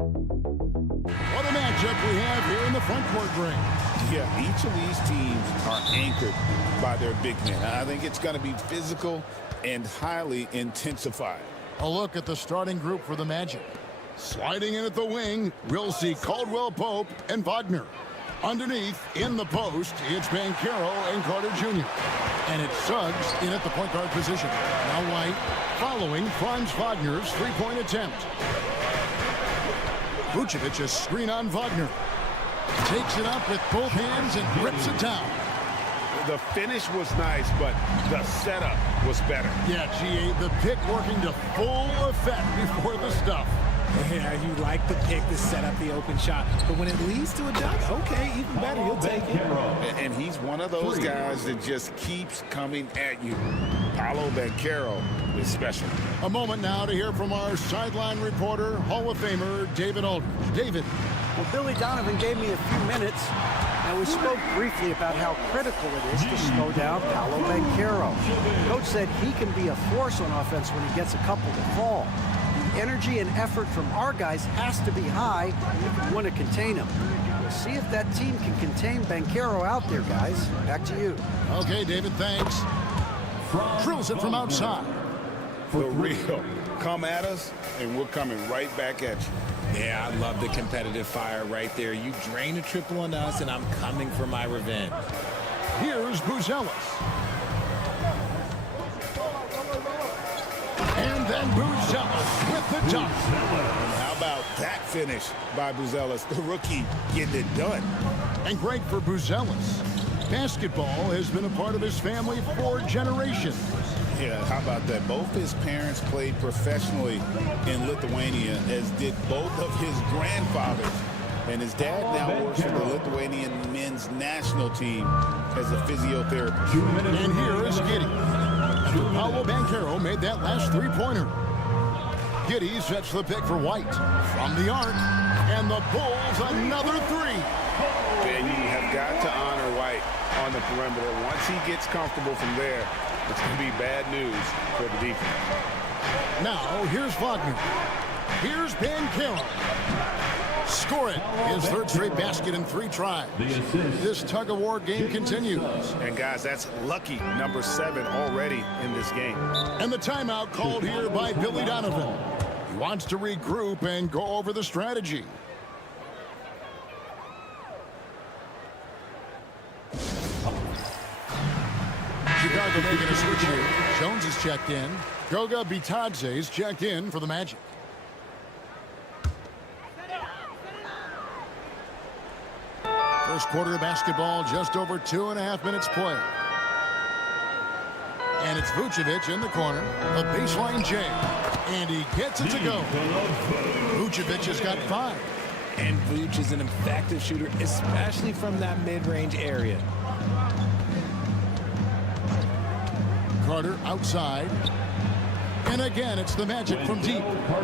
What a matchup we have here in the front court ring. Yeah, each of these teams are anchored by their big men. I think it's going to be physical and highly intensified. A look at the starting group for the Magic. Sliding in at the wing, we'll see Caldwell Pope and Wagner. Underneath, in the post, it's Banchero and Carter Jr. And it's Suggs in at the point guard position. Now White, following Franz Wagner's three-point attempt. Vucevic, a screen on Wagner. Takes it up with both hands and rips it down. The finish was nice, but the setup was better. Yeah, GA, the pick working to full effect before the stuff. Yeah, you like the pick to set up the open shot, but when it leads to a dunk, okay, even better, you'll take it. And he's one of those guys that just keeps coming at you. Paolo Banchero is special. A moment now to hear from our sideline reporter, Hall of Famer David Aldridge. David. Well, Billy Donovan gave me a few minutes, and we spoke briefly about how critical it is to slow down Paolo Banchero. Coach said he can be a force on offense when he gets a couple to fall. The energy and effort from our guys has to be high if we want to contain him. We'll see if that team can contain Banchero out there, guys. Back to you. Okay, David, thanks. Drills it from outside. For real. Come at us, and we're coming right back at you. Yeah, I love the competitive fire right there. You drain a triple on us, and I'm coming for my revenge. Here's Buzelis. And then Buzelis with the dunk. How about that finish by Buzelis, the rookie, getting it done. And great for Buzelis. Basketball has been a part of his family for generations. Yeah, how about that? Both his parents played professionally in Lithuania, as did both of his grandfathers. And his dad now works for the Lithuanian men's national team as a physiotherapist. And here is Giddey. After Paolo Banchero made that last three-pointer. Giddey sets the pick for White from the arc. And the Bulls another three. And you have got to honor White on the perimeter. Once he gets comfortable from there, it's going to be bad news for the defense. Now, here's Wagner. Here's Banchero. Score it. His third straight basket in 3 tries. This tug-of-war game continues. And, guys, that's lucky number 7 already in this game. And the timeout called here by Billy Donovan. He wants to regroup and go over the strategy. Chicago making a switch here. Jones is checked in. Goga Bitadze is checked in for the Magic. First quarter of basketball, just over 2.5 minutes play. And it's Vucevic in the corner. A baseline J. And he gets it to go. Vucevic has got 5. And Vuce is an effective shooter, especially from that mid-range area. Carter outside. And again, it's the Magic from deep.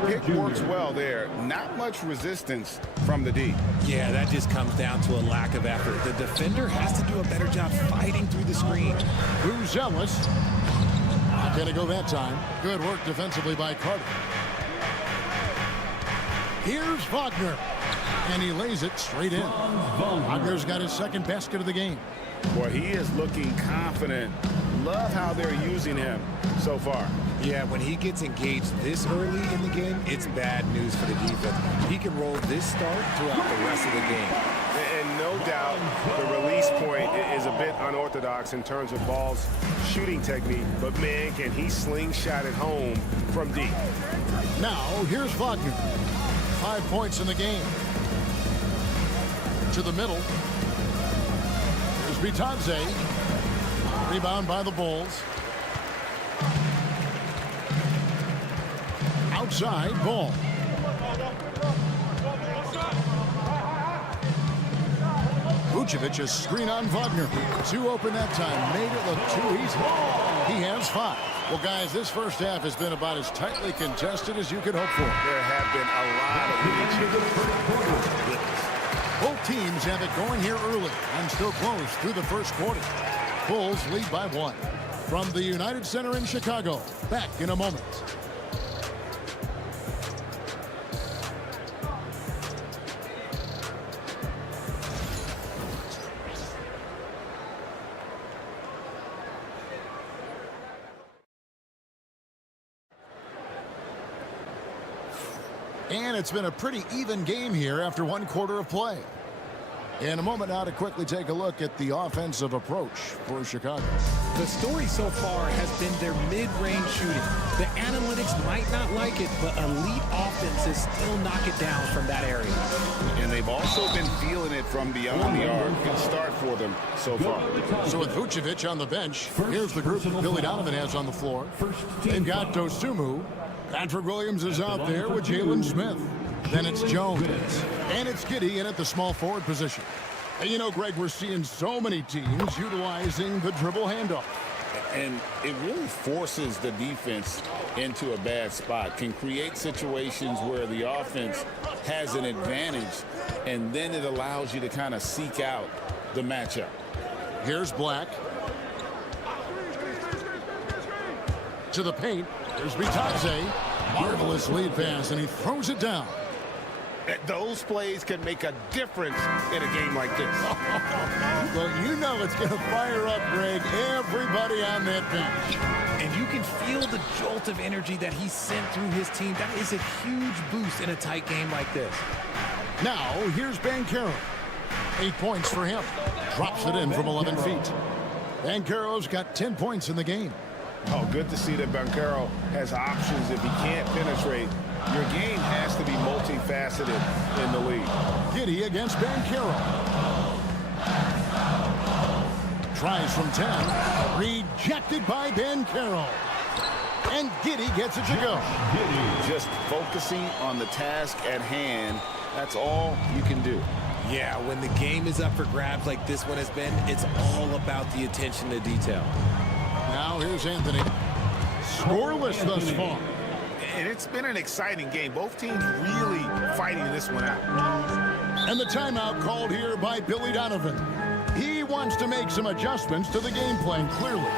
It works well there. Not much resistance from the D. Yeah, that just comes down to a lack of effort. The defender has to do a better job fighting through the screen. Buzelis. Not going to go that time. Good work defensively by Carter. Here's Wagner. And he lays it straight in. Wagner's got his second basket of the game. Boy, he is looking confident. Love how they're using him so far. Yeah, when he gets engaged this early in the game, it's bad news for the defense. He can roll this start throughout the rest of the game. And no doubt the release point is a bit unorthodox in terms of Ball's shooting technique, but man, can he slingshot it home from deep. Now, here's Wagner. 5 points in the game. To the middle. Here's Bitadze. Rebound by the Bulls. Outside, Ball. Vucevic, a screen on Wagner. 2 open that time. Made it look too easy. He has 5. Well, guys, this first half has been about as tightly contested as you could hope for. There have been a lot of leads. Both teams have it going here early and still close through the first quarter. Bulls lead by 1. From the United Center in Chicago. Back in a moment. And it's been a pretty even game here after 1 quarter of play. In a moment now to quickly take a look at the offensive approach for Chicago. The story so far has been their mid-range shooting. The analytics might not like it, but elite offenses still knock it down from that area. And they've also been feeling it from beyond the arc. Good start for them so far. So with Vucevic on the bench, here's the group that Billy Donovan has on the floor. They've got Dosunmu. Patrick Williams is out there with Jalen Smith. Then it's Jones. And it's Giddey in at the small forward position. And you know, Greg, we're seeing so many teams utilizing the dribble handoff. And it really forces the defense into a bad spot. Can create situations where the offense has an advantage, and then it allows you to kind of seek out the matchup. Here's Black. To the paint. There's Bitadze. Marvelous lead pass, and he throws it down. Those plays can make a difference in a game like this. Well, you know it's going to fire up, Greg, everybody on that bench. And you can feel the jolt of energy that he sent through his team. That is a huge boost in a tight game like this. Now, here's Banchero. 8 points for him. Drops it in from 11 feet. Banchero's got 10 points in the game. Oh, good to see that Banchero has options if he can't penetrate. Your game has to be multifaceted in the league. Giddey against Banchero. Tries from 10. Rejected by Banchero. And Giddey gets it to go. Just focusing on the task at hand, that's all you can do. Yeah, when the game is up for grabs like this one has been, it's all about the attention to detail. Now here's Anthony. Scoreless thus far. And it's been an exciting game. Both teams really fighting this one out. And the timeout called here by Billy Donovan. He wants to make some adjustments to the game plan, clearly.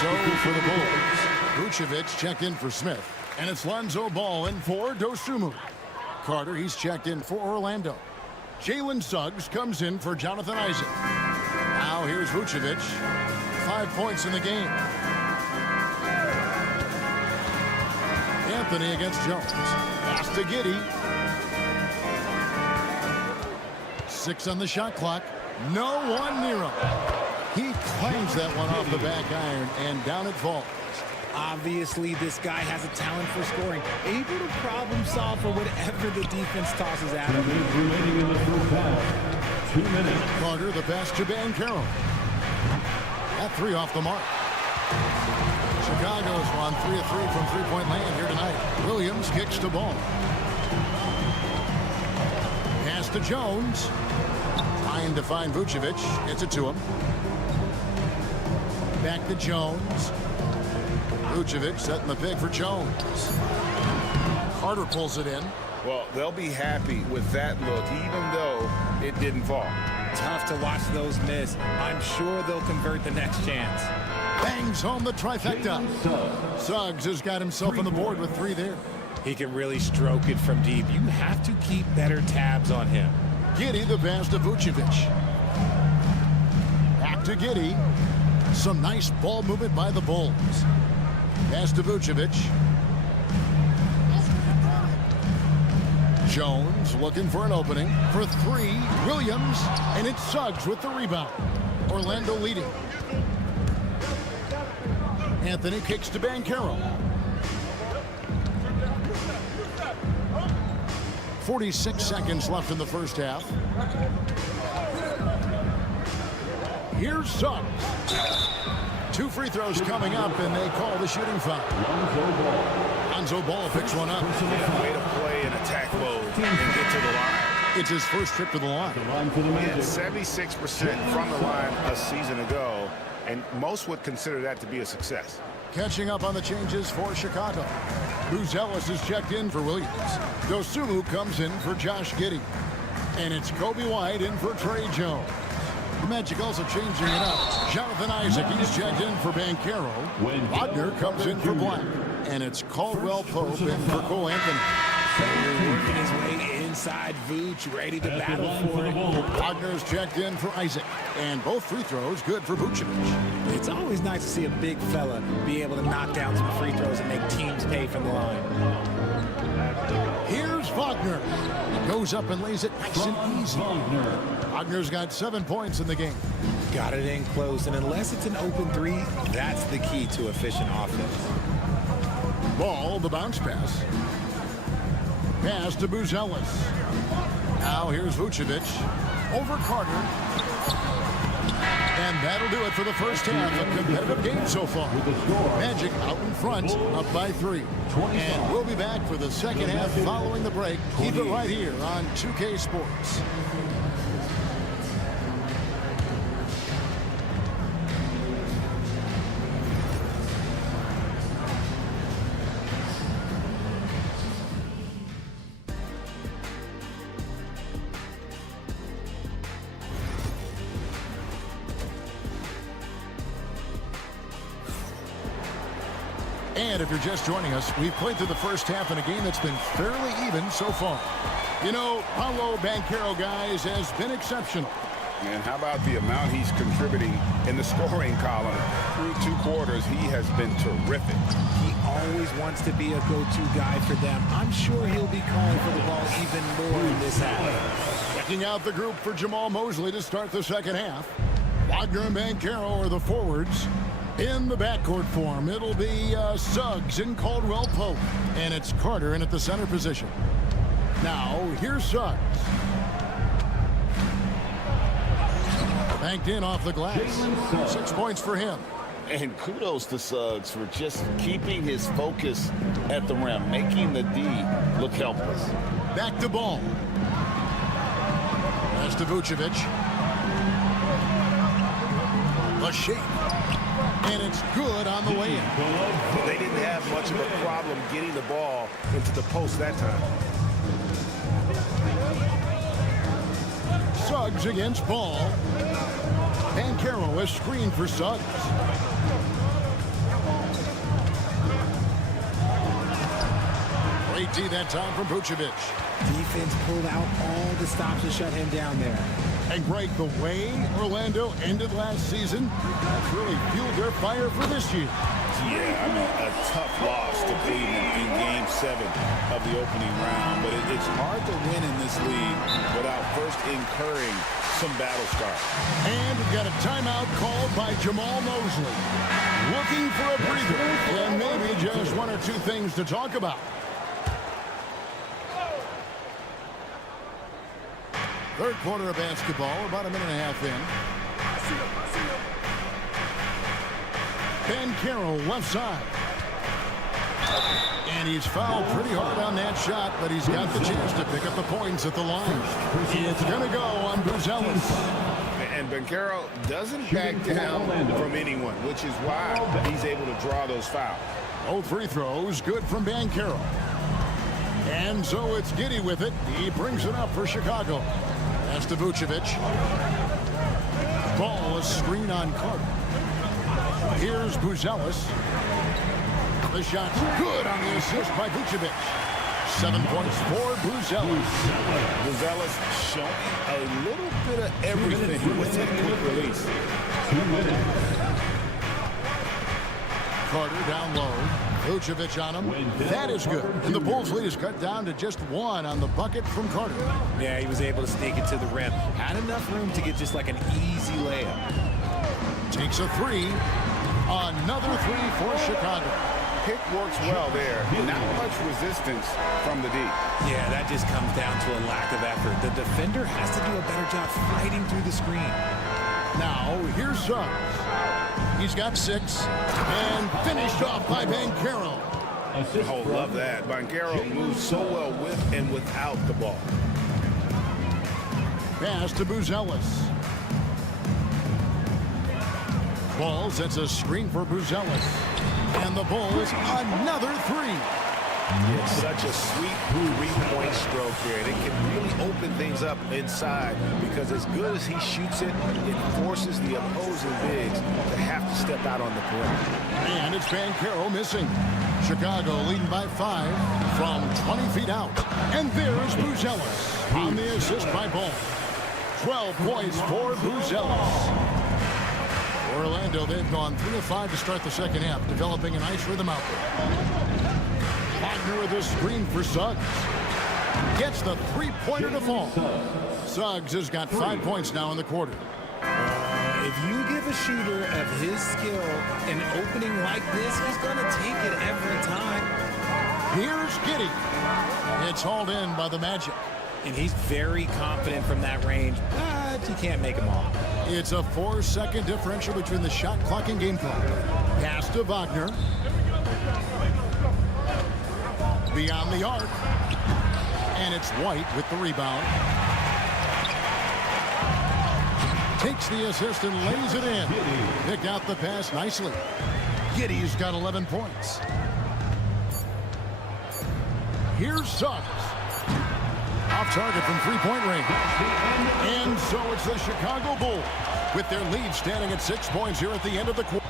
So for the Bulls, Vucevic checked in for Smith. And it's Lonzo Ball in for Dosunmu. Carter, he's checked in for Orlando. Jalen Suggs comes in for Jonathan Isaac. Now here's Vucevic. 5 points in the game. Anthony against Jones. Pass to Giddey. 6 on the shot clock. No one near him. He claims that one off the back iron, and down it falls. Obviously, this guy has a talent for scoring, able to problem solve for whatever the defense tosses at him. Remaining in the first half. 2 minutes. Carter, the pass to Banchero. That 3 off the mark. Chicago's on 3 of 3 from three-point land here tonight. Williams kicks the ball. Pass to Jones. Trying to find Vucevic. Gets it to him. Back to Jones. Vucevic setting the pick for Jones. Carter pulls it in. Well, they'll be happy with that look, even though it didn't fall. Tough to watch those miss. I'm sure they'll convert the next chance. Bangs home the trifecta. Suggs has got himself on the board with 3 there. He can really stroke it from deep. You have to keep better tabs on him. Giddey the pass to Vucevic. Back to Giddey. Some nice ball movement by the Bulls. Pass to Vucevic. Jones looking for an opening for 3. Williams, and it's Suggs with the rebound. Orlando leading. Anthony kicks to Banchero. 46 seconds left in the first half. Here's Suggs. 2 free throws coming up, and they call the shooting foul. Lonzo Ball picks one up. Yeah, way to play in attack mode and get to the line. It's his first trip to the line. He had 76% from the line a season ago, and most would consider that to be a success. Catching up on the changes for Chicago. Ellis is checked in for Williams. Dosunmu comes in for Josh Giddey. And it's Kobe White in for Trey Jones. The Magic also changing it up. Jonathan Isaac, he's checked in for Banchero. Wagner comes in for Black. And it's Caldwell Pope in for Cole Anthony. Working his way inside Vooch, ready to battle for it. Wagner's checked in for Isaac. And both free throws good for Vucevic. It's always nice to see a big fella be able to knock down some free throws and make teams pay from the line. Here's Wagner. He goes up and lays it nice and easy. Wagner's got 7 points in the game. Got it in close, and unless it's an open three, that's the key to efficient offense. Ball, the bounce pass. Pass to Buzelis. Now here's Vucevic. Over Carter. And that'll do it for the first half. A competitive game so far. Magic out in front, up by 3. And we'll be back for the second half following the break. Keep it right here on 2K Sports. And if you're just joining us, we've played through the first half in a game that's been fairly even so far. You know, Paolo Banchero, guys, has been exceptional. And how about the amount he's contributing in the scoring column? Through 2 quarters, he has been terrific. He always wants to be a go-to guy for them. I'm sure he'll be calling for the ball even more in this half. Checking out the group for Jamal Mosley to start the second half. Wagner and Banchero are the forwards. In the backcourt form, it'll be Suggs and Caldwell Pope. And it's Carter in at the center position. Now, here's Suggs. Banked in off the glass. 6 points for him. And kudos to Suggs for just keeping his focus at the rim, making the D look helpless. Back to Ball. That's to Vucevic. A shake. And it's good on the way in. They didn't have much of a problem getting the ball into the post that time. Suggs against Ball. Banchero a screen for Suggs. Great D that time from Vucevic. Defense pulled out all the stops to shut him down there. And Greg, the way Orlando ended last season, that's really fueled their fire for this year. Yeah, I mean, a tough loss to Cleveland in Game 7 of the opening round. But it's hard to win in this league without first incurring some battle scars. And we've got a timeout called by Jamal Mosley. Looking for a breather and maybe just 1 or 2 things to talk about. Third quarter of basketball, about a minute and a half in. Banchero left side. And he's fouled pretty hard on that shot, but he's got the chance to pick up the points at the line. It's going to go on Buzelis. And Banchero doesn't back down from anyone, which is why he's able to draw those fouls. Both free throws good from Banchero. And so it's Giddey with it. He brings it up for Chicago. That's to Vucevic. Ball, a screen on Carter. Here's Buzelis. The shot's good on the assist by Vucevic. 7 points for Buzelis. Buzelis showing a little bit of everything with that quick release. 2 minutes. Carter down low. Vucevic on him. That is good. And the Bulls lead is cut down to just 1 on the bucket from Carter. Yeah, he was able to sneak it to the rim. Had enough room to get just like an easy layup. Takes a 3. Another 3 for Chicago. Pick works well there. Not much resistance from the D. Yeah, that just comes down to a lack of effort. The defender has to do a better job fighting through the screen. Now, here's Suggs. He's got 6. And finished off by Banchero. Oh, love that. Banchero moves so well with and without the ball. Pass to Buzelis. Ball sets a screen for Buzelis. And the Bulls another 3. It's such a sweet 3-point stroke here. And it can really open things up inside because as good as he shoots it, it forces the opposing bigs to have to step out on the perimeter. And it's Banchero missing. Chicago leading by 5 from 20 feet out. And there's Buzelis on the assist by Ball. 12 points for Buzelis. Orlando, they've gone 3 of 5 to start the second half, developing a nice rhythm out there. Wagner with a screen for Suggs. Gets the three-pointer to fall. Suggs has got 5 points now in the quarter. If you give a shooter of his skill an opening like this, he's going to take it every time. Here's Giddey. It's hauled in by the Magic. And he's very confident from that range, but you can't make him all. It's a 4-second differential between the shot clock and game clock. Pass to Wagner. Beyond the arc. And it's White with the rebound. Takes the assist and lays it in. Picked out the pass nicely. Giddey's got 11 points. Here's Suggs. Off target from three-point range. And so it's the Chicago Bulls with their lead standing at 6 points here at the end of the quarter.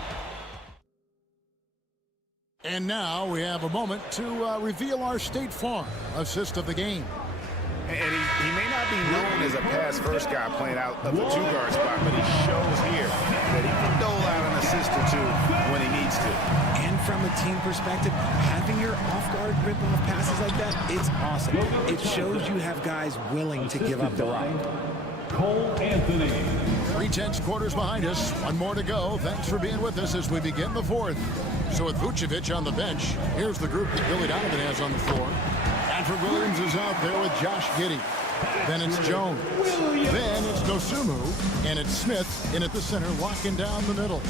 And now we have a moment to reveal our State Farm assist of the game. And he may not be known as a pass-first guy playing out of the two-guard spot, but he shows here that he can dole out an assist or two when he needs to. And from a team perspective, having your off-guard rip-off passes like that, it's awesome. It shows you have guys willing to give up the rock. Cole Anthony. 3 tenths quarters behind us. One more to go. Thanks for being with us as we begin the fourth. So with Vucevic on the bench, here's the group that Billy Donovan has on the floor. Patrick Williams is out there with Josh Giddey. Then it's Jones. Then it's Dosumu. And it's Smith in at the center, locking down the middle.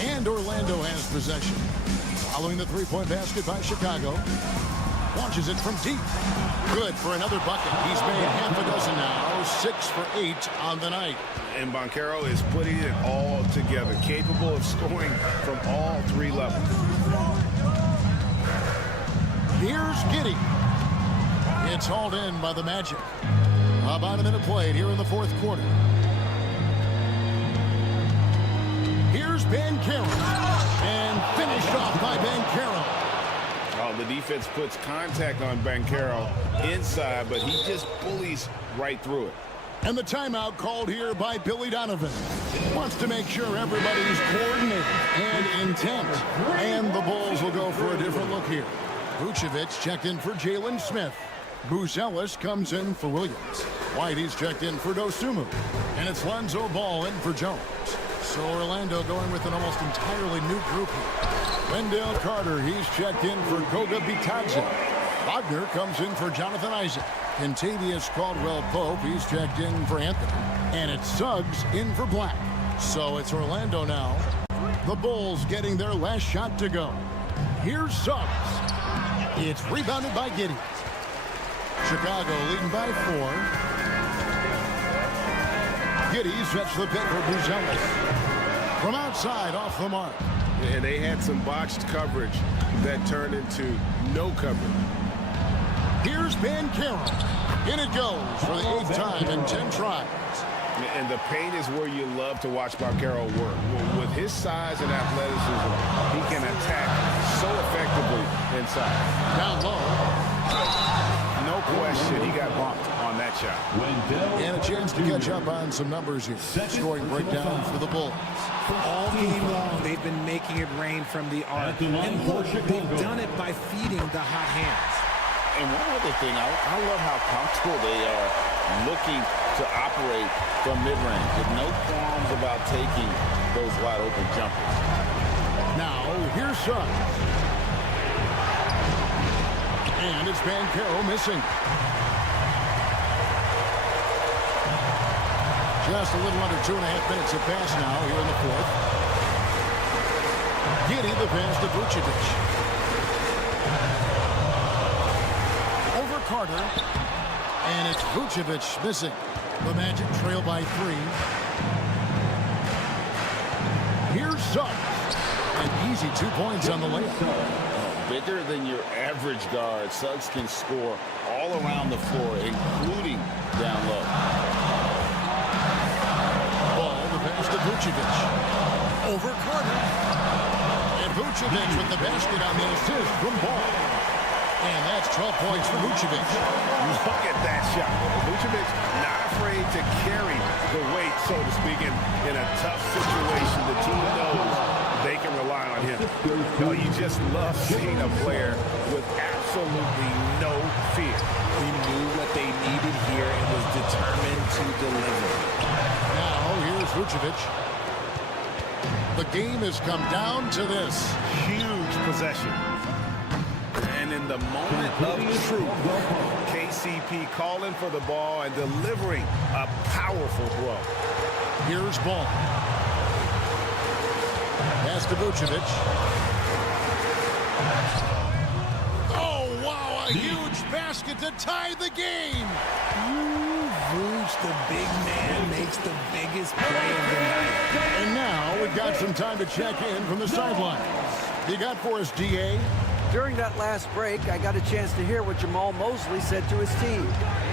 And Orlando has possession. Following the three-point basket by Chicago. Launches it from deep. Good for another bucket. He's made half a dozen now. 6 for 8 on the night. And Banchero is putting it all together, capable of scoring from all 3 levels. Here's Giddey. It's hauled in by the Magic. About a minute played here in the fourth quarter. Here's Banchero. And finished off by Banchero. Oh, the defense puts contact on Banchero inside, but he just bullies right through it. And the timeout called here by Billy Donovan. Wants to make sure everybody's coordinated and intent. And the Bulls will go for a different look here. Vucevic checked in for Jalen Smith. Ellis comes in for Williams. Whitey's checked in for Dosumu. And it's Lonzo Ball in for Jones. So Orlando going with an almost entirely new group here. Wendell Carter, he's checked in for Goga Bitadze. Wagner comes in for Jonathan Isaac. Kentavious Caldwell-Pope, he's checked in for Anthony. And it's Suggs in for Black. So it's Orlando now. The Bulls getting their last shot to go. Here's Suggs. It's rebounded by Giddey. Chicago leading by 4. Giddey stretched the pin for Ellis. From outside, off the mark. And they had some botched coverage that turned into no coverage. Here's Banchero. In it goes for the 8th time in 10 tries. And the paint is where you love to watch Banchero work. With his size and athleticism, he can attack so effectively inside. Down low. No question, he got bumped on that shot. And a chance to catch up on some numbers here. Scoring breakdown for the Bulls. All game long, they've been making it rain from the arc. And look, they've done it by feeding the hot hands. And one other thing, I love how comfortable they are looking to operate from mid-range. With no qualms about taking those wide-open jumpers. Now, here's Suggs. And it's Banchero missing. Just a little under 2.5 minutes of pass now here in the fourth. Giddey the pass to Vucevic. Over Carter. And it's Vucevic missing. The Magic trail by 3. Here's Suggs. An easy 2 points on the layup. Bigger than your average guard, Suggs can score all around the floor, including down low. Ball, the pass to Vucevic. Over Carter. And Vucevic with the basket on the assist from Ball. And that's 12 points for Vucevic. Look at that shot. Vucevic not afraid to carry the weight, so to speak, in a tough situation. The team knows they can rely on him. Oh, you just love seeing a player with absolute absolutely no fear. He knew what they needed here and was determined to deliver. Now, here's Vucevic. The game has come down to this. Huge possession. And in the moment of truth, KCP calling for the ball and delivering a powerful throw. Here's Ball. Pass to Vucevic. Oh, wow, a huge basket to tie the game. Vooch, the big man, makes the biggest play of the night. And now we've got some time to check in from the sideline. You got for us, DA? During that last break, I got a chance to hear what Jamal Mosley said to his team.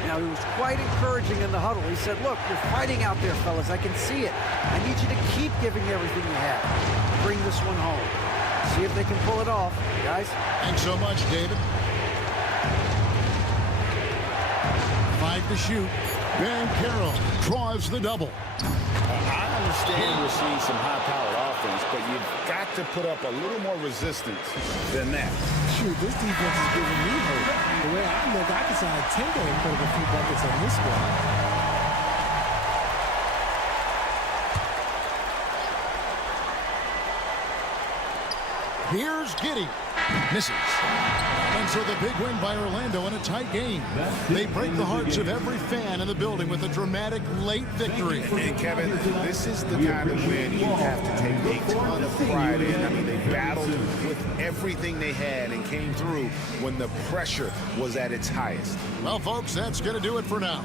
Now, he was quite encouraging in the huddle. He said, look, you're fighting out there, fellas. I can see it. I need you to keep giving everything you have. Bring this one home. See if they can pull it off, guys. Thanks so much, David. 5 to shoot. Van Carroll draws the double. I understand we're seeing some high-powered offense, but you've got to put up a little more resistance than that. Shoot, this defense is giving me hope. The way I look, I can sign 10 and put up a few buckets on this squad. Here's Giddey. Misses. And so the big win by Orlando in a tight game. They break the hearts of every fan in the building with a dramatic late victory. And Kevin, this is the kind of win you have to take a ton of pride in. I mean, they battled with everything they had and came through when the pressure was at its highest. Well, folks, that's going to do it for now.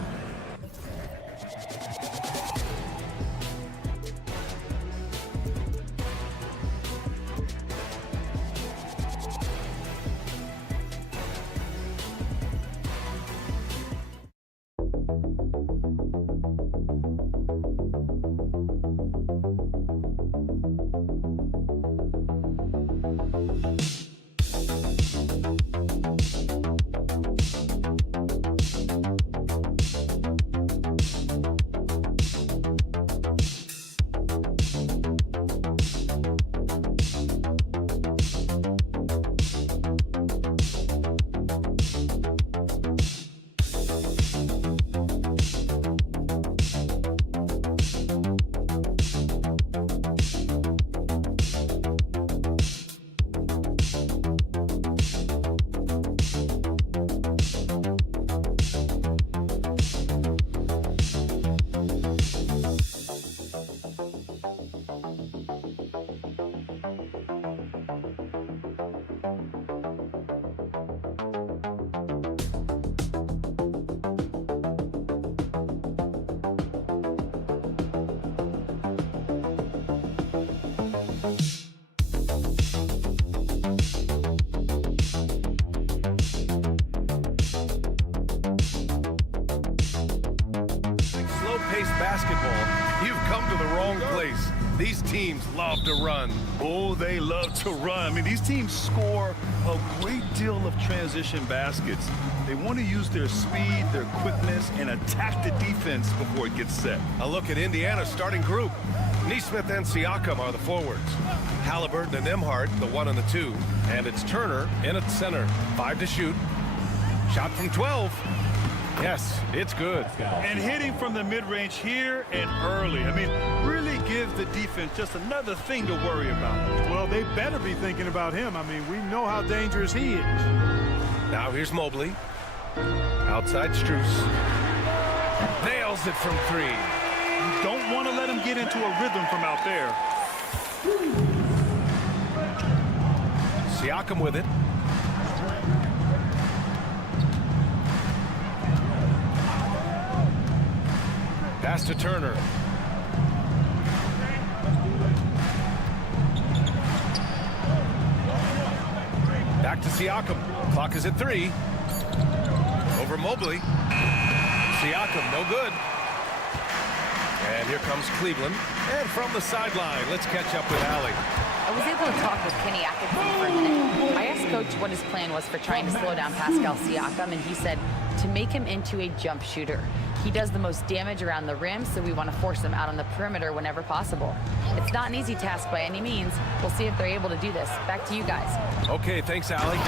Basketball, you've come to the wrong place. These teams love to run. Oh, they love to run. I mean, these teams score a great deal of transition baskets. They want to use their speed, their quickness, and attack the defense before it gets set. A look at Indiana's starting group. Nesmith and Siakam are the forwards. Halliburton and Nembhard, the 1 and the 2. And it's Turner in at center. 5 to shoot. Shot from 12. Yes, it's good. And hitting from the mid-range here and early. I mean, really gives the defense just another thing to worry about. Well, they better be thinking about him. I mean, we know how dangerous he is. Now here's Mobley. Outside Strus. Nails it from 3. You don't want to let him get into a rhythm from out there. Siakam with it. Pass to Turner. Back to Siakam. Clock is at 3. Over Mobley. Siakam, no good. And here comes Cleveland. And from the sideline, let's catch up with Allie. I was able to talk with Kenny Atkinson for a minute. I asked Coach what his plan was for trying to slow down Pascal Siakam, and he said to make him into a jump shooter. He does the most damage around the rim, so we want to force him out on the perimeter whenever possible. It's not an easy task by any means. We'll see if they're able to do this. Back to you guys. Okay, thanks, Allie.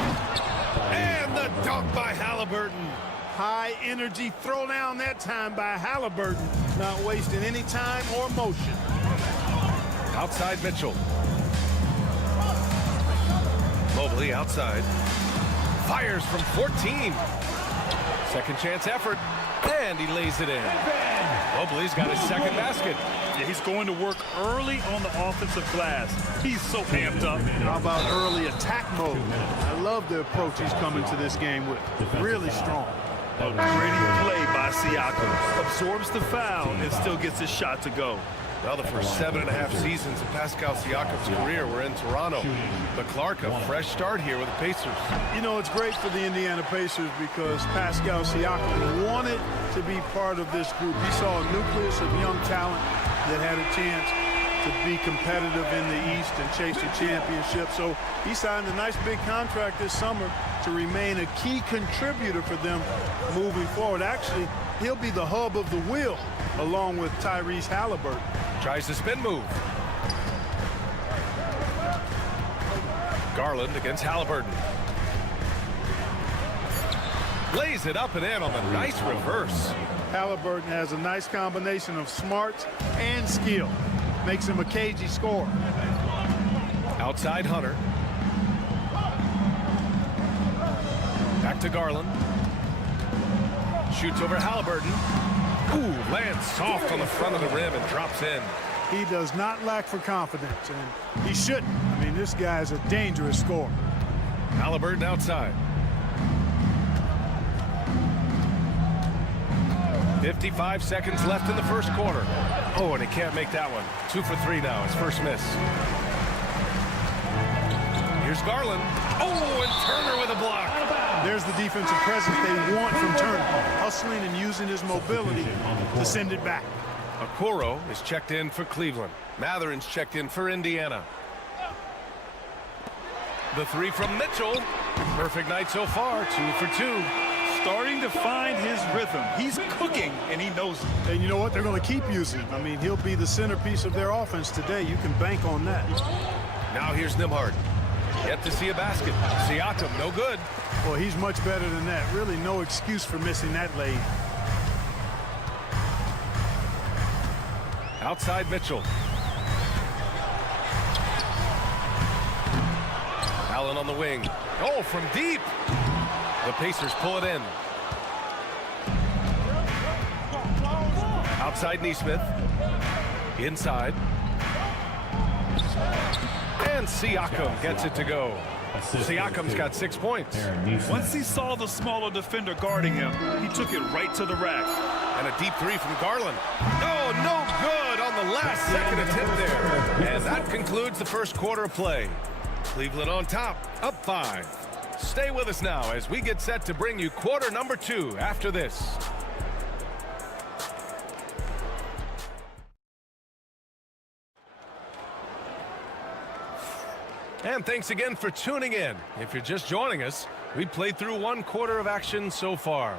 And the dunk by Halliburton. High energy throw down that time by Halliburton. Not wasting any time or motion. Outside Mitchell. Mobley outside. Fires from 14. Second chance effort. And he lays it in. Mobley's got his second basket. Yeah, he's going to work early on the offensive glass. He's so amped up. How about early attack mode? I love the approach he's coming to this game with. Really strong. A gritty play by Siakam. Absorbs the foul and still gets his shot to go. Well, the first 7.5 seasons of Pascal Siakam's career were in Toronto. But Clark, a fresh start here with the Pacers. You know, it's great for the Indiana Pacers because Pascal Siakam wanted to be part of this group. He saw a nucleus of young talent that had a chance to be competitive in the East and chase a championship. So he signed a nice big contract this summer to remain a key contributor for them moving forward. Actually, he'll be the hub of the wheel along with Tyrese Halliburton. Tries the spin move. Garland against Halliburton. Lays it up and in on the nice reverse. Halliburton has a nice combination of smarts and skill. Makes him a cagey scorer. Outside Hunter. Back to Garland. Shoots over Halliburton. Ooh, lands soft on the front of the rim and drops in. He does not lack for confidence, and he shouldn't. I mean, this guy is a dangerous scorer. Halliburton outside. 55 seconds left in the first quarter. Oh, and he can't make that one. 2 for 3 now, his first miss. Here's Garland. Oh, and Turner with a block. There's the defensive presence they want from Turner, hustling and using his mobility to send it back. Okoro is checked in for Cleveland. Matherin's checked in for Indiana. The three from Mitchell. Perfect night so far, 2 for 2. Starting to find his rhythm. He's cooking, and he knows it. And you know what? They're going to keep using him. I mean, he'll be the centerpiece of their offense today. You can bank on that. Now here's Nembhard. Yet to see a basket. Siakam, no good. Well, he's much better than that. Really no excuse for missing that lane. Outside Mitchell. Allen on the wing. Oh, from deep. The Pacers pull it in. Outside Nesmith. Inside. And Siakam gets it to go. Siakam's got 6 points. Once he saw the smaller defender guarding him, he took it right to the rack. And a deep three from Garland. Oh, no good on the last second attempt there. And that concludes the first quarter of play. Cleveland on top, up 5. Stay with us now as we get set to bring you quarter number 2 after this. And thanks again for tuning in. If you're just joining us, we played through 1 quarter of action so far.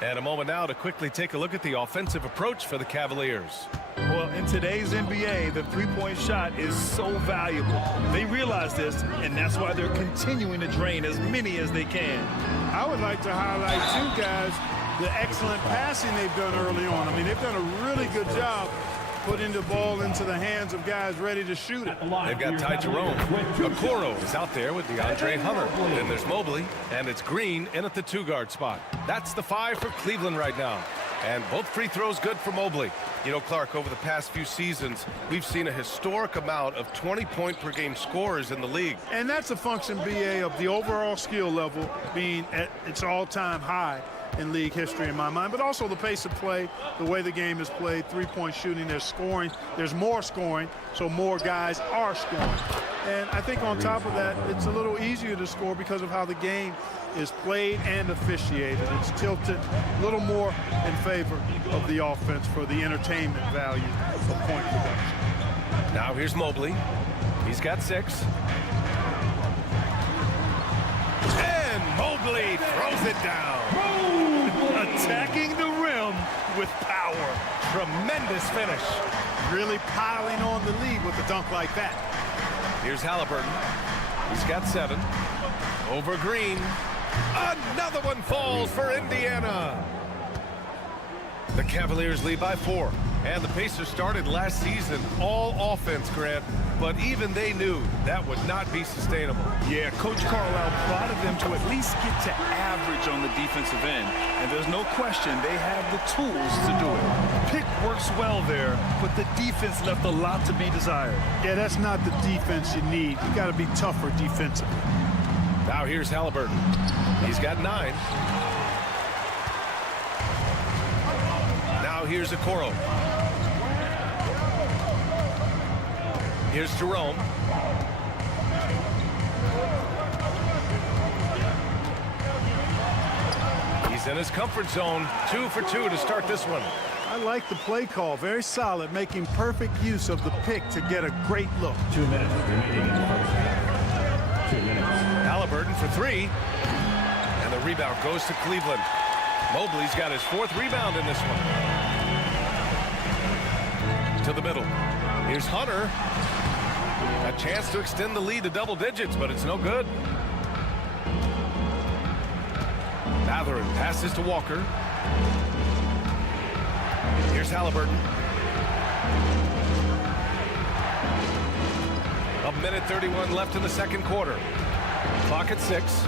And a moment now to quickly take a look at the offensive approach for the Cavaliers. Well, in today's NBA, the three-point shot is so valuable. They realize this, and that's why they're continuing to drain as many as they can. I would like to highlight 2 guys, the excellent passing they've done early on. I mean, they've done a really good job putting the ball into the hands of guys ready to shoot it. They've got Ty Jerome. Okoro is out there with DeAndre Hunter. Then there's Mobley, and it's Green in at the 2-guard spot. That's the 5 for Cleveland right now. And both free throws good for Mobley. You know, Clark, over the past few seasons, we've seen a historic amount of 20-point-per-game scorers in the league. And that's a function, BA, of the overall skill level being at its all-time high in league history in my mind, but also the pace of play, the way the game is played, three-point shooting, there's scoring, there's more scoring, so more guys are scoring. And I think on top of that, it's a little easier to score because of how the game is played and officiated. It's tilted a little more in favor of the offense for the entertainment value of point production. Now here's Mobley. He's got 6. And Mobley throws it down. Attacking the rim with power. Tremendous finish. Really piling on the lead with a dunk like that. Here's Halliburton. He's got 7. Over Green. Another one falls for Indiana. The Cavaliers lead by 4. And the Pacers started last season all offense, Grant, but even they knew that would not be sustainable. Yeah, Coach Carlisle prodded them to at least get to average on the defensive end. And there's no question they have the tools to do it. Pick works well there, but the defense left a lot to be desired. Yeah, that's not the defense you need. You got to be tougher defensively. Now here's Halliburton. He's got 9. Now here's Okoro. Here's Jerome. He's in his comfort zone. 2 for 2 to start this one. I like the play call. Very solid, making perfect use of the pick to get a great look. 2 minutes remaining in the first half. 2 minutes. Halliburton for 3. And the rebound goes to Cleveland. Mobley's got his 4th rebound in this one. To the middle. Here's Hunter. A chance to extend the lead to double digits, but it's no good. Mathurin passes to Walker. Here's Halliburton. 1:31 left in the second quarter. Clock at 6.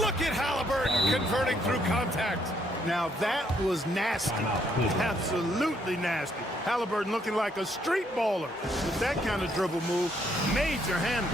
Look at Halliburton converting through contact. Now that was nasty. Absolutely nasty. Halliburton looking like a street baller. With that kind of dribble move, major handles.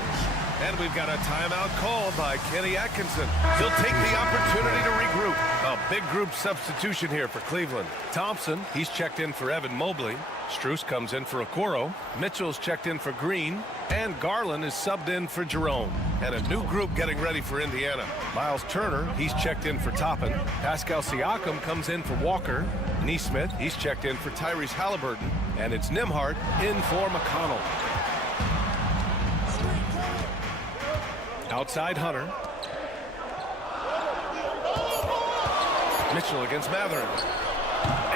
And we've got a timeout called by Kenny Atkinson. He'll take the opportunity to regroup. A big group substitution here for Cleveland. Thompson, he's checked in for Evan Mobley. Strus comes in for Okoro. Mitchell's checked in for Green. And Garland is subbed in for Jerome. And a new group getting ready for Indiana. Miles Turner, he's checked in for Toppin. Pascal Siakam comes in for Walker. Neesmith, he's checked in for Tyrese Halliburton. And it's Nembhard in for McConnell. Outside Hunter. Mitchell against Mathurin.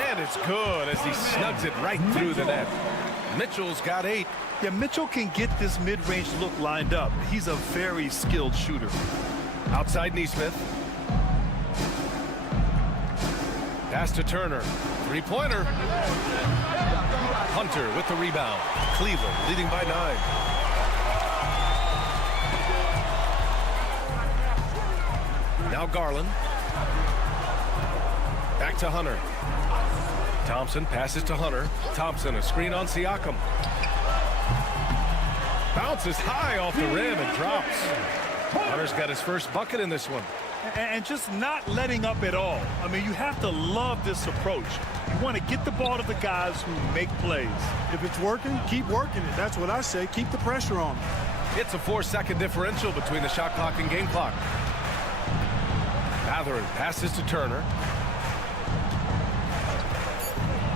And it's good as he snugs it right through the net. Mitchell's got 8. Yeah, Mitchell can get this mid-range look lined up. He's a very skilled shooter. Outside Neesmith. Pass to Turner. 3-pointer. Hunter with the rebound. Cleveland leading by 9. Now Garland. Back to Hunter. Thompson passes to Hunter. Thompson, a screen on Siakam. Bounces high off the rim and drops. Hunter's got his first bucket in this one. And just not letting up at all. I mean, you have to love this approach. You want to get the ball to the guys who make plays. If it's working, keep working it. That's what I say. Keep the pressure on. It's a 4-second differential between the shot clock and game clock. Mathurin passes to Turner.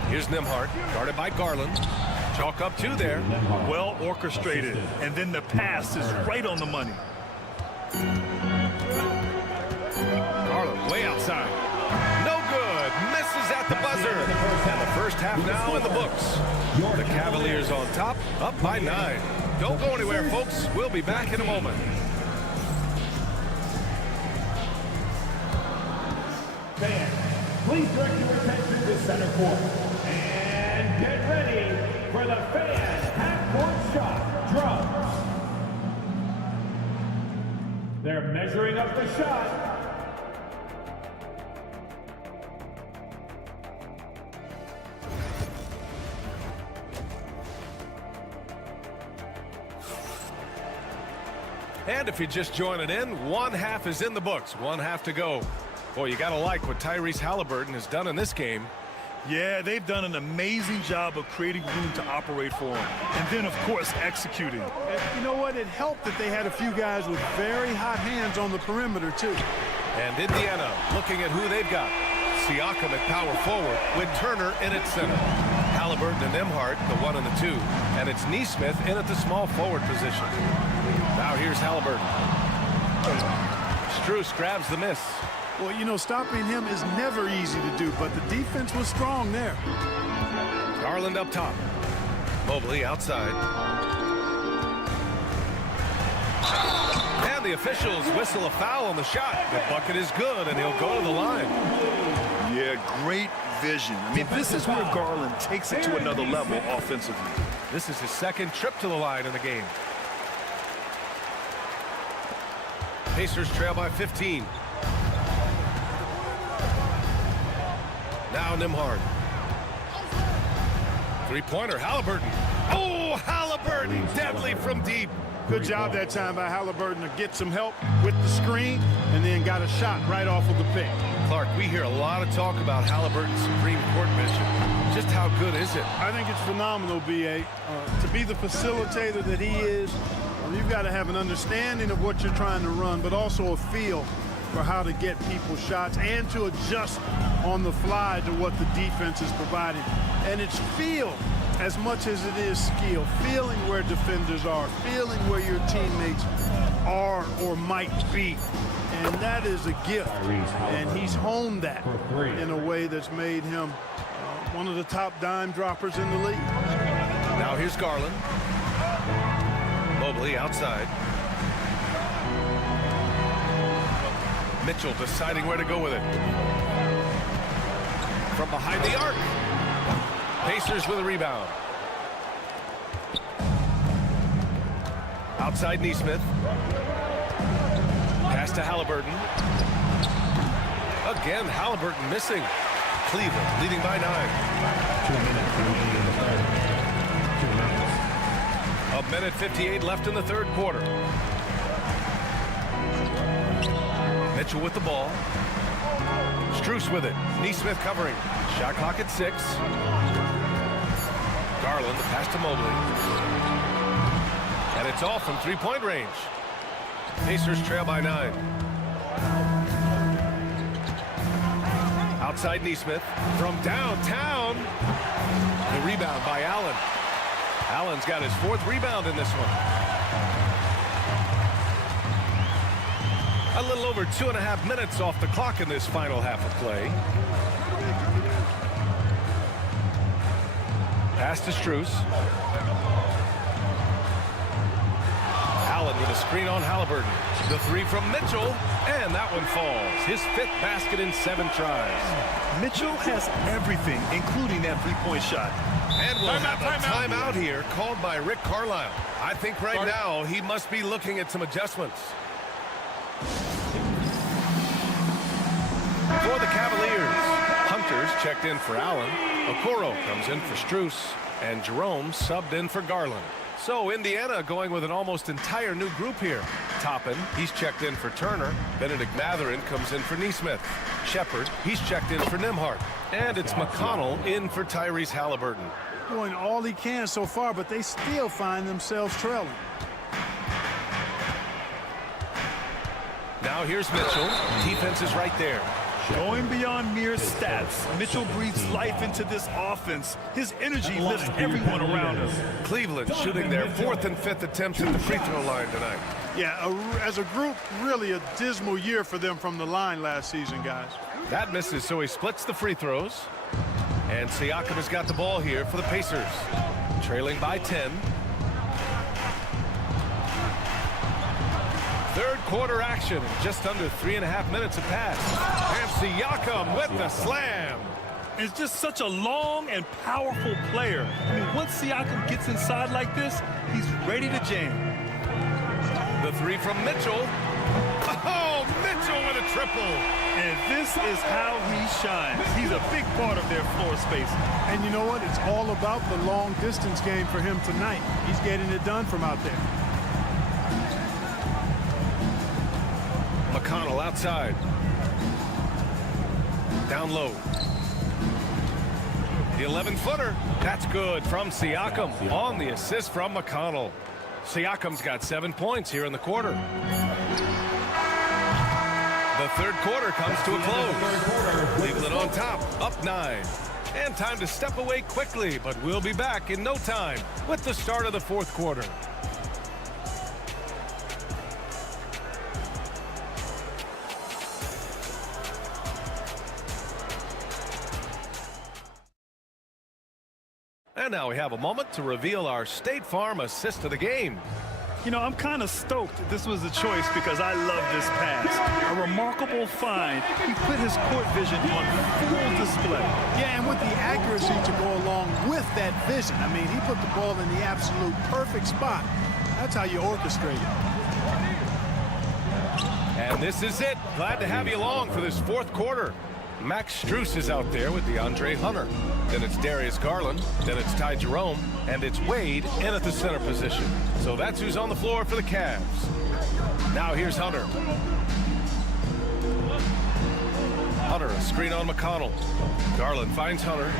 Here's Nembhard, guarded by Garland. Chalk up 2 there. Well orchestrated. And then the pass is right on the money. Garland way outside. No good. Misses at the buzzer. And the first half now in the books. The Cavaliers on top, up by 9. Don't go anywhere, folks. We'll be back in a moment. Fans, please direct your attention to center court. And get ready for the fan half-court shot drums. They're measuring up the shot. And if you're just joining in, 1 half is in the books. 1 half to go. Boy, you got to like what Tyrese Halliburton has done in this game. Yeah, they've done an amazing job of creating room to operate for him. And then, of course, executing. And you know what? It helped that they had a few guys with very hot hands on the perimeter, too. And Indiana looking at who they've got. Siakam at power forward with Turner in at center. Halliburton and Nembhard, the 1 and the 2. And it's Nesmith in at the small forward position. Now here's Halliburton. Strus grabs the miss. Well, you know, stopping him is never easy to do, but the defense was strong there. Garland up top. Mobley outside. And the officials whistle a foul on the shot. The bucket is good, and he'll go to the line. Yeah, great vision. I mean, this is where Garland takes it to another level offensively. This is his second trip to the line in the game. Pacers trail by 15. Now Nembhard. Three-pointer, Halliburton. Oh, Halliburton, deadly from deep. Good job that time by Halliburton to get some help with the screen and then got a shot right off of the pick. Clark, we hear a lot of talk about Halliburton's Supreme Court vision. Just how good is it? I think it's phenomenal, B.A. To be the facilitator that he is, you've got to have an understanding of what you're trying to run, but also a feel for how to get people shots and to adjust on the fly to what the defense is providing. And it's feel as much as it is skill, feeling where defenders are, feeling where your teammates are or might be. And that is a gift. And he's honed that in a way that's made him one of the top dime droppers in the league. Now here's Garland. Mobley outside. Mitchell deciding where to go with it. From behind the arc. Pacers with a rebound. Outside Nesmith. Pass to Halliburton. Again, Halliburton missing. Cleveland leading by 9. 2 minutes remaining in the third. 2 minutes. A minute 58 left in the third quarter. Mitchell with the ball. Strus with it. Nesmith covering. Shot clock at 6. Garland, the pass to Mobley. And it's off from three-point range. Pacers trail by 9. Outside Nesmith. From downtown. The rebound by Allen. Allen's got his 4th rebound in this one. A little over 2.5 minutes off the clock in this final half of play. Pass to Strus. Allen with a screen on Halliburton. The 3 from Mitchell, and that one falls. His 5th basket in 7 tries. Mitchell has everything, including that three-point shot. And we'll have a timeout here called by Rick Carlisle. I think right now he must be looking at some adjustments. For the Cavaliers, Hunter's checked in for Allen. Okoro comes in for Strus, and Jerome subbed in for Garland. So Indiana going with an almost entire new group here. Toppin, he's checked in for Turner. Benedict Mathurin comes in for Nesmith. Shepard, he's checked in for Nembhard. And it's McConnell in for Tyrese Halliburton. Doing all he can so far, but they still find themselves trailing. Now here's Mitchell. Defense is right there. Going beyond mere stats, Mitchell breathes life into this offense. His energy lifts everyone around him. Cleveland shooting their 4th and 5th attempts at the free throw line tonight. Yeah, as a group, really a dismal year for them from the line last season, guys. That misses, so he splits the free throws. And Siakam has got the ball here for the Pacers. Trailing by 10. Third quarter action. Just under 3.5 minutes have passed. And Siakam with the slam. It's just such a long and powerful player. I mean, once Siakam gets inside like this, he's ready to jam. The 3 from Mitchell. Oh, Mitchell with a triple. And this is how he shines. He's a big part of their floor space. And you know what? It's all about the long distance game for him tonight. He's getting it done from out there. McConnell outside. Down low. The 11-footer. That's good from Siakam on the assist from McConnell. Siakam's got 7 points here in the quarter. The third quarter comes to a close. Cleveland on top, up 9. And time to step away quickly, but we'll be back in no time with the start of the fourth quarter. And now we have a moment to reveal our State Farm assist of the game. You know, I'm kind of stoked this was a choice because I love this pass. A remarkable find. He put his court vision on full display. Yeah, and with the accuracy to go along with that vision. I mean, he put the ball in the absolute perfect spot. That's how you orchestrate it. And this is it. Glad to have you along for this fourth quarter. Max Strus is out there with DeAndre Hunter. Then it's Darius Garland. Then it's Ty Jerome. And it's Wade in at the center position. So that's who's on the floor for the Cavs. Now here's Hunter. Hunter, a screen on McConnell. Garland finds Hunter.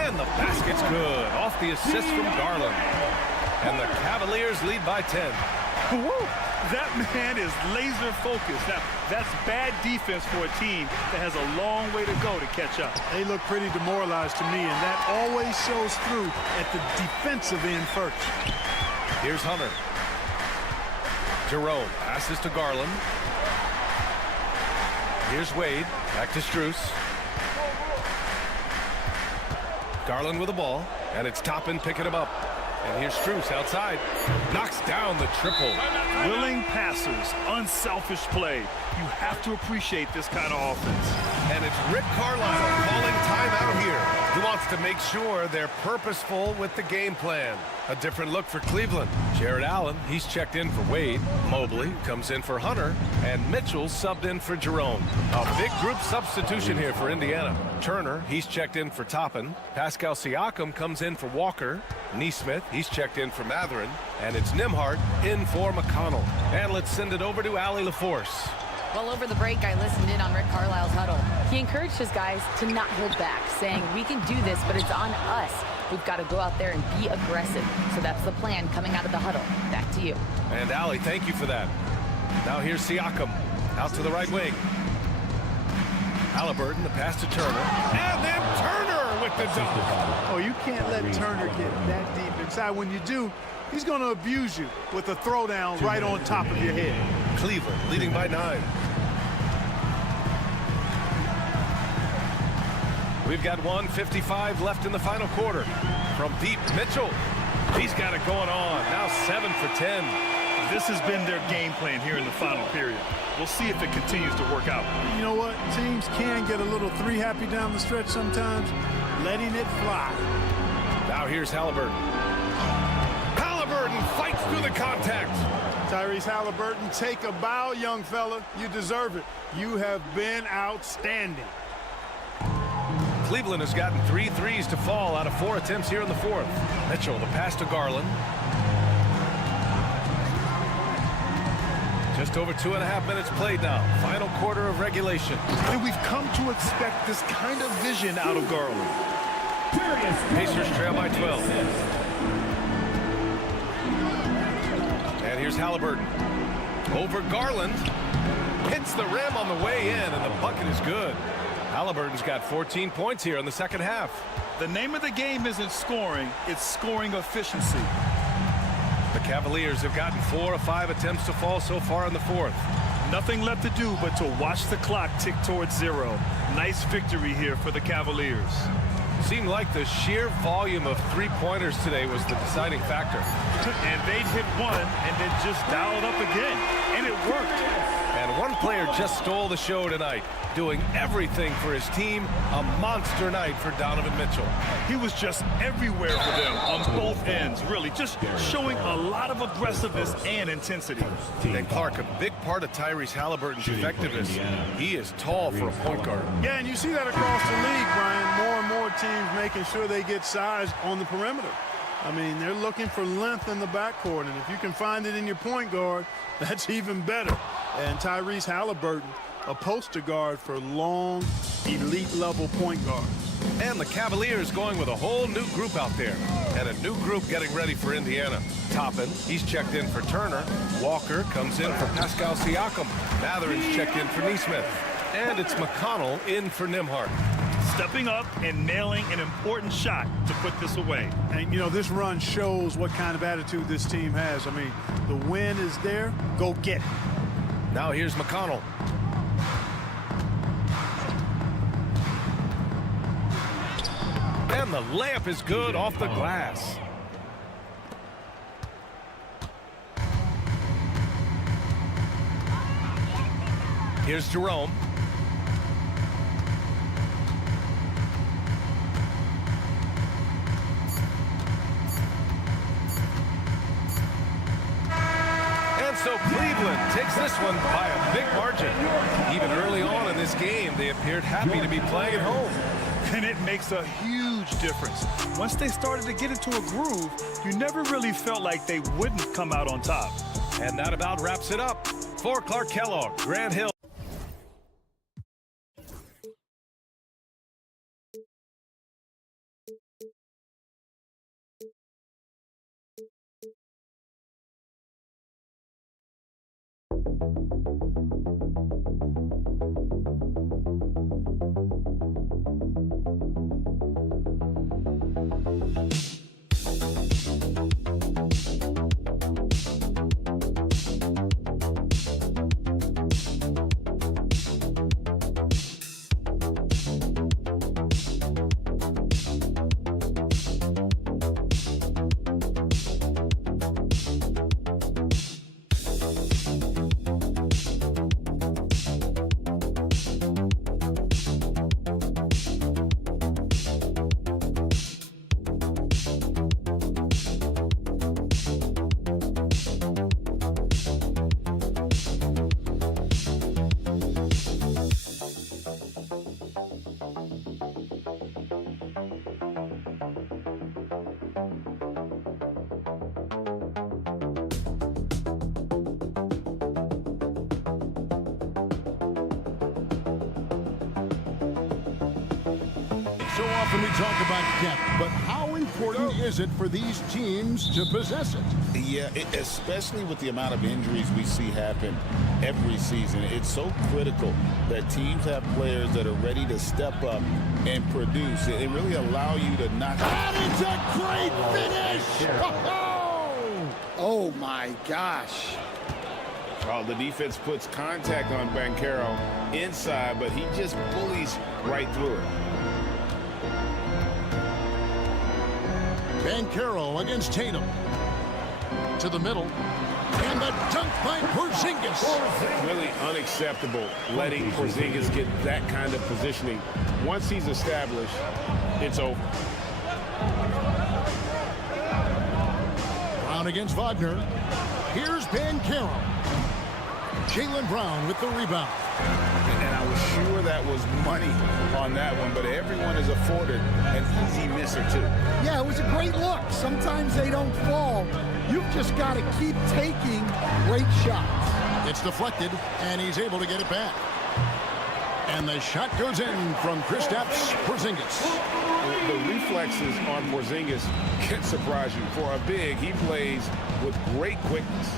And the basket's good. Off the assist from Garland. And the Cavaliers lead by 10. Woo! That man is laser focused. Now, that's bad defense for a team that has a long way to go to catch up. They look pretty demoralized to me, and that always shows through at the defensive end first. Here's Hunter. Jerome passes to Garland. Here's Wade. Back to Strus. Garland with the ball, and it's Toppin picking him up. And here's Strus outside. Knocks down the triple. Willing passers, unselfish play. You have to appreciate this kind of offense. And it's Rick Carlisle calling timeout here. He wants to make sure they're purposeful with the game plan. A different look for Cleveland. Jared Allen, he's checked in for Wade. Mobley comes in for Hunter. And Mitchell subbed in for Jerome. A big group substitution here for Indiana. Turner, he's checked in for Toppin. Pascal Siakam comes in for Walker. Neesmith, he's checked in for Mathurin. And it's Nembhard in for McConnell. And let's send it over to Allie LaForce. Well, over the break, I listened in on Rick Carlisle's huddle. He encouraged his guys to not hold back, saying, we can do this, but it's on us. We've got to go out there and be aggressive. So that's the plan coming out of the huddle. Back to you. And Allie, thank you for that. Now here's Siakam out to the right wing. Halliburton, the pass to Turner. And then Turner with the dunk. Oh, you can't let Turner get that deep inside. When you do, he's going to abuse you with a throwdown right on top of your head. Cleveland leading by 9. We've got 1:55 left in the final quarter. From deep, Mitchell. He's got it going on. Now 7 for 10. This has been their game plan here in the final period. We'll see if it continues to work out. You know what? Teams can get a little three happy down the stretch sometimes. Letting it fly. Now here's Halliburton. Halliburton fights through the contact. Tyrese Halliburton, take a bow, young fella. You deserve it. You have been outstanding. Cleveland has gotten 3 threes to fall out of 4 attempts here in the fourth. Mitchell, the pass to Garland. Just over 2.5 minutes played now. Final quarter of regulation. And we've come to expect this kind of vision out of Garland. Pacers trail by 12. And here's Halliburton. Over Garland. Hits the rim on the way in, and the bucket is good. Halliburton's got 14 points here in the second half. The name of the game isn't scoring, it's scoring efficiency. The Cavaliers have gotten 4 of 5 attempts to fall so far in the fourth. Nothing left to do but to watch the clock tick towards 0. Nice victory here for the Cavaliers. Seemed like the sheer volume of three-pointers today was the deciding factor. And they'd hit one and then just dialed up again. And it worked. And one player just stole the show tonight, doing everything for his team. A monster night for Donovan Mitchell. He was just everywhere for them on both ends, really, just showing a lot of aggressiveness and intensity. And Clark, a big part of Tyrese Halliburton's effectiveness. He is tall for a point guard. Yeah, and you see that across the league, Brian. More and more teams making sure they get size on the perimeter. I mean, they're looking for length in the backcourt, and if you can find it in your point guard, that's even better. And Tyrese Halliburton a poster guard for long, elite-level point guards. And the Cavaliers going with a whole new group out there. And a new group getting ready for Indiana. Toppin, he's checked in for Turner. Walker comes in for Pascal Siakam. Matherin's checked in for Nesmith. And it's McConnell in for Nembhard. Stepping up and nailing an important shot to put this away. And, you know, this run shows what kind of attitude this team has. I mean, the win is there. Go get it. Now here's McConnell. And the layup is good off the glass. Here's Jerome. And so Cleveland takes this one by a big margin. Even early on in this game, they appeared happy to be playing at home. And it makes a huge difference. Once they started to get into a groove, you never really felt like they wouldn't come out on top. And that about wraps it up. For Clark Kellogg, Grant Hill. So often we talk about depth, but how important is it for these teams to possess it? Yeah, especially with the amount of injuries we see happen every season. It's so critical that teams have players that are ready to step up and produce. It really allow you to not... That is a great finish! Oh, my gosh. Oh, the defense puts contact on Banchero inside, but he just bullies right through it. Banchero against Tatum. To the middle. And the dunk by Porzingis. Really unacceptable letting Porzingis get that kind of positioning. Once he's established, it's over. Brown against Wagner. Here's Banchero. Jaylen Brown with the rebound. And I was sure that was money on that one, but everyone is afforded an easy misser too. Yeah, it was a great look. Sometimes they don't fall. You've just got to keep taking great shots. It's deflected, and he's able to get it back. And the shot goes in from Kristaps Porzingis. The reflexes on Porzingis can surprise you. For a big, he plays with great quickness.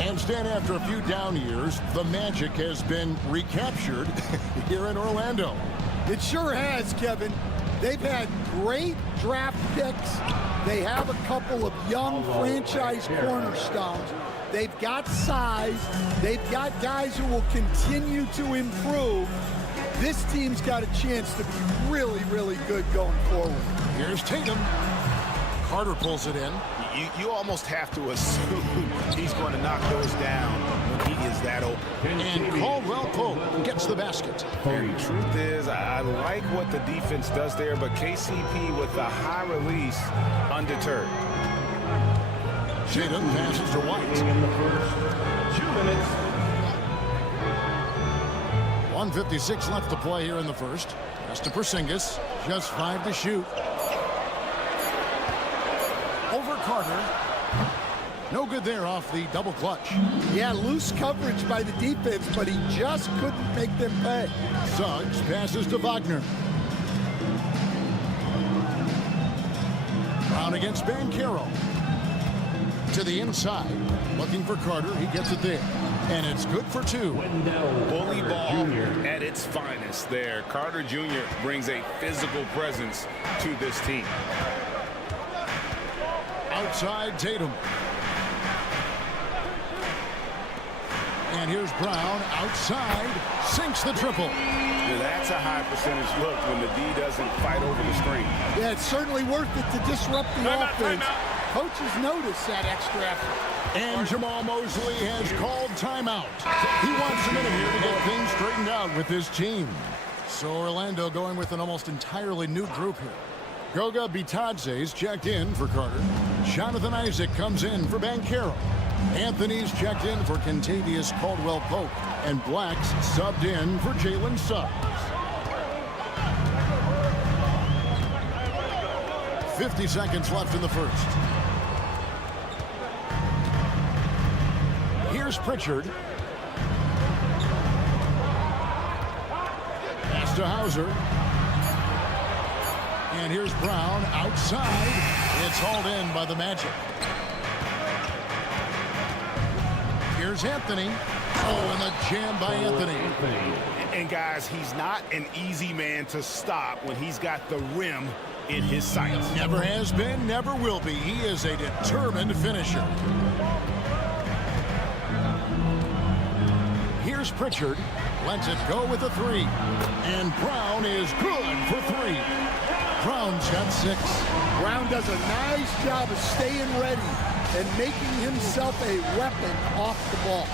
And Stan, after a few down years, the magic has been recaptured here in Orlando. It sure has, Kevin. They've had great draft picks. They have a couple of young franchise cornerstones. They've got size. They've got guys who will continue to improve. This team's got a chance to be really, really good going forward. Here's Tatum. Carter pulls it in. You almost have to assume he's going to knock those down when he is that open. And Caldwell Pope gets the basket. The truth is, I like what the defense does there, but KCP with the high release undeterred. Tatum passes to White. In the first 2 minutes. 1:56 left to play here in the first. Pass to Porzingis. Just 5 to shoot. Over Carter. No good there off the double clutch. Yeah, loose coverage by the defense, but he just couldn't make them pay. Suggs passes to Wagner. Brown against Banchero. To the inside. Looking for Carter. He gets it there. And it's good for 2. Bully ball at its finest there. Carter Jr. brings a physical presence to this team. Outside Tatum. And here's Brown outside. Sinks the triple. Now that's a high percentage look when the D doesn't fight over the screen. Yeah, it's certainly worth it to disrupt the offense. Coaches notice that extra effort. And Jamal Mosley has called timeout. He wants a minute here to get things straightened out with his team. So Orlando going with an almost entirely new group here. Goga Bitadze's checked in for Carter. Jonathan Isaac comes in for Banchero. Anthony's checked in for Kentavious Caldwell-Pope. And Black's subbed in for Jalen Suggs. 50 seconds left in the first. Here's Pritchard. Pass to Hauser. And here's Brown outside. It's hauled in by the Magic. Here's Anthony. Oh, and the jam by Anthony. And guys, he's not an easy man to stop when he's got the rim in his sights. Never has been, never will be. He is a determined finisher. Here's Pritchard. Lets it go with a 3. And Brown is good for 3. Brown's got 6. Brown does a nice job of staying ready and making himself a weapon off the ball.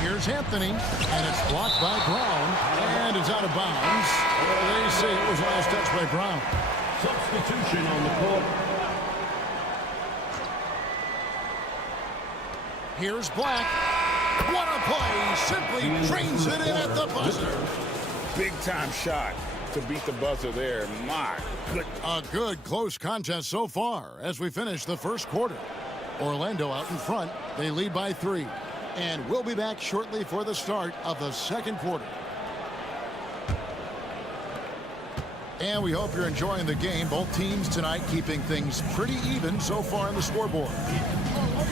Here's Anthony, and it's blocked by Brown, and it's out of bounds. They say it was last touch by Brown. Substitution on the court. Here's Black. What a play! Simply drains it in at the buzzer. Big time shot to beat the buzzer there. My good. A good close contest so far as we finish the first quarter. Orlando out in front. They lead by 3. And we'll be back shortly for the start of the second quarter. And we hope you're enjoying the game. Both teams tonight keeping things pretty even so far on the scoreboard.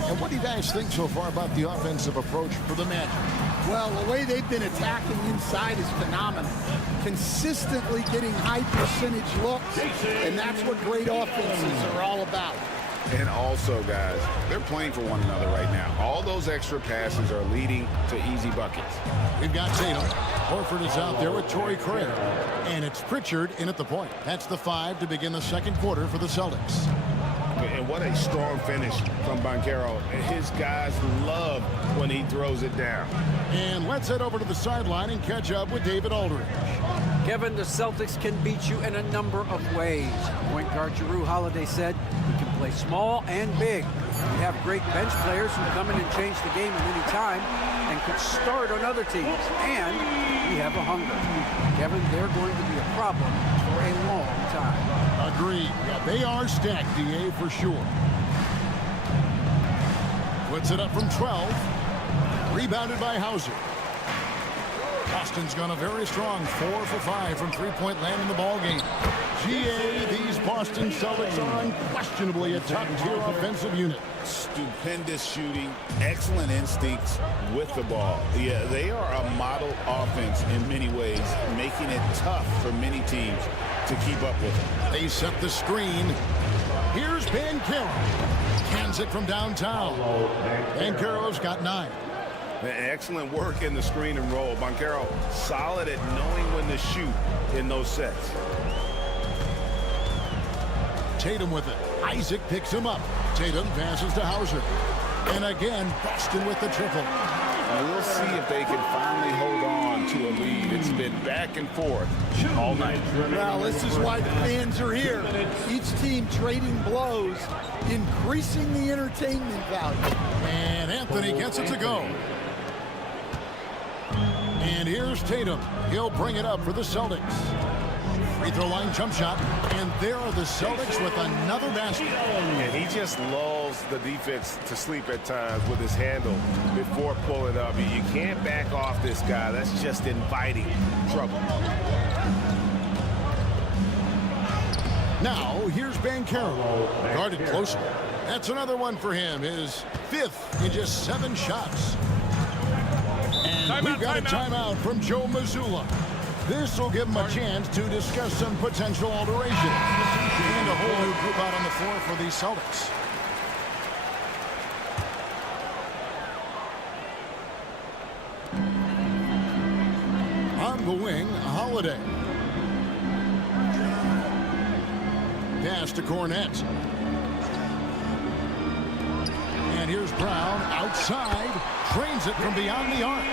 And what do you guys think so far about the offensive approach for the Magic? Well, the way they've been attacking inside is phenomenal. Consistently getting high percentage looks, and that's what great offenses are all about. And also, guys, they're playing for one another right now. All those extra passes are leading to easy buckets. We've got Tatum. Horford is out there with Torrey Craig. And it's Pritchard in at the point. That's the 5 to begin the second quarter for the Celtics. And what a strong finish from Banchero. His guys love when he throws it down. And let's head over to the sideline and catch up with David Aldridge. Kevin, the Celtics can beat you in a number of ways. Point guard Jrue Holiday said he can play small and big. We have great bench players who come in and change the game at any time and could start on other teams. And we have a hunger. Kevin, they're going to be a problem for a long time. Agreed. Yeah, they are stacked, DA, for sure. Puts it up from 12. Rebounded by Hauser. Boston's gone a very strong 4 for 5 from three-point land in the ballgame. GA, these Boston Celtics are unquestionably a top-tier offensive unit. Stupendous shooting, excellent instincts with the ball. Yeah, they are a model offense in many ways, making it tough for many teams to keep up with them. They set the screen. Here's Banchero. Cans it from downtown. Banchero's got 9. Excellent work in the screen and roll. Banchero solid at knowing when to shoot in those sets. Tatum with it. Isaac picks him up. Tatum passes to Hauser. And again, Boston with the triple. And we'll see if they can finally hold on to a lead. It's been back and forth all night. Well, this is why the fans are here. Each team trading blows, increasing the entertainment value. And Anthony gets it to go. And here's Tatum. He'll bring it up for the Celtics. Free throw line jump shot. And there are the Celtics with another basket. And he just lulls the defense to sleep at times with his handle before pulling up. You can't back off this guy. That's just inviting trouble. Now, here's Banchero. Guarded closer. That's another one for him. His 5th in just 7 shots. And we've got a timeout from Joe Mazzulla. This will give him a chance to discuss some potential alterations. And a whole new group out on the floor for the Celtics. On the wing, Holiday. Pass to Cornette. And here's Brown outside. Trains it from beyond the arc.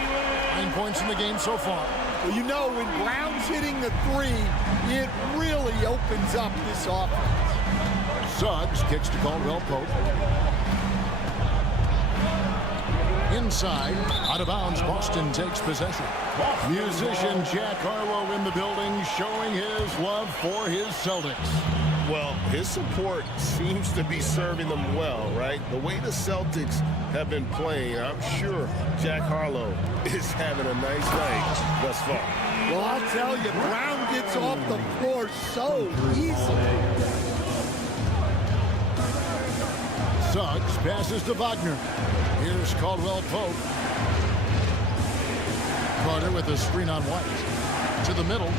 9 points in the game so far. Well, you know, when Brown's hitting the 3, it really opens up this offense. Suggs kicks to Caldwell Pope. Inside, out of bounds, Boston takes possession. Musician Jack Harlow in the building, showing his love for his Celtics. Well, his support seems to be serving them well, right? The way the Celtics have been playing, I'm sure Jack Harlow is having a nice night thus far. Well, I'll tell you, Brown gets off the floor so easily. Suggs passes to Wagner. Here's Caldwell Pope. Carter with a screen on White. To the middle.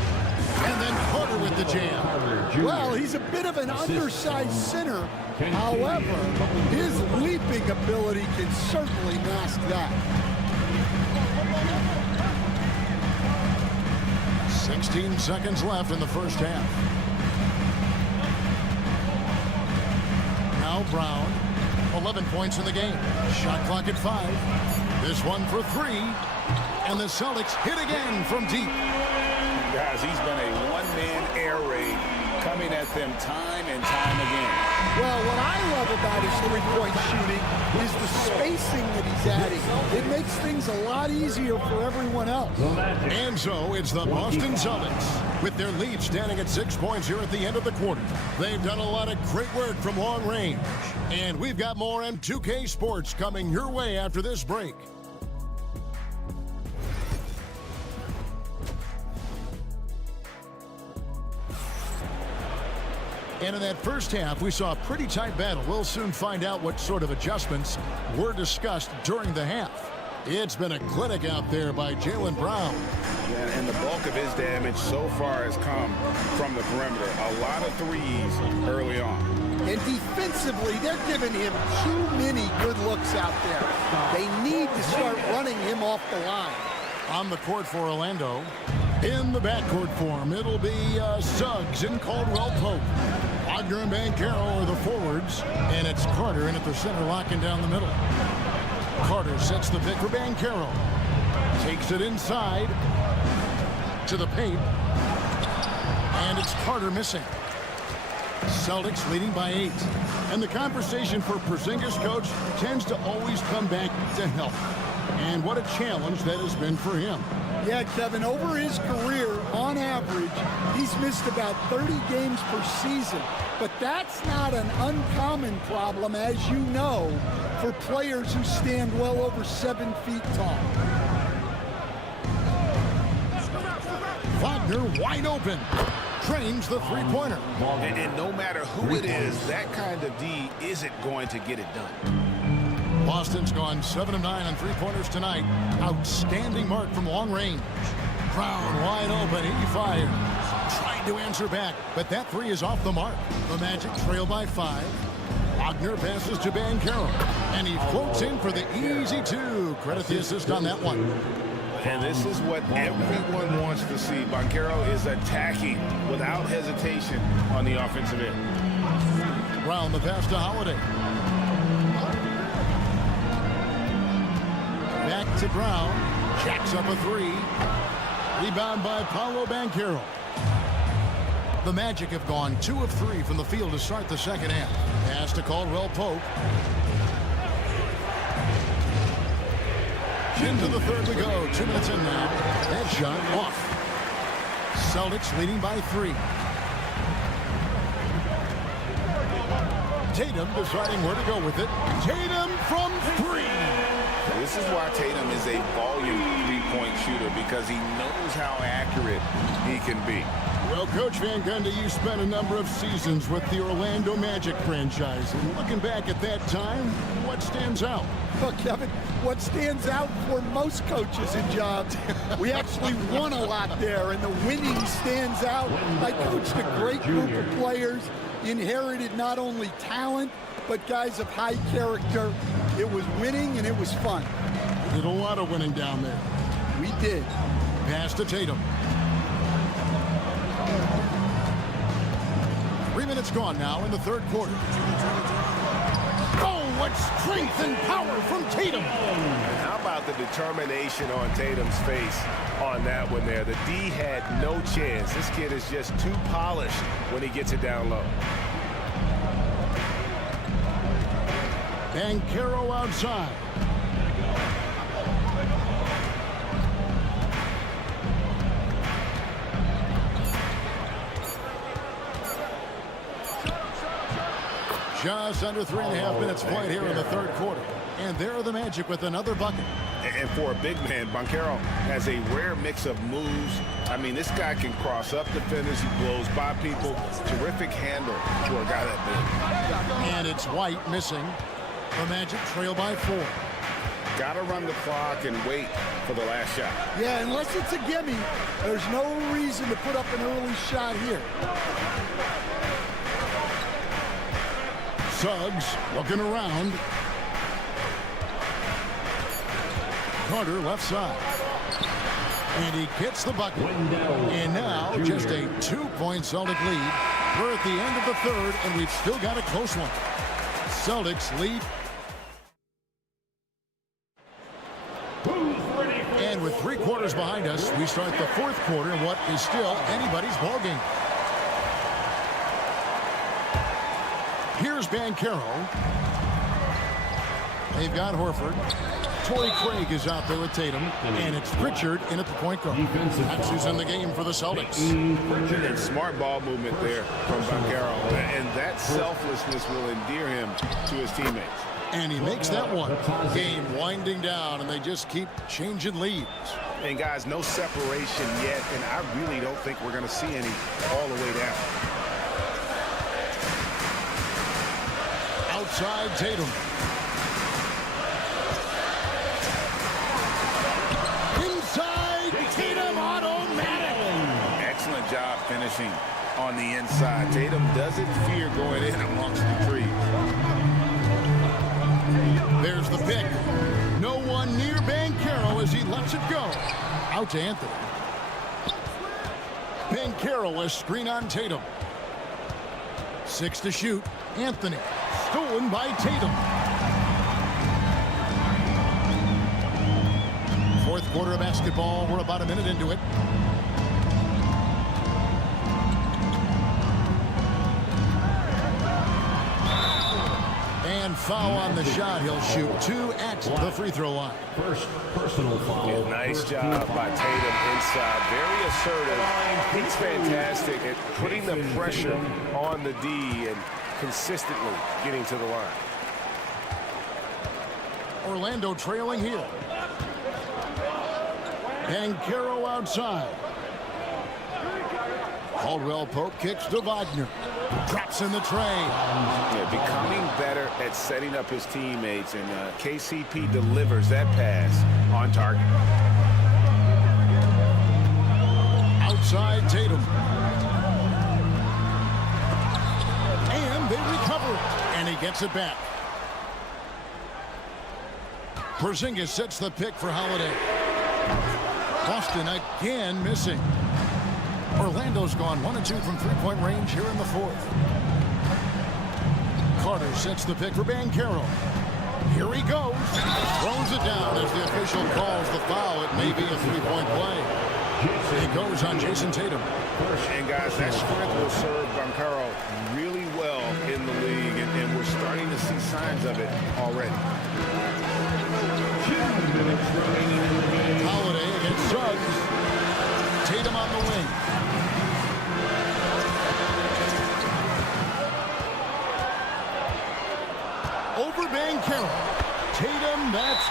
And then Carter with the jam. Well, he's a bit of an undersized center. However, his leaping ability can certainly mask that. 16 seconds left in the first half. Now Brown, 11 points in the game. Shot clock at 5. This one for 3. And the Celtics hit again from deep. Guys, he's been a one-man air raid coming at them time and time again. Well, what I love about his three-point shooting is the spacing that he's adding. It makes things a lot easier for everyone else. And so it's the Boston Celtics with their lead standing at 6 points here at the end of the quarter. They've done a lot of great work from long range. And we've got more M2K Sports coming your way after this break. And in that first half, we saw a pretty tight battle. We'll soon find out what sort of adjustments were discussed during the half. It's been a clinic out there by Jaylen Brown. Yeah, and the bulk of his damage so far has come from the perimeter. A lot of threes early on. And defensively, they're giving him too many good looks out there. They need to start running him off the line. On the court for Orlando. In the backcourt for him, it'll be Suggs and Caldwell Pope. Wagner and Banchero are the forwards, and it's Carter in at the center, locking down the middle. Carter sets the pick for Banchero. Takes it inside to the paint, and it's Carter missing. Celtics leading by 8. And the conversation for Porzingis, coach, tends to always come back to health. And what a challenge that has been for him. Yeah, Kevin, over his career, on average, he's missed about 30 games per season. But that's not an uncommon problem, as you know, for players who stand well over 7 feet tall. Wagner wide open. Trains the three-pointer. And no matter who it is, that kind of D isn't going to get it done. Boston's gone 7 of 9 on three-pointers tonight. Outstanding mark from long range. Brown wide open. He fires. Trying to answer back, but that 3 is off the mark. The Magic trail by 5. Wagner passes to Banchero, and he floats in for the easy 2. Credit the assist on that one. And this is what everyone wants to see. Banchero is attacking without hesitation on the offensive end. Brown the pass to Holiday. Back to Brown. Jacks up a 3. Rebound by Paolo Banchero. The Magic have gone 2 of 3 from the field to start the second half. Pass to Caldwell Pope. Into the third we go. 2 minutes in now. That shot off. Celtics leading by 3. Tatum deciding where to go with it. Tatum from 3. This is why Tatum is a volume three-point shooter, because he knows how accurate he can be. Well, Coach Van Gundy, you spent a number of seasons with the Orlando Magic franchise. And looking back at that time, what stands out? Well, Kevin, what stands out for most coaches and jobs, we actually won a lot there, and the winning stands out. I coached a great group of players, inherited not only talent, but guys of high character. It was winning, and it was fun. Did a lot of winning down there. We did. Pass to Tatum. 3 minutes gone now in the third quarter. Oh, what strength and power from Tatum. And how about the determination on Tatum's face on that one there? The D had no chance. This kid is just too polished when he gets it down low. Banchero outside. Just under 3.5 minutes played here in the third quarter. And there are the Magic with another bucket. And for a big man, Banchero has a rare mix of moves. I mean, this guy can cross up defenders. He blows by people. Terrific handle for a guy that big. And it's White missing. The Magic trail by 4. Got to run the clock and wait for the last shot. Yeah, unless it's a gimme, there's no reason to put up an early shot here. Suggs looking around. Carter left side. And he gets the bucket. And now just a 2-point Celtic lead. We're at the end of the third, and we've still got a close one. Celtics lead. And with 3 quarters behind us, we start the fourth quarter in what is still anybody's ballgame. Here's Banchero. They've got Horford. Torrey Craig is out there with Tatum. And it's Pritchard in at the point guard. That's who's in the game for the Celtics. And smart ball movement there from Banchero. And that selflessness will endear him to his teammates. And he makes that one. Game winding down, and they just keep changing leads. And guys, no separation yet, and I really don't think we're going to see any all the way down. Outside Tatum. Inside Tatum, automatic. Excellent job finishing on the inside. Tatum doesn't fear going in amongst the trees. There's the pick. No one near Banchero as he lets it go. Out to Anthony. Banchero, a screen on Tatum. 6 to shoot. Anthony. Stolen by Tatum. Fourth quarter of basketball. We're about a minute into it. And foul on the shot. He'll shoot 2 at the free throw line. First personal foul. Yeah, nice job by Tatum inside. Very assertive. He's fantastic at putting the pressure on the D and consistently getting to the line. Orlando trailing here. Banchero outside. Caldwell Pope kicks to Wagner. Drops in the tray. Yeah, becoming better at setting up his teammates, and KCP delivers that pass on target. Outside Tatum. And they recover it. And he gets it back. Porzingis sets the pick for Holiday. Boston again missing. Orlando's gone 1 of 2 from three-point range here in the fourth. Carter sets the pick for Banchero. Here he goes. Throws it down as the official calls the foul. It may be a three-point play. It goes on Jason Tatum. And guys, that strength will serve Banchero really well in the league, and we're starting to see signs of it already. Holiday against Suggs. Tatum on the wing.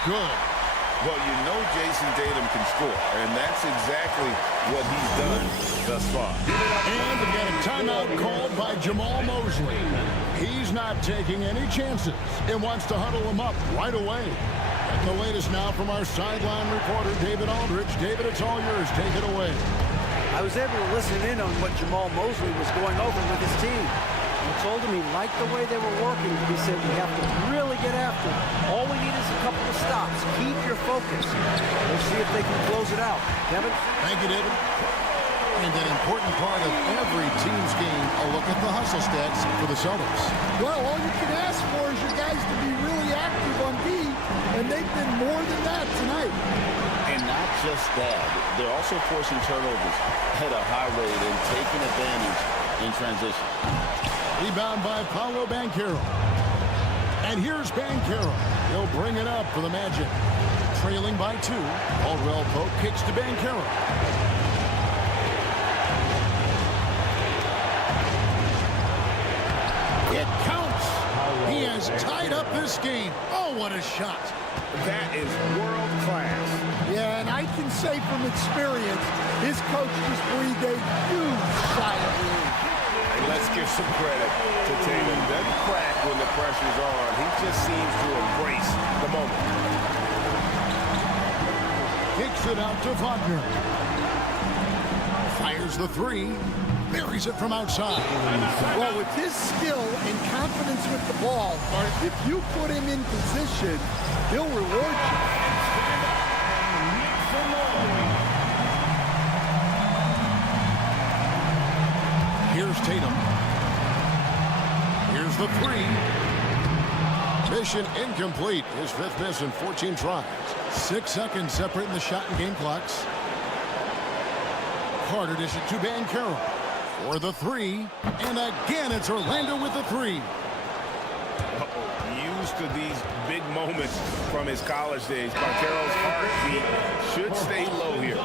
good. Well, you know Jason Tatum can score, and that's exactly what he's done thus far. And we get a timeout called by Jamal Mosley. He's not taking any chances and wants to huddle him up right away. And the latest now from our sideline reporter, David Aldridge. David, it's all yours. Take it away. I was able to listen in on what Jamal Mosley was going over with his team. I told him he liked the way they were working. He said we have to really get after it. All we need is a couple of stops. Keep your focus. We'll see if they can close it out. Kevin? Thank you, David. And an important part of every team's game, a look at the hustle stats for the Celtics. Well, all you can ask for is your guys to be really active on D, and they've been more than that tonight. And not just that, they're also forcing turnovers at a high rate and taking advantage in transition. Rebound by Paolo Banchero. And here's Banchero. He'll bring it up for the Magic. Trailing by 2. Caldwell Pope kicks to Banchero. It counts. He has tied up this game. Oh, what a shot. That is world class. Yeah, and I can say from experience, his coach just breathed a huge sigh of relief. And let's give some credit to Tatum. Doesn't crack when the pressure's on. He just seems to embrace the moment. Kicks it out to Wagner. Fires the 3. Buries it from outside. Well, with his skill and confidence with the ball, if you put him in position, he'll reward you. Here's Tatum. Here's the 3. Mission incomplete. His 5th miss in 14 tries. 6 seconds separating the shot and game clocks. Carter dishes to Banchero for the 3. And again, it's Orlando with the 3. Used to these big moments from his college days. Banchero's heartbeat should stay low here.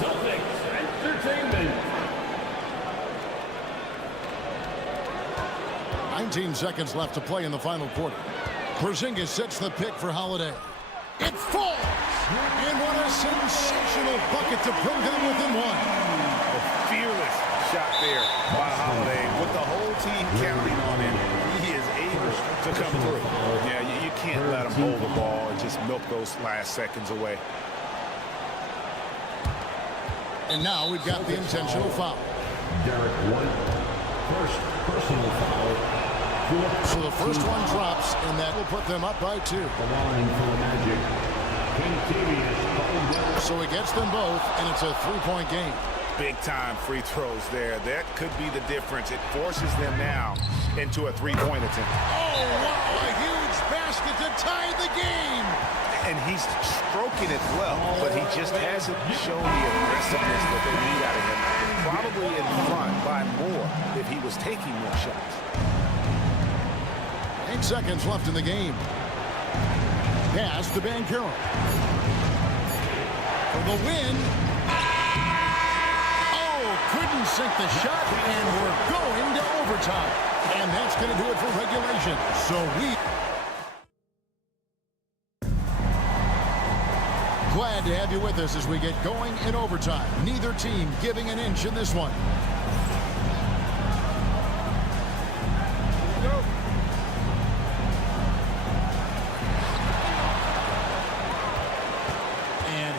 Celtics Entertainment. 19 seconds left to play in the final quarter. Porzingis sets the pick for Holiday. It falls! And what a sensational bucket to bring them within 1. A fearless shot there by Holiday. With the whole team counting on him, he is able to come through. Yeah, you can't let him hold the ball and just milk those last seconds away. And now we've got the intentional foul. Derek White, first personal foul. So the first one drops, and that will put them up by 2. The line for the Magic. So he gets them both, and it's a 3-point game. Big-time free throws there. That could be the difference. It forces them now into a 3-point attempt. Oh, wow, a huge basket to tie the game. And he's stroking it well, but he just hasn't shown the aggressiveness that they need out of him. Probably in front by more if he was taking more shots. 8 seconds left in the game. Pass to Banchero. For the win. Oh, couldn't sink the shot, and we're going to overtime. And that's going to do it for regulation. So glad to have you with us as we get going in overtime. Neither team giving an inch in this one.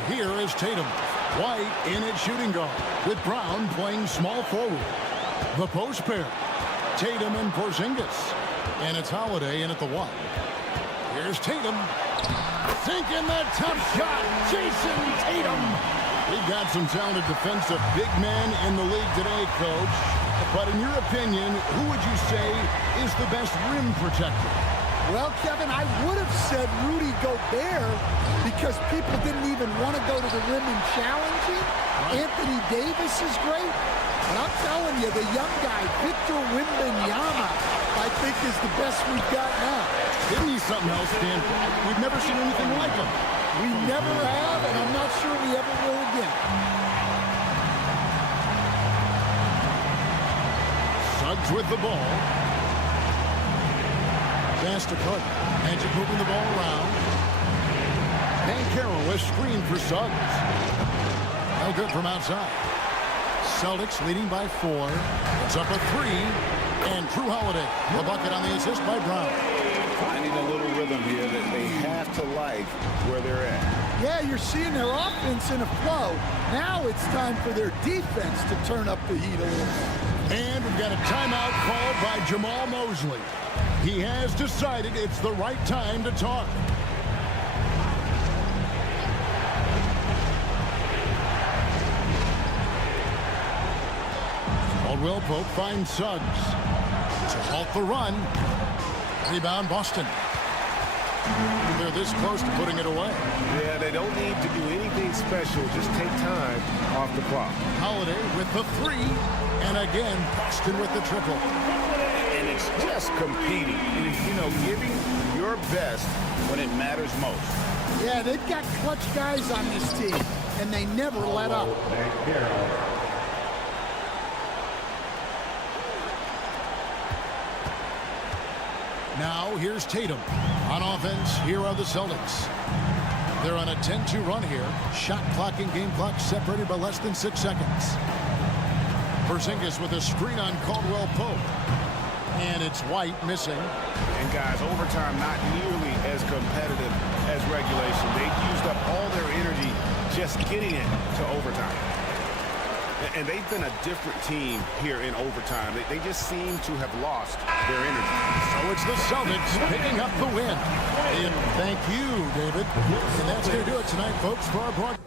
Here is Tatum. White in at shooting guard, with Brown playing small forward. The post pair, Tatum and Porzingis. And it's Holiday in at the 1. Here's Tatum. Sinking the tough shot, Jason Tatum. We've got some talented defensive big men in the league today, Coach. But in your opinion, who would you say is the best rim protector? Well, Kevin, I would have said Rudy Gobert because people didn't even want to go to the rim and challenge him. Right. Anthony Davis is great. But I'm telling you, the young guy, Victor Wembanyama, I think is the best we've got now. Isn't he something else, Dan? We've never seen anything like him. We never have, and I'm not sure we ever will again. Suggs with the ball. Pass to Carter. Magic moving the ball around. Banchero is screen for Suggs. No good from outside. Celtics leading by 4. It's up a 3. And Drew Holiday, the bucket on the assist by Brown. Finding a little rhythm here that they have to like where they're at. Yeah, you're seeing their offense in a flow. Now it's time for their defense to turn up the heat a little. And we've got a timeout called by Jamal Mosley. He has decided it's the right time to talk. Caldwell Pope finds Suggs to halt the run. Rebound Boston. They're this close to putting it away. Yeah, they don't need to do anything special. Just take time off the clock. Holiday with the 3. And again, Boston with the triple. And it's just competing. You know, giving your best when it matters most. Yeah, they've got clutch guys on this team, and they never let up. Now here's Tatum. On offense, here are the Celtics. They're on a 10-2 run here. Shot clock and game clock separated by less than 6 seconds. Porzingis with a screen on Caldwell Pope. And it's White missing. And guys, overtime not nearly as competitive as regulation. They used up all their energy just getting it to overtime. And they've been a different team here in overtime. They just seem to have lost their energy. So it's the Celtics picking up the win. And thank you, David. And that's going to do it tonight, folks, for our broadcast.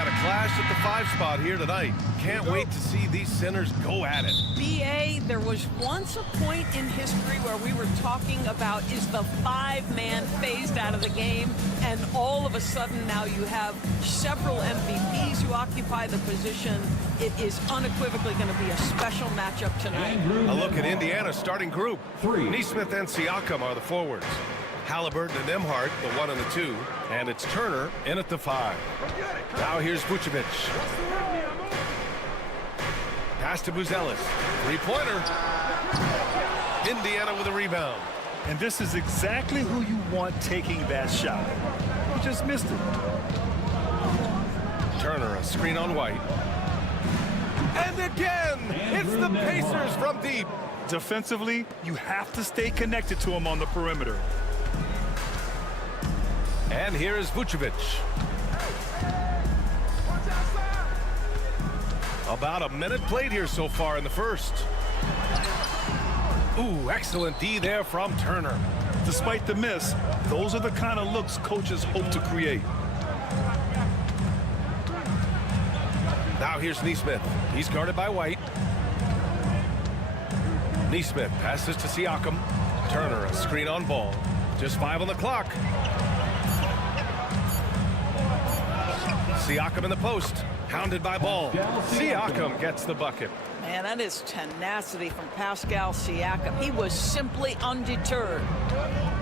got a clash at the 5 spot here tonight. Can't wait to see these centers go at it. BA, there was once a point in history where we were talking about, is the 5-man phased out of the game? And all of a sudden now you have several MVPs who occupy the position. It is unequivocally going to be a special matchup tonight. A look at Indiana's starting group. Neesmith and Siakam are the forwards. Halliburton and Nembhard, the 1 and the 2. And it's Turner in at the 5. Now here's Vucevic. Pass to Buzelis. 3-pointer. Indiana with a rebound. And this is exactly who you want taking that shot. You just missed it. Turner, a screen on White. And again, it's the Pacers from deep. Defensively, you have to stay connected to him on the perimeter. And here is Vucevic. About a minute played here so far in the first. Ooh, excellent D there from Turner. Despite the miss, those are the kind of looks coaches hope to create. Now here's Neesmith. He's guarded by White. Neesmith passes to Siakam. Turner, a screen on Ball. Just 5 on the clock. Siakam in the post. Hounded by Ball. Siakam gets the bucket. Man, that is tenacity from Pascal Siakam. He was simply undeterred.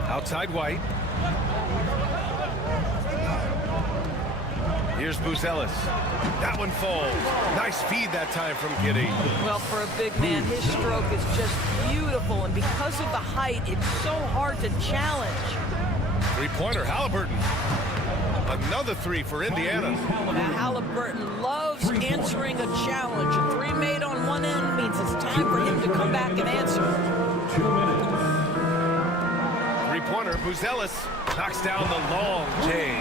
Outside White. Here's Buzelis. That one falls. Nice feed that time from Giddey. Well, for a big man, his stroke is just beautiful. And because of the height, it's so hard to challenge. 3-pointer, Halliburton. Another 3 for Indiana. Now, Halliburton loves answering a challenge. A 3 made on one end means it's time for him to come back and answer. 3-pointer, Buzelis knocks down the long J.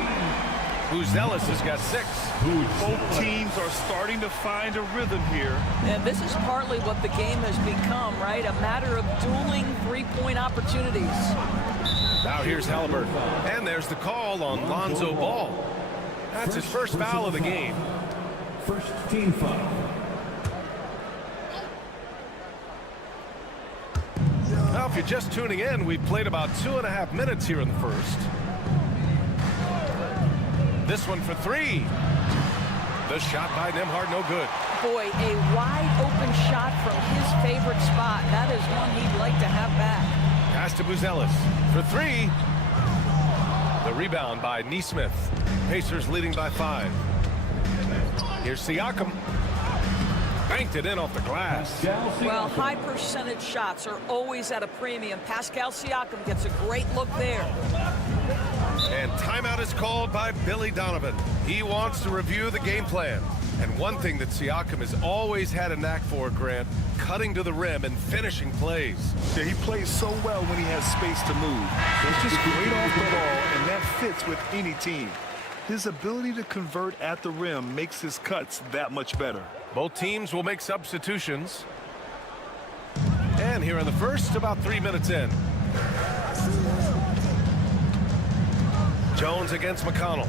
Buzelis has got 6. Both teams are starting to find a rhythm here. And this is partly what the game has become, right? A matter of dueling 3-point opportunities. Now here's Halliburton. And there's the call on Lonzo Ball. That's his first foul of the game. First team foul. Now, if you're just tuning in, we've played about 2.5 minutes here in the first. This one for 3. The shot by Nembhard, no good. Boy, a wide open shot from his favorite spot. That is one he'd like to have back. Pass to Buzelis for 3. The rebound by Neesmith. Pacers leading by 5. Here's Siakam. Banked it in off the glass. Well, high percentage shots are always at a premium. Pascal Siakam gets a great look there. And timeout is called by Billy Donovan. He wants to review the game plan. And one thing that Siakam has always had a knack for, Grant, cutting to the rim and finishing plays. Yeah, he plays so well when he has space to move. He's just great off the ball, and that fits with any team. His ability to convert at the rim makes his cuts that much better. Both teams will make substitutions. And here in the first, about 3 minutes in. Jones against McConnell.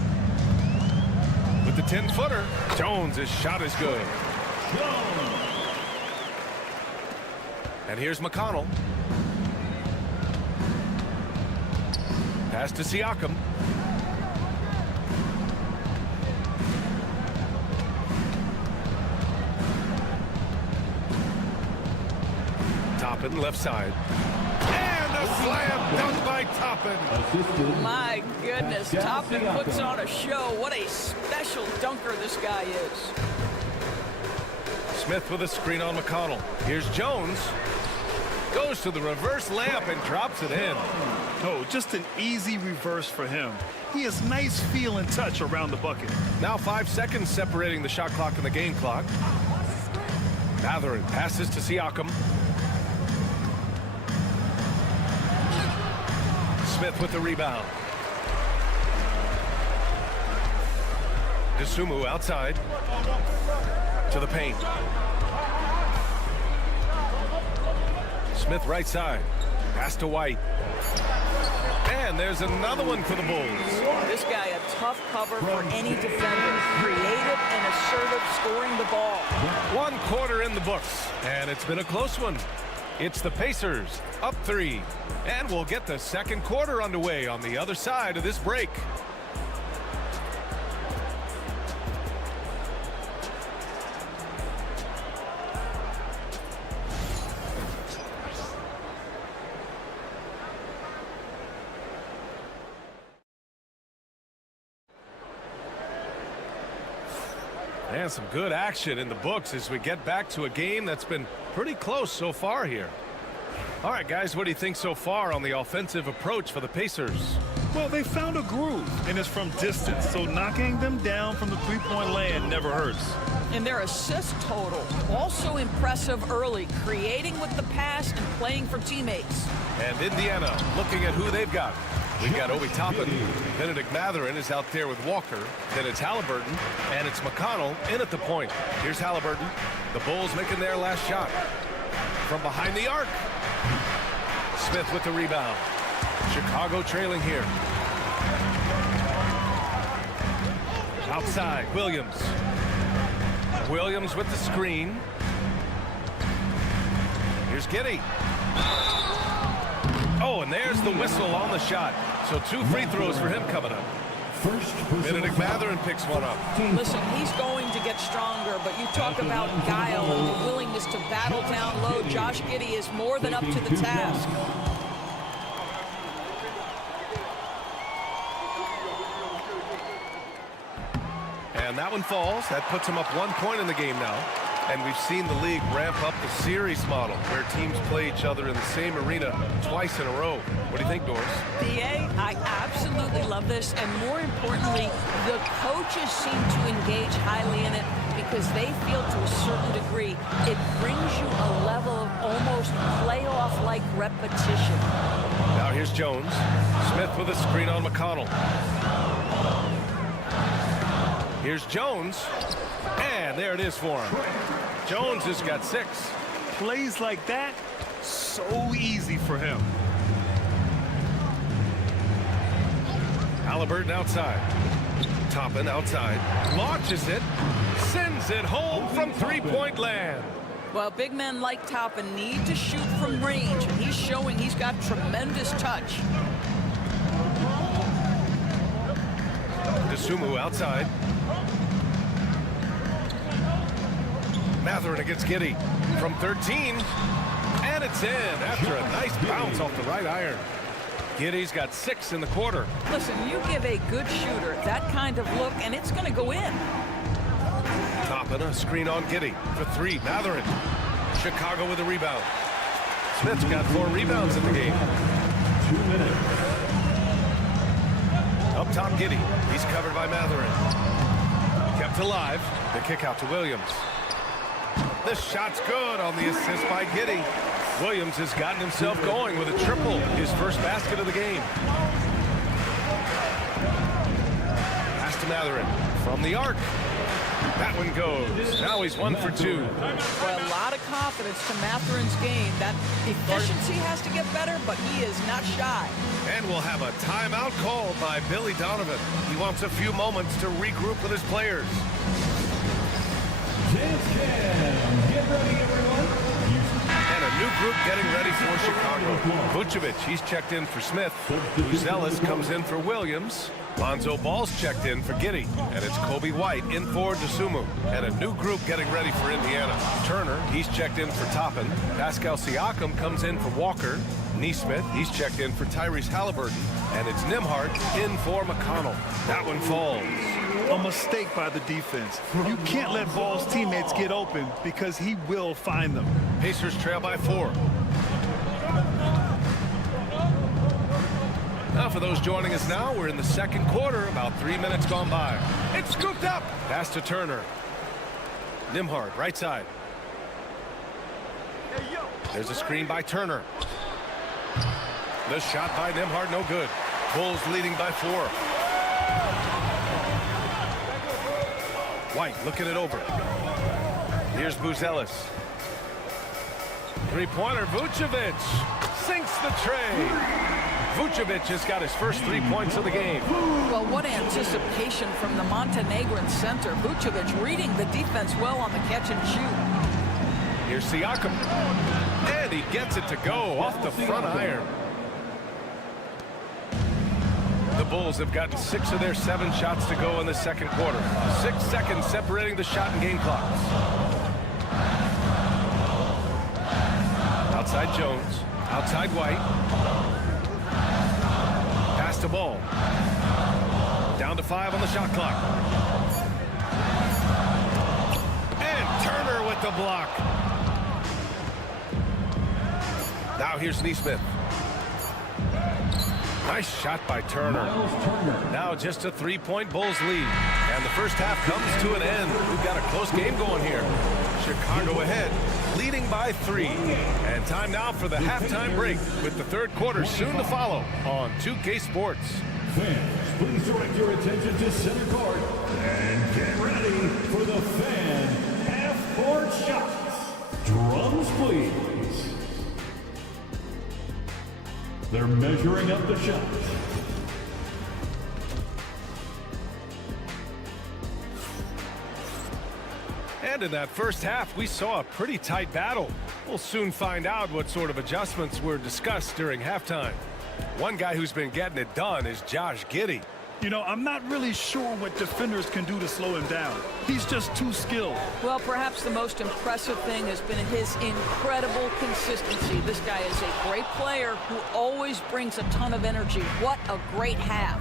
With the 10-footer, Jones' shot is good. And here's McConnell. Pass to Siakam. Toppin, left side. And a slam dunk by Toppin. My goodness, Toppin puts on a show. What a special dunker this guy is. Smith with a screen on McConnell. Here's Jones. Goes to the reverse layup and drops it in. Oh, just an easy reverse for him. He has nice feel and touch around the bucket. Now 5 seconds separating the shot clock and the game clock. Mathurin passes to Siakam. Smith with the rebound. Dosunmu outside. To the paint. Smith right side. Pass to White. And there's another one for the Bulls. This guy a tough cover for any defender. Creative and assertive scoring the ball. 1 quarter in the books, and it's been a close one. It's the Pacers up 3, and we'll get the second quarter underway on the other side of this break. And some good action in the books as we get back to a game that's been pretty close so far here. All right, guys, what do you think so far on the offensive approach for the Pacers? Well, they found a groove, and it's from distance, so knocking them down from the three-point land never hurts. And their assist total, also impressive early, creating with the pass and playing for teammates. And Indiana looking at who they've got. We've got Obi Toppin. Benedict Mathurin is out there with Walker. Then it's Halliburton, and it's McConnell in at the point. Here's Halliburton. The Bulls making their last shot. From behind the arc. Smith with the rebound. Chicago trailing here. Outside, Williams. Williams with the screen. Here's Giddey. Oh, and there's the whistle on the shot. So 2 free throws for him coming up. Benedict Mathurin picks one up. Listen, he's going to get stronger, but you talk about guile and the willingness to battle down low. Josh Giddey is more than up to the task. And that one falls. That puts him up 1 point in the game now. And we've seen the league ramp up the series model where teams play each other in the same arena twice in a row. What do you think, Doris? BA, I absolutely love this. And more importantly, the coaches seem to engage highly in it because they feel to a certain degree it brings you a level of almost playoff-like repetition. Now here's Jones. Smith with a screen on McConnell. Here's Jones. And there it is for him. Jones has got 6. Plays like that, so easy for him. Halliburton outside. Toppin outside. Launches it. Sends it home from three-point land. Well, big men like Toppin need to shoot from range, and he's showing he's got tremendous touch. DeSumo outside. Mathurin against Giddey from 13, and it's in after a nice bounce off the right iron. Giddey's got 6 in the quarter. Listen, you give a good shooter that kind of look, and it's going to go in. Toppin a screen on Giddey for 3. Mathurin. Chicago with a rebound. Smith's got 4 rebounds in the game. 2 minutes. Up top, Giddey. He's covered by Mathurin. Kept alive. The kick out to Williams. The shot's good on the assist by Giddey. Williams has gotten himself going with a triple, his first basket of the game. Pass to Mathurin from the arc. That one goes. Now he's 1 for 2. Well, a lot of confidence to Mathurin's game. That efficiency has to get better, but he is not shy. And we'll have a timeout called by Billy Donovan. He wants a few moments to regroup with his players. Get ready, everyone. And a new group getting ready for Chicago. Vucevic, he's checked in for Smith. Buzelis comes in for Williams. Lonzo Ball's checked in for Giddey. And it's Kobe White in for DeSumo. And a new group getting ready for Indiana. Turner, he's checked in for Toppin. Pascal Siakam comes in for Walker. Nesmith, he's checked in for Tyrese Halliburton. And it's Nembhard in for McConnell. That one falls. A mistake by the defense. You can't let Ball's teammates get open because he will find them. Pacers trail by 4. Now for those joining us now, we're in the second quarter, about 3 minutes gone by. It's scooped up. Pass to Turner. Nembhard, right side. There's a screen by Turner. The shot by Nembhard, no good. Bulls leading by 4. White looking it over. Here's Buzelis. Three-pointer, Vucevic sinks the tray. Vucevic has got his first 3 points of the game. Well, what anticipation from the Montenegrin center. Vucevic reading the defense well on the catch and shoot. Here's Siakam. And he gets it to go off the front iron. The Bulls have gotten 6 of their 7 shots to go in the second quarter. 6 seconds separating the shot and game clocks. Outside Jones. Outside White. Pass to Ball. Down to 5 on the shot clock. And Turner with the block. Now here's Neesmith. Nice shot by Turner. Now just a 3-point Bulls lead. And the first half comes to an end. We've got a close game going here. Chicago ahead, leading by 3. And time now for the halftime break with the third quarter soon to follow on 2K Sports. Fans, please direct your attention to center court and get ready for the fan half-court shots. Drums, please. They're measuring up the shots. And in that first half, we saw a pretty tight battle. We'll soon find out what sort of adjustments were discussed during halftime. One guy who's been getting it done is Josh Giddey. You know, I'm not really sure what defenders can do to slow him down. He's just too skilled. Well, perhaps the most impressive thing has been his incredible consistency. This guy is a great player who always brings a ton of energy. What a great half.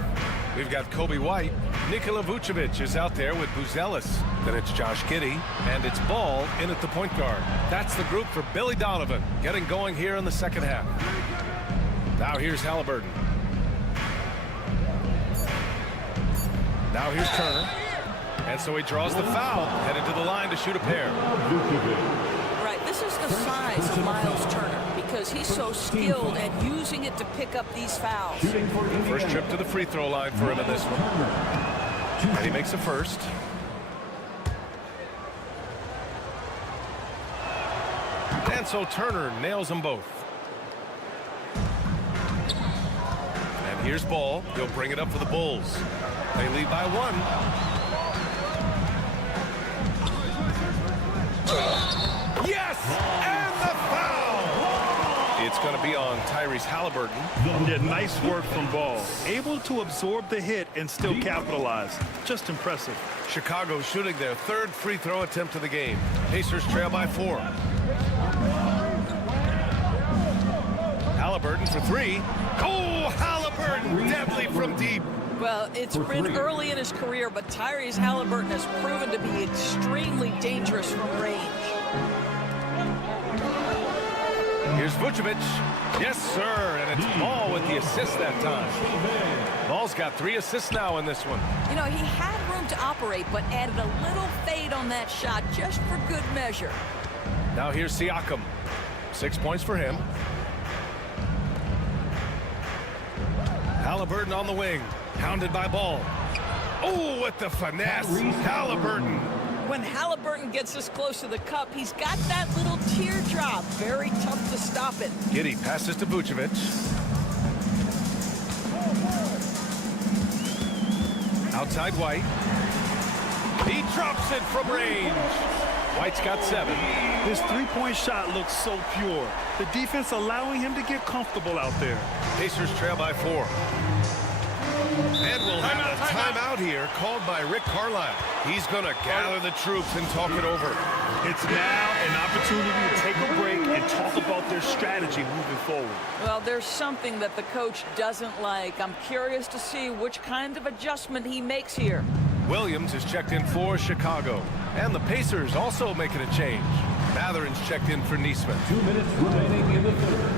We've got Kobe White. Nikola Vucevic is out there with Buzelis. Then it's Josh Giddey, and it's Ball in at the point guard. That's the group for Billy Donovan, getting going here in the second half. Now here's Halliburton. Now here's Turner. And so he draws the foul, headed to the line to shoot a pair. Right, this is the size of Miles Turner because he's so skilled at using it to pick up these fouls. First trip to the free throw line for him in this one. And he makes a first. And so Turner nails them both. And here's Ball. He'll bring it up for the Bulls. They lead by 1. Yes! And the foul! It's going to be on Tyrese Halliburton. Yeah, nice work from Ball. Able to absorb the hit and still capitalize. Just impressive. Chicago shooting their 3rd free throw attempt of the game. Pacers trail by 4. Halliburton for 3. Oh, Halliburton deadly from deep. Well, it's been early in his career, but Tyrese Halliburton has proven to be extremely dangerous from range. Here's Vucevic. Yes, sir, and it's Ball with the assist that time. Ball's got 3 assists now in this one. You know, he had room to operate, but added a little fade on that shot just for good measure. Now here's Siakam. 6 points for him. Halliburton on the wing. Hounded by Ball. Oh, with the finesse. Halliburton. When Halliburton gets this close to the cup, he's got that little teardrop. Very tough to stop it. Giddey passes to Vucevic. Outside White. He drops it from range. White's got 7. His 3-point shot looks so pure. The defense allowing him to get comfortable out there. Pacers trail by 4. And we'll have a timeout here called by Rick Carlisle. He's going to gather the troops and talk it over. It's now an opportunity to take a break and talk about their strategy moving forward. Well, there's something that the coach doesn't like. I'm curious to see which kind of adjustment he makes here. Williams is checked in for Chicago. And the Pacers also making a change. Mathurin's checked in for Neesmith. 2 minutes remaining in the third.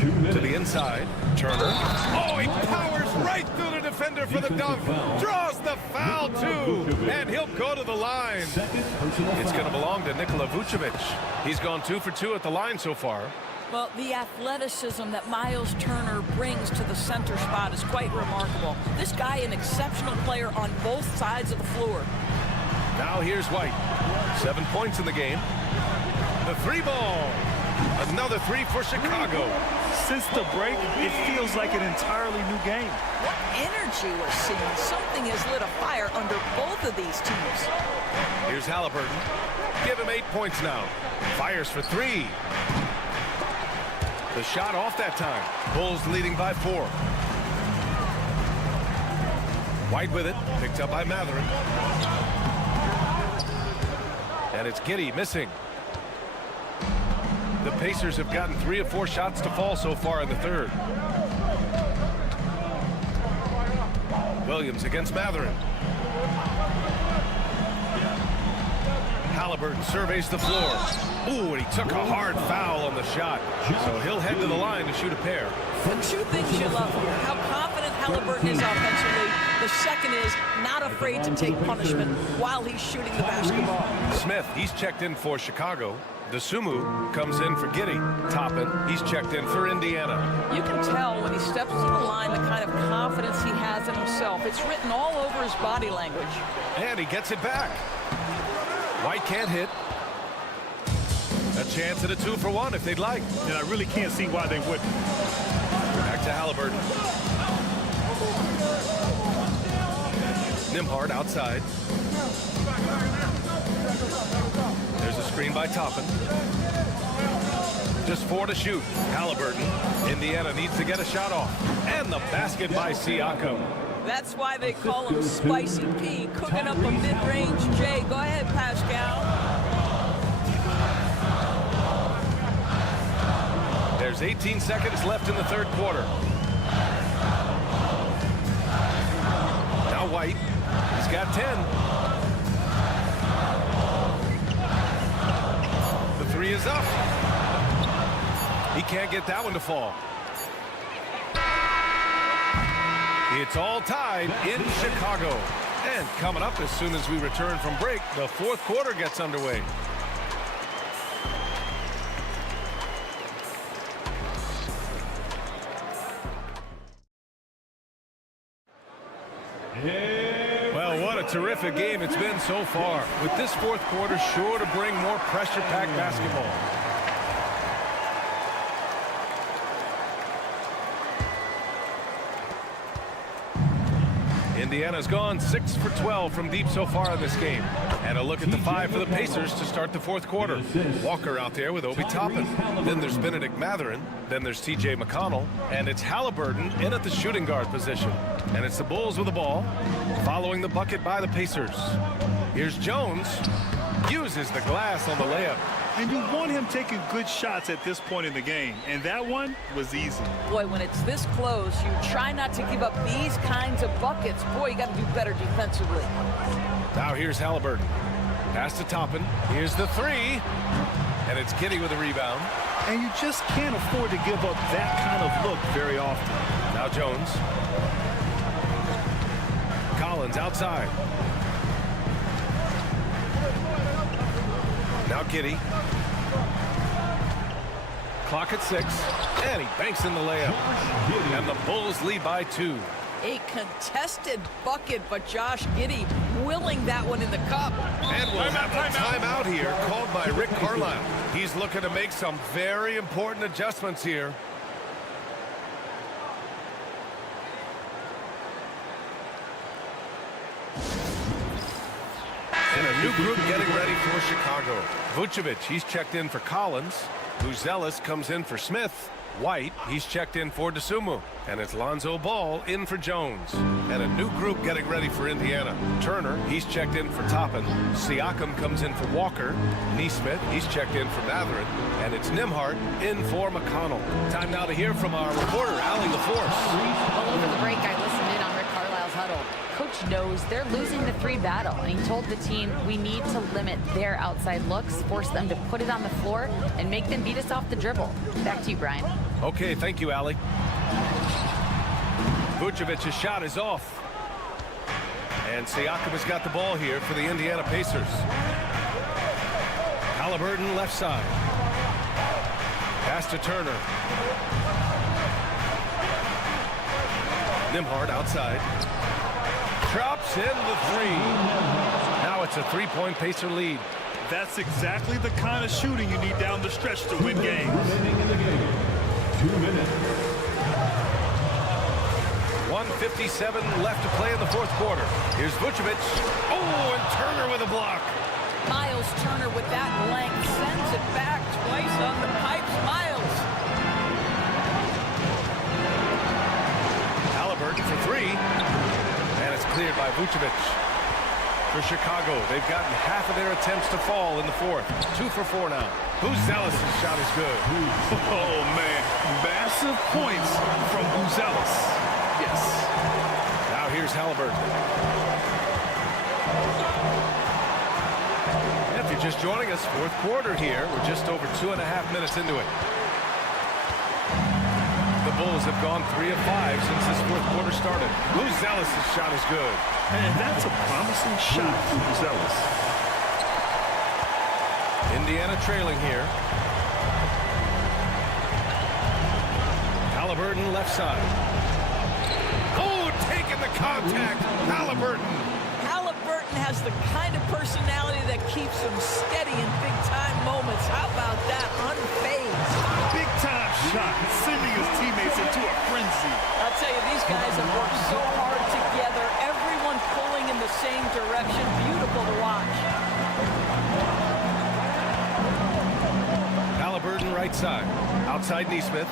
2 minutes. To the inside. Turner. Oh, he powers right through the defender for the dunk. Draws the foul, too. And he'll go to the line. It's going to belong to Nikola Vucevic. He's gone 2 for 2 at the line so far. Well, the athleticism that Miles Turner brings to the center spot is quite remarkable. This guy, an exceptional player on both sides of the floor. Now here's White. 7 points in the game. The 3 ball. Another three for Chicago. Since the break, it feels like an entirely new game. What energy we're seeing. Something has lit a fire under both of these teams. Here's Halliburton. Give him 8 points now. Fires for three. The shot off that time. Bulls leading by 4. White with it. Picked up by Matherin. And it's Giddey missing. The Pacers have gotten 3 of 4 shots to fall so far in the third. Williams against Matherin. Halliburton surveys the floor. Ooh, and he took a hard foul on the shot. So he'll head to the line to shoot a pair. The 2 things you love here, how confident Halliburton is offensively. The second is not afraid to take punishment while he's shooting the basketball. Smith, he's checked in for Chicago. DeSumo comes in for Giddey. Toppin, he's checked in for Indiana. You can tell when he steps to the line the kind of confidence he has in himself. It's written all over his body language. And he gets it back. White can't hit. A chance at a 2-for-1 if they'd like. And I really can't see why they wouldn't. Back to Halliburton. Nembhard outside. There's a screen by Toppin. Just 4 to shoot. Halliburton. Indiana needs to get a shot off. And the basket by Siakam. That's why they call him Spicy P, cooking up a mid-range J. Go ahead, Pascal. There's 18 seconds left in the third quarter. Now White. He's got 10. The 3 is up. He can't get that one to fall. It's all tied in Chicago. And coming up as soon as we return from break, the fourth quarter gets underway. Well, what a terrific game it's been so far. With this fourth quarter sure to bring more pressure-packed basketball. Indiana's gone 6 for 12 from deep so far in this game. And a look at the 5 for the Pacers to start the fourth quarter. Walker out there with Obi Toppin. Then there's Benedict Matherin. Then there's T.J. McConnell. And it's Halliburton in at the shooting guard position. And it's the Bulls with the ball, following the bucket by the Pacers. Here's Jones. Uses the glass on the layup. And you want him taking good shots at this point in the game. And that one was easy. Boy, when it's this close, you try not to give up these kinds of buckets. Boy, you got to do better defensively. Now here's Halliburton. Pass to Toppin. Here's the 3. And it's Giddey with a rebound. And you just can't afford to give up that kind of look very often. Now Jones. Collins outside. Now Giddey. Clock at 6. And he banks in the layup. And the Bulls lead by 2. A contested bucket, but Josh Giddey willing that one in the cup. And we'll have a timeout here called by Rick Carlisle. He's looking to make some very important adjustments here. And a new group getting ready for Chicago. Vucevic, he's checked in for Collins. Buzelis comes in for Smith. White, he's checked in for DeSumo. And it's Lonzo Ball in for Jones. And a new group getting ready for Indiana. Turner, he's checked in for Toppin. Siakam comes in for Walker. Nesmith, he's checked in for Matherin. And it's Nembhard in for McConnell. Time now to hear from our reporter, Allie LaForce. All over the break, I listened in on Rick Carlisle's huddle. Coach knows they're losing the 3 battle, and he told the team we need to limit their outside looks, force them to put it on the floor, and make them beat us off the dribble. Back to you, Brian. Okay, thank you, Allie. Vucevic's shot is off. And Siakam has got the ball here for the Indiana Pacers. Halliburton left side. Pass to Turner. Nembhard outside. Drops in the 3. Now it's a 3-point Pacer lead. That's exactly the kind of shooting you need down the stretch to win games. Remaining in the game. 2 minutes. 1:57 left to play in the fourth quarter. Here's Vucevic. Oh, and Turner with a block. Miles Turner with that length sends it back twice on the pipes. Miles. Halliburton for three. And it's cleared by Vucevic. For Chicago, they've gotten half of their attempts to fall in the fourth. 2 for 4 now. Buzelis' shot is good. Oh, man. Massive points from Buzelis. Yes. Now here's Halliburton. If you're just joining us, fourth quarter here. We're just over 2.5 minutes into it. The Bulls have gone 3 of 5 since this fourth quarter started. Buzelis' shot is good. And that's a promising shot for Buzelis. Indiana trailing here. Halliburton left side. Oh, taking the contact. Halliburton. Halliburton has the kind of personality that keeps him steady in big-time moments. How about that? Unfazed. Big-time shot, sending his teammates into a frenzy. I'll tell you, these guys have worked so hard together. Everyone pulling in the same direction. Beautiful to watch. Halliburton right side. Outside Neesmith.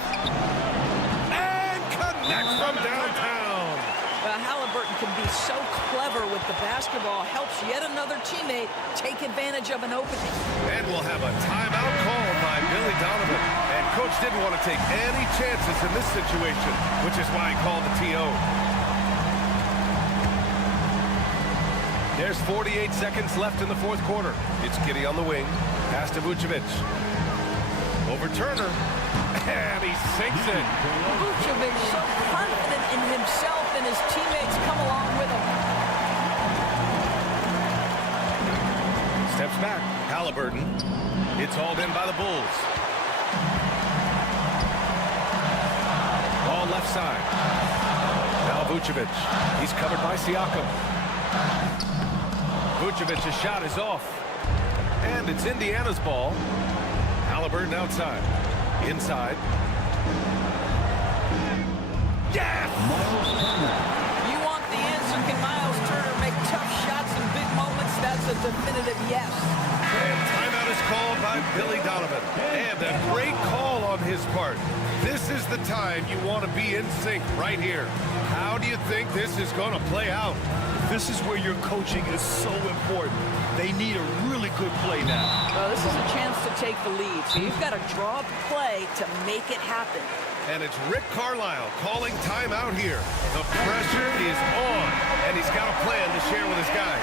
And connects from downtown. Halliburton can be so clever with the basketball. Helps yet another teammate take advantage of an opening. And we'll have a timeout called by Billy Donovan. And coach didn't want to take any chances in this situation, which is why he called the TO. There's 48 seconds left in the fourth quarter. It's Giddey on the wing. Pass to Vucevic. Over Turner. And he sinks it. Vucevic so confident in himself, and his teammates come along with him. Steps back. Halliburton. It's hauled in by the Bulls. Ball left side. Now Vucevic. He's covered by Siakam. Vucevic's shot is off. And it's Indiana's ball. Halliburton outside. Inside. Yes! You want the answer. Can Miles Turner make tough shots in big moments? That's a definitive yes. And timeout is called by Billy Donovan. And a great call on his part. This is the time you want to be in sync right here. How do you think this is going to play out? This is where your coaching is so important. They need a really good play now. This is a chance to take the lead. So you've got to draw up a play to make it happen. And it's Rick Carlisle calling timeout here. The pressure is on, and he's got a plan to share with his guys.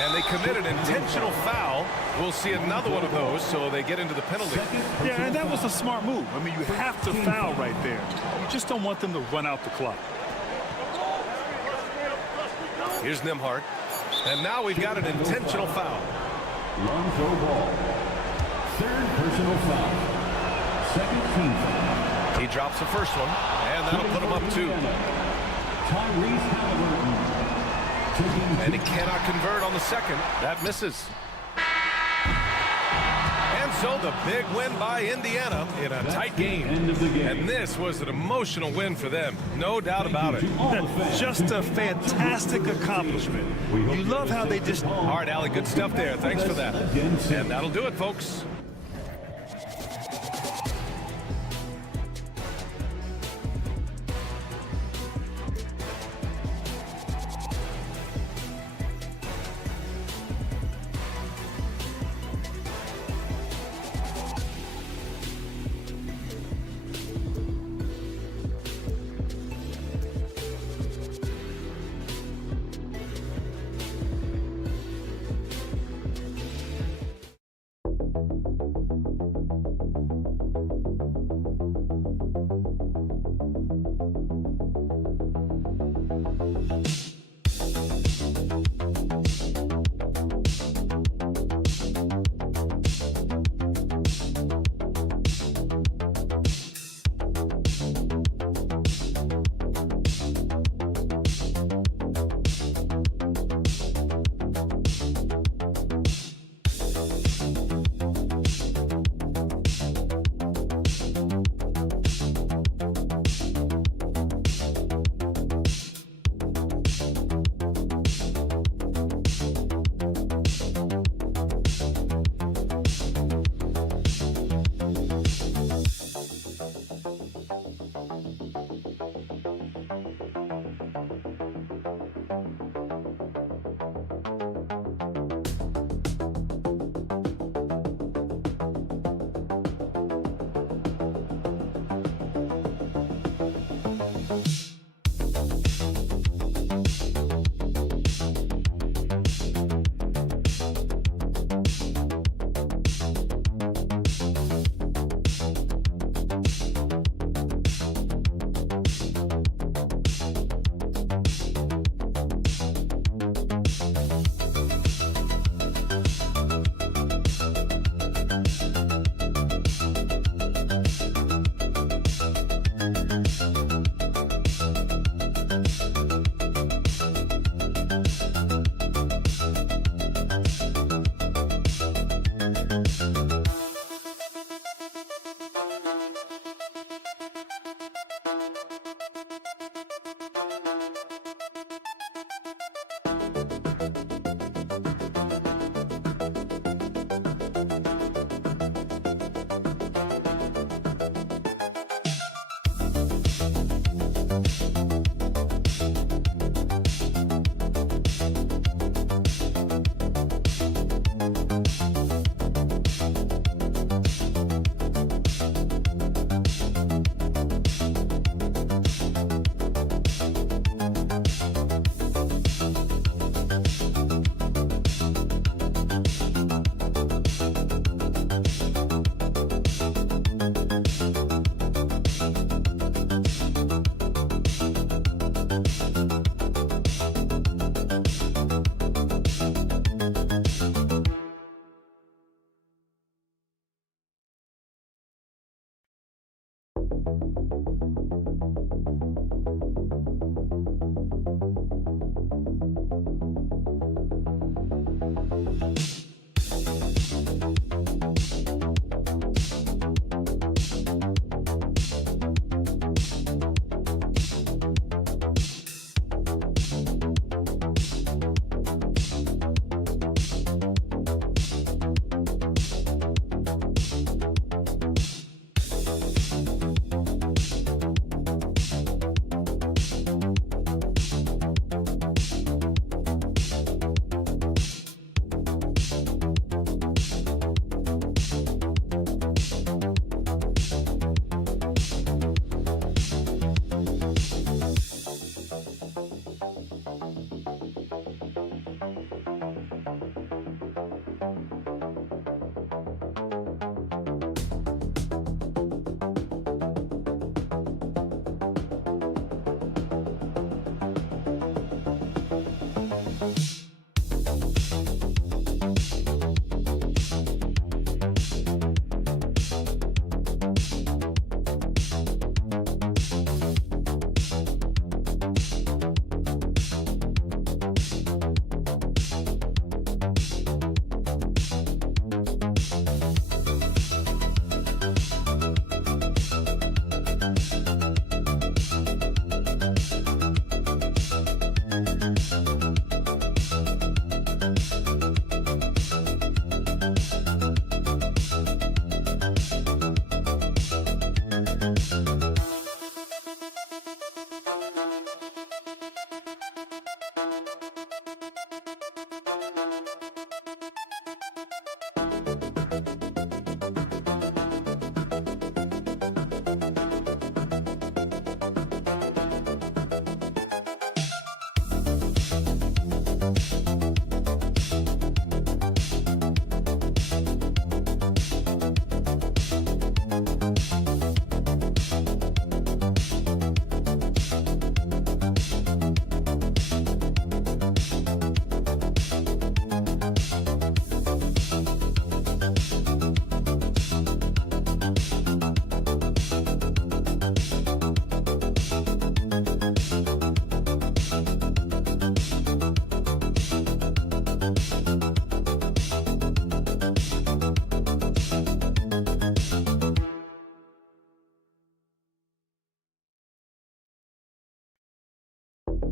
And they commit an intentional foul. We'll see another one of those, so they get into the penalty. Yeah, and that was a smart move. I mean, you have to foul right there. You just don't want them to run out the clock. Here's Nembhard. And now we've got an intentional foul. Long throw ball. Third personal foul. Second team foul. He drops the first one, and that'll put him up 2. Tyrese Halliburton. And he cannot convert on the second. That misses. And so the big win by Indiana in a tight game. And this was an emotional win for them. No doubt about it. Just a fantastic accomplishment. You love how they just... All right, Allie, good stuff there. Thanks for that. And that'll do it, folks.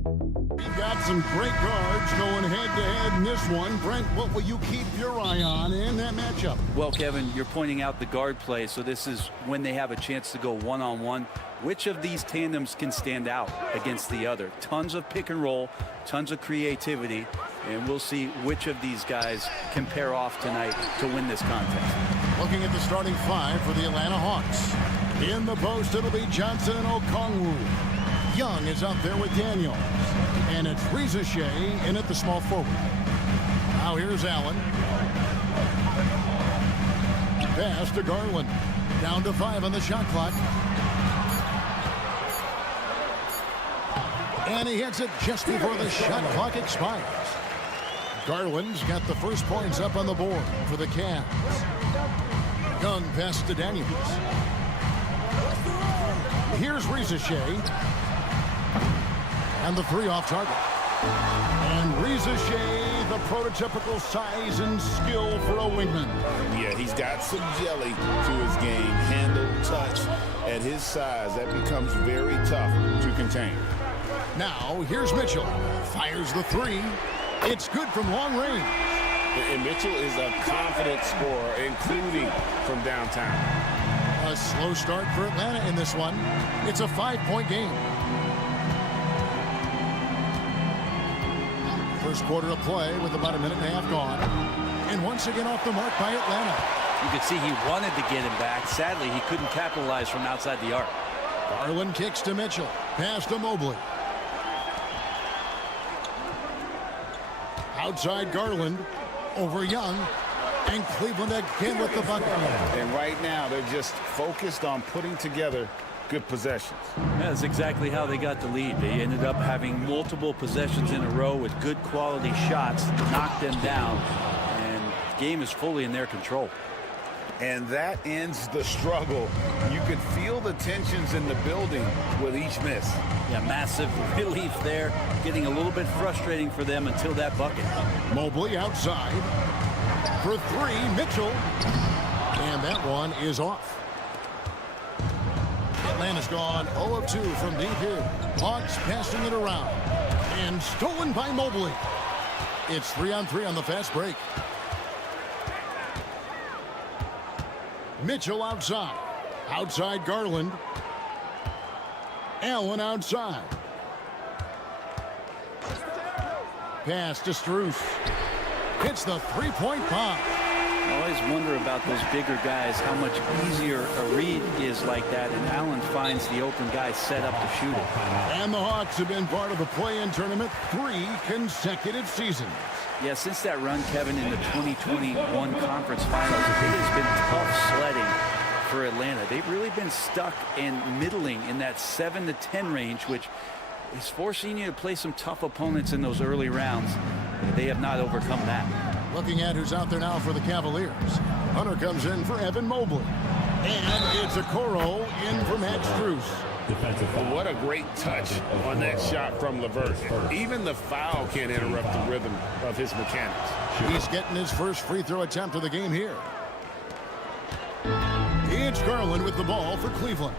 You've got some great guards going head-to-head in this one. Brent, what will you keep your eye on in that matchup? Well, Kevin, you're pointing out the guard play, so this is when they have a chance to go one-on-one. Which of these tandems can stand out against the other? Tons of pick and roll, tons of creativity, and we'll see which of these guys can pair off tonight to win this contest. Looking at the starting five for the Atlanta Hawks. In the post, it'll be Johnson and Okongwu. Young is out there with Daniels. And it's Reza Shea in at the small forward. Now here's Allen. Pass to Garland. Down to 5 on the shot clock. And he hits it just before the shot clock expires. Garland's got the first points up on the board for the Cavs. Young pass to Daniels. Here's Reza Shea. And the 3 off target. And Reza Shea, the prototypical size and skill for a wingman. Yeah, he's got some jelly to his game. Handle, touch. At his size, that becomes very tough to contain. Now, here's Mitchell. Fires the 3. It's good from long range. And Mitchell is a confident scorer, including from downtown. A slow start for Atlanta in this one. It's a 5-point game. First quarter of play with about a minute and a half gone. And once again off the mark by Atlanta. You could see he wanted to get him back. Sadly, he couldn't capitalize from outside the arc. Garland kicks to Mitchell. Pass to Mobley. Outside Garland. Over Young. And Cleveland again with the bucket. And right now, they're just focused on putting together good possessions. That's exactly how they got the lead. They ended up having multiple possessions in a row with good quality shots, knocked them down, and the game is fully in their control. And that ends the struggle. You can feel the tensions in the building with each miss. Yeah, massive relief there. Getting a little bit frustrating for them until that bucket. Mobley outside. For 3, Mitchell. And that one is off. Atlanta's gone 0 of 2 from deep here. Hawks passing it around. And stolen by Mobley. It's 3-on-3 on the fast break. Mitchell outside. Outside Garland. Allen outside. Pass to Strus. Hits the 3-point bomb. I always wonder about those bigger guys, how much easier a read is like that, and Allen finds the open guy set up to shoot it. And the Hawks have been part of the play-in tournament 3 consecutive seasons. Yeah, since that run, Kevin, in the 2021 conference finals, it has been tough sledding for Atlanta. They've really been stuck in middling in that 7 to 10 range, which is forcing you to play some tough opponents in those early rounds. They have not overcome that. Looking at who's out there now for the Cavaliers. Hunter comes in for Evan Mobley. And it's Okoro in for Matt Strus. What a great touch on that shot from LeVert. Even the foul can't interrupt the rhythm of his mechanics. He's getting his first free throw attempt of the game here. It's Garland with the ball for Cleveland.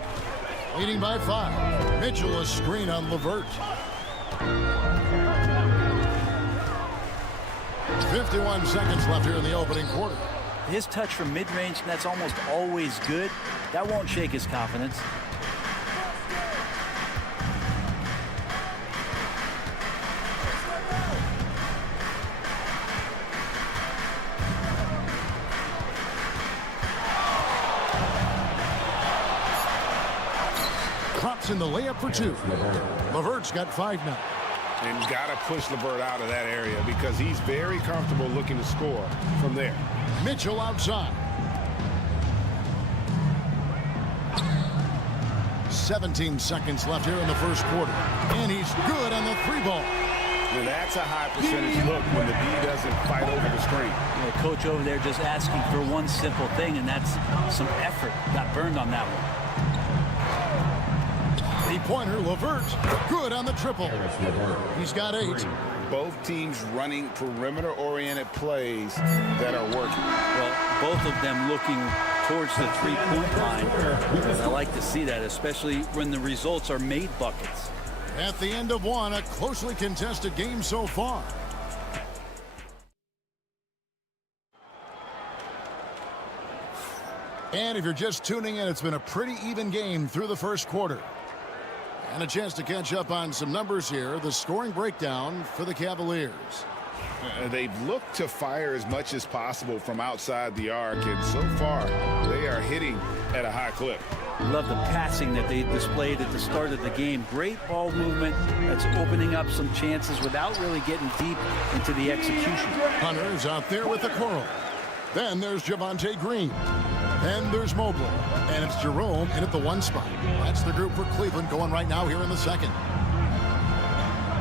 Leading by 5. Mitchell a screen on LeVert. 51 seconds left here in the opening quarter. His touch from mid-range, that's almost always good. That won't shake his confidence. Drops in the layup for 2. LeVert's got 5 now. And got to push LeVert out of that area because he's very comfortable looking to score from there. Mitchell outside. 17 seconds left here in the first quarter. And he's good on the 3-ball. Now that's a high percentage look when the D doesn't fight over the screen. The coach over there just asking for one simple thing, and that's some effort. Got burned on that one. 3-pointer, LeVert, good on the triple. He's got 8. Both teams running perimeter-oriented plays that are working. Well, both of them looking towards the 3-point line. I like to see that, especially when the results are made buckets. At the end of one, a closely contested game so far. And if you're just tuning in, it's been a pretty even game through the first quarter. And a chance to catch up on some numbers here. The scoring breakdown for the Cavaliers. They've looked to fire as much as possible from outside the arc, and so far they are hitting at a high clip. Love the passing that they displayed at the start of the game. Great ball movement that's opening up some chances without really getting deep into the execution. Hunter's out there with the Coral. Then there's Javonte Green. Then there's Mobley. And it's Jerome in at the 1 spot. That's the group for Cleveland going right now here in the second.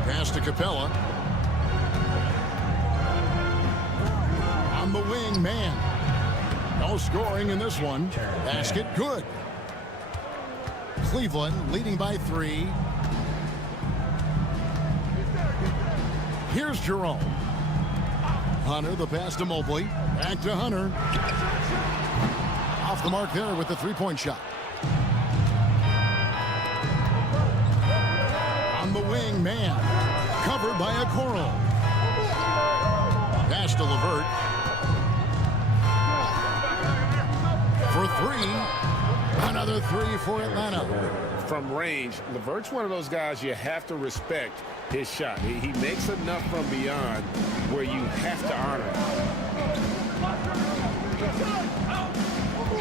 Pass to Capella. On the wing, man. No scoring in this one. Basket good. Cleveland leading by 3. Here's Jerome. Hunter, the pass to Mobley. Back to Hunter. Off the mark there with the three-point shot. On the wing, man. Covered by a Coral. Pass to LeVert. For 3. Another 3 for Atlanta. From range, LeVert's one of those guys you have to respect his shot. He makes enough from beyond where you have to honor it.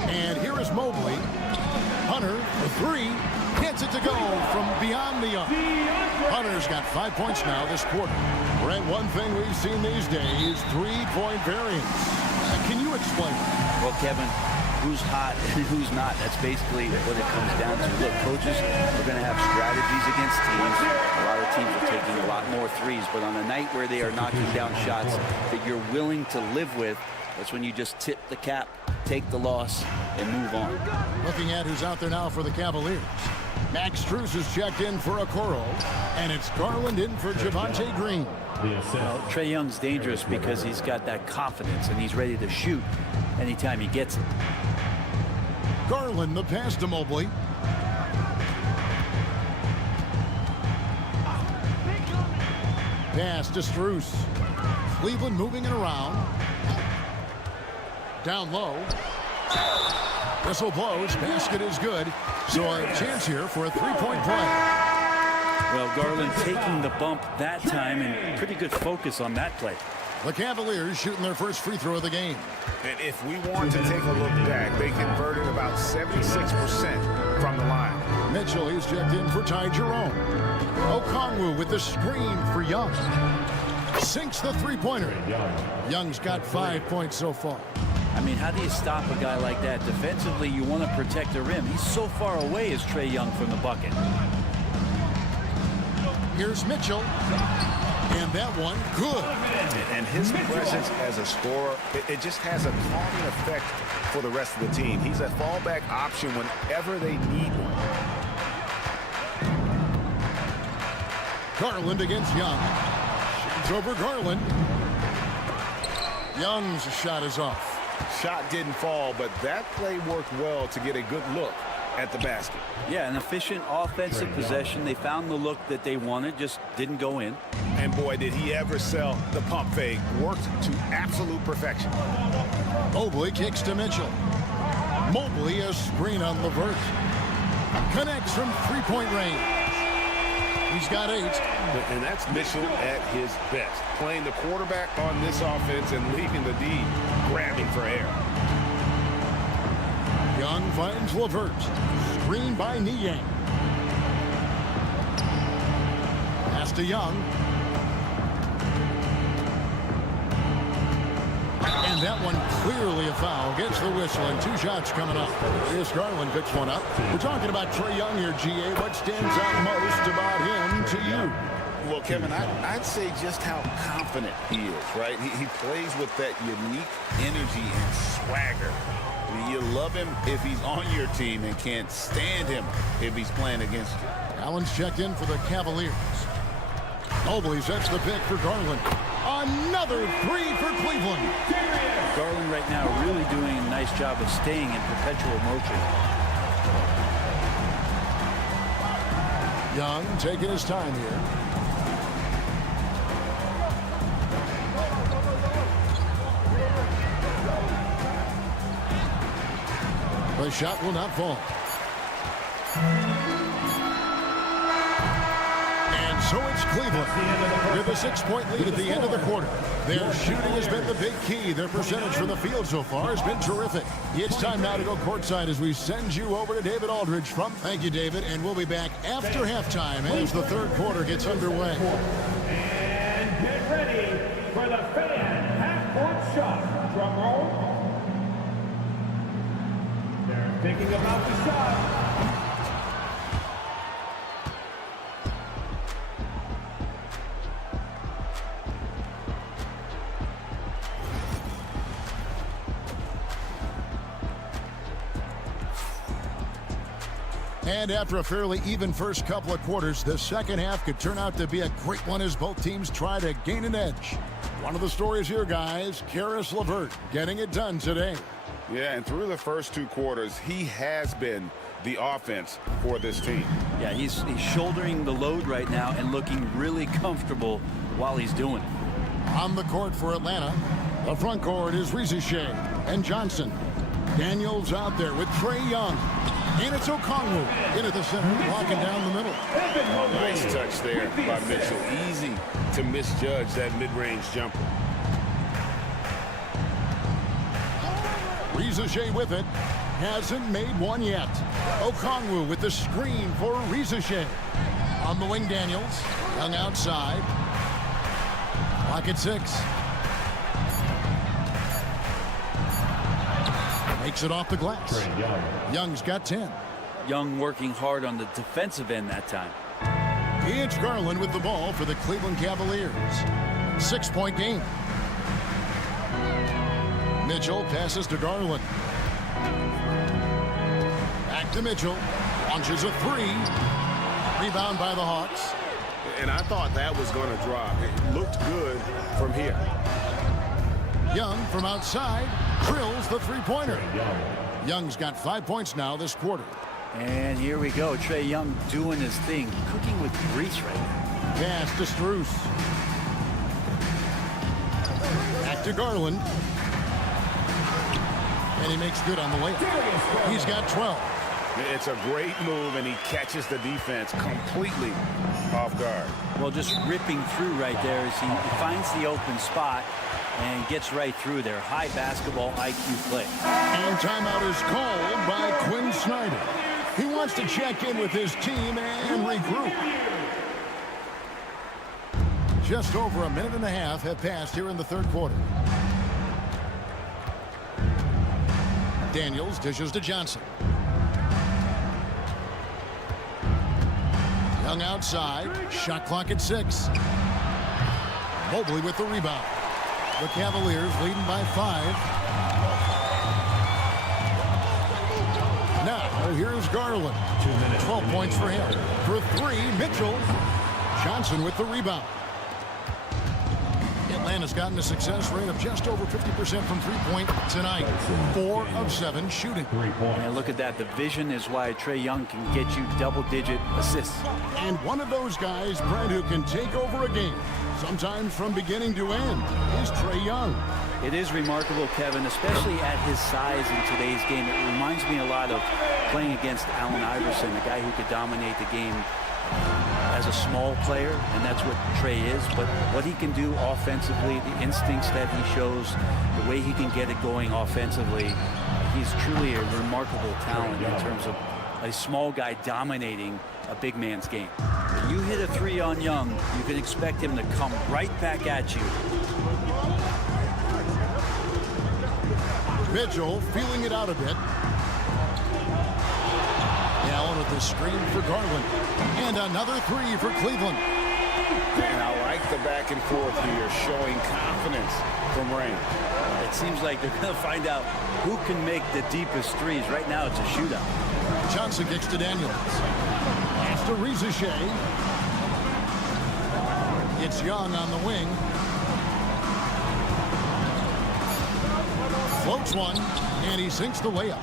And here is Mobley. Hunter for 3. Gets it to go from beyond the arc. Hunter's got 5 points now this quarter. Brett, one thing we've seen these days, 3-point variance. Can you explain it? Well, Kevin, who's hot and who's not, that's basically what it comes down to. Look, coaches are going to have strategies against teams. A lot of teams are taking a lot more threes, but on a night where they are knocking down shots that you're willing to live with, that's when you just tip the cap, take the loss, and move on. Looking at who's out there now for the Cavaliers. Max Strus is checked in for a Coral, and it's Garland in for Javonte Green. Well, Trae Young's dangerous because he's got that confidence, and he's ready to shoot anytime he gets it. Garland, the pass to Mobley. Pass to Strus. Cleveland moving it around. Down low. Whistle blows. Basket is good. So a chance here for a three-point play. Well, Garland taking the bump that time and pretty good focus on that play. The Cavaliers shooting their first free throw of the game. And if we want to take a look back, they converted about 76% from the line. Mitchell is checked in for Ty Jerome. Okongwu with the screen for Young. Sinks the three-pointer. Young's got 5 points so far. I mean, how do you stop a guy like that? Defensively, you want to protect the rim. He's so far away as Trae Young from the bucket. Here's Mitchell. And that one, good. And his presence as a scorer, it just has a calming effect for the rest of the team. He's a fallback option whenever they need one. Garland against Young. Shoots over Garland. Young's shot is off. Shot didn't fall, but that play worked well to get a good look at the basket. Yeah, an efficient offensive possession. They found the look that they wanted, just didn't go in. And boy, did he ever sell the pump fake. Worked to absolute perfection. Mobley kicks to Mitchell. Mobley a screen on LeVert. Connects from three-point range. He's got 8. And that's Mitchell at his best. Playing the quarterback on this offense and leaving the D grabbing for air. Young finds LeVert. Screen by Niang. Pass to Young. And that one clearly a foul. Gets the whistle and 2 shots coming up. Here's Garland picks one up. We're talking about Trae Young here, GA. What stands out most about him to you? Well, Kevin, I'd say just how confident he is, right? He plays with that unique energy and swagger. I mean, you love him if he's on your team and can't stand him if he's playing against you. Allen's checked in for the Cavaliers. Mobley sets the pick for Garland. Another 3 for Cleveland. Garland right now really doing a nice job of staying in perpetual motion. Young taking his time here. The shot will not fall. And so it's Cleveland with a 6-point lead at the end of the quarter. Their shooting has been the big key. Their percentage from the field so far has been terrific. It's time now to go courtside as we send you over to David Aldridge from... Thank you, David, and we'll be back after halftime as the third quarter gets underway. And get ready for the fan half-court shot. Drum roll. They're thinking about the shot. And after a fairly even first couple of quarters, the second half could turn out to be a great one as both teams try to gain an edge. One of the stories here, guys, Karis LeVert getting it done today. Yeah, and through the first 2 quarters, he has been the offense for this team. Yeah, he's shouldering the load right now and looking really comfortable while he's doing it. On the court for Atlanta, the front court is Rizier and Johnson. Daniels out there with Trae Young. And it's Okongwu in at the center, walking down the middle. Nice touch there by Mitchell. Easy to misjudge that mid-range jumper. Rizier with it. Hasn't made one yet. Okongwu with the screen for Rizier. On the wing, Daniels. Young outside. Clock at 6. Makes it off the glass. Young's got 10. Young working hard on the defensive end that time. It's Garland with the ball for the Cleveland Cavaliers. 6-point game. Mitchell passes to Garland. Back to Mitchell. Launches a 3. Rebound by the Hawks. And I thought that was going to drop. It looked good from here. Young from outside drills the 3-pointer. Young's got 5 points now this quarter. And here we go. Trae Young doing his thing, cooking with grease right now. Pass to Strus. Back to Garland. And he makes good on the layup. He's got 12. It's a great move, and he catches the defense completely off guard. Well, just ripping through right there as he finds the open spot and gets right through there. High basketball IQ play. And timeout is called by Quinn Snyder. He wants to check in with his team and regroup. Just over a minute and a half have passed here in the third quarter. Daniels dishes to Johnson. Young outside. Shot clock at 6. Mobley with the rebound. The Cavaliers leading by 5. Now, here's Garland. 12 points for him. For 3, Mitchell. Johnson with the rebound. Atlanta's gotten a success rate of just over 50% from 3-point tonight. 4 of 7 shooting. And look at that. The vision is why Trae Young can get you double-digit assists. And one of those guys, Brent, who can take over a game, sometimes from beginning to end, is Trae Young. It is remarkable, Kevin, especially at his size in today's game. It reminds me a lot of playing against Allen Iverson, a guy who could dominate the game as a small player, and that's what Trae is. But what he can do offensively, the instincts that he shows, the way he can get it going offensively, he's truly a remarkable talent in terms of a small guy dominating a big man's game. When you hit a 3 on Young, you can expect him to come right back at you. Mitchell feeling it out a bit. Allen with the screen for Garland. And another 3 for Cleveland. And I like the back and forth here, showing confidence from Rain. It seems like they're going to find out who can make the deepest threes. Right now, it's a shootout. Johnson kicks to Daniels. Pass to Rizier. It's Young on the wing. Floats one, and he sinks the layup.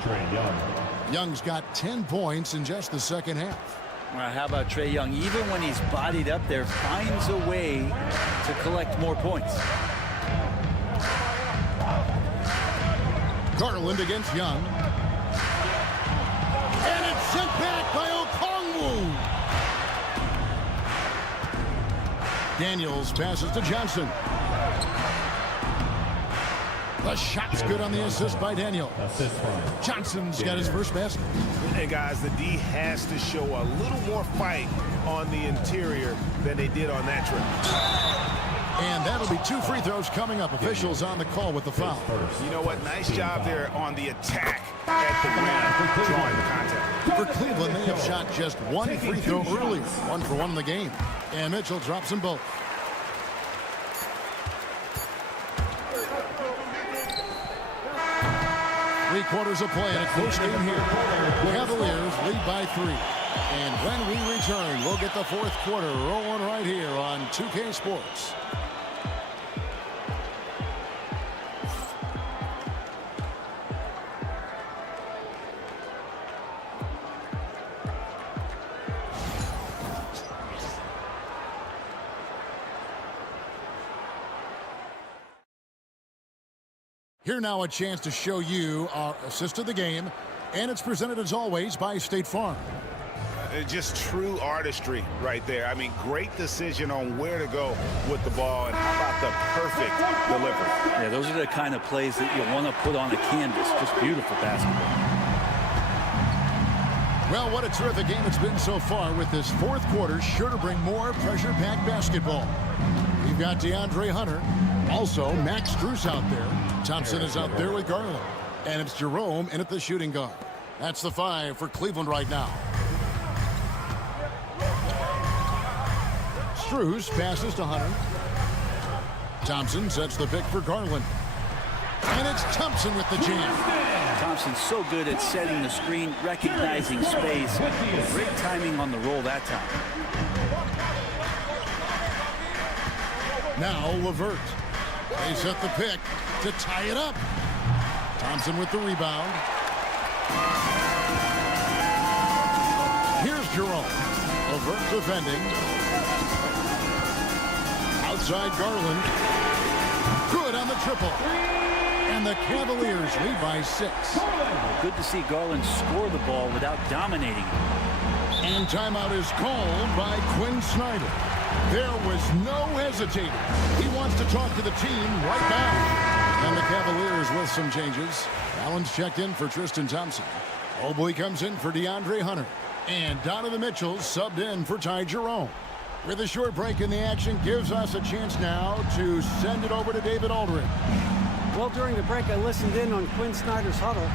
Young's got 10 points in just the second half. All right, how about Trae Young? Even when he's bodied up there, finds a way to collect more points. Garland against Young. And it's sent back by Okongwu. Daniels passes to Johnson. The shot's good on the assist by Daniel. Johnson's got his first basket. And guys, the D has to show a little more fight on the interior than they did on that trip. And that'll be 2 free throws coming up. Officials on the call with the foul. You know what? Nice job there on the attack at the rim, drawing the contact. For Cleveland, they have shot just 1 free throw earlier. 1 for 1 in the game. And Mitchell drops them both. Three-quarters of play in a close game here. Cavaliers lead by 3. And when we return, we'll get the fourth quarter rolling right here on 2K Sports. Here now a chance to show you our assist of the game, and it's presented as always by State Farm. Just true artistry right there. I mean, great decision on where to go with the ball, and how about the perfect delivery. Yeah, those are the kind of plays that you want to put on a canvas. Just beautiful basketball. Well, what a terrific game it's been so far, with this fourth quarter sure to bring more pressure-packed basketball. We've got DeAndre Hunter, also Max Strus out there. Thompson is out there with Garland. And it's Jerome in at the shooting guard. That's the 5 for Cleveland right now. Strus passes to Hunter. Thompson sets the pick for Garland. And it's Thompson with the jam. Thompson's so good at setting the screen, recognizing space. Great timing on the roll that time. Now Levert. They set the pick to tie it up. Thompson with the rebound. Here's Jerome. Levert defending. Outside Garland. Good on the triple. And the Cavaliers lead by 6. Good to see Garland score the ball without dominating. And timeout is called by Quinn Snyder. There was no hesitating. He wants to talk to the team right now. And the Cavaliers with some changes. Allen's checked in for Tristan Thompson. Mobley comes in for DeAndre Hunter. And Donovan Mitchell subbed in for Ty Jerome. With a short break in the action, gives us a chance now to send it over to David Aldridge. Well, during the break, I listened in on Quinn Snyder's huddle.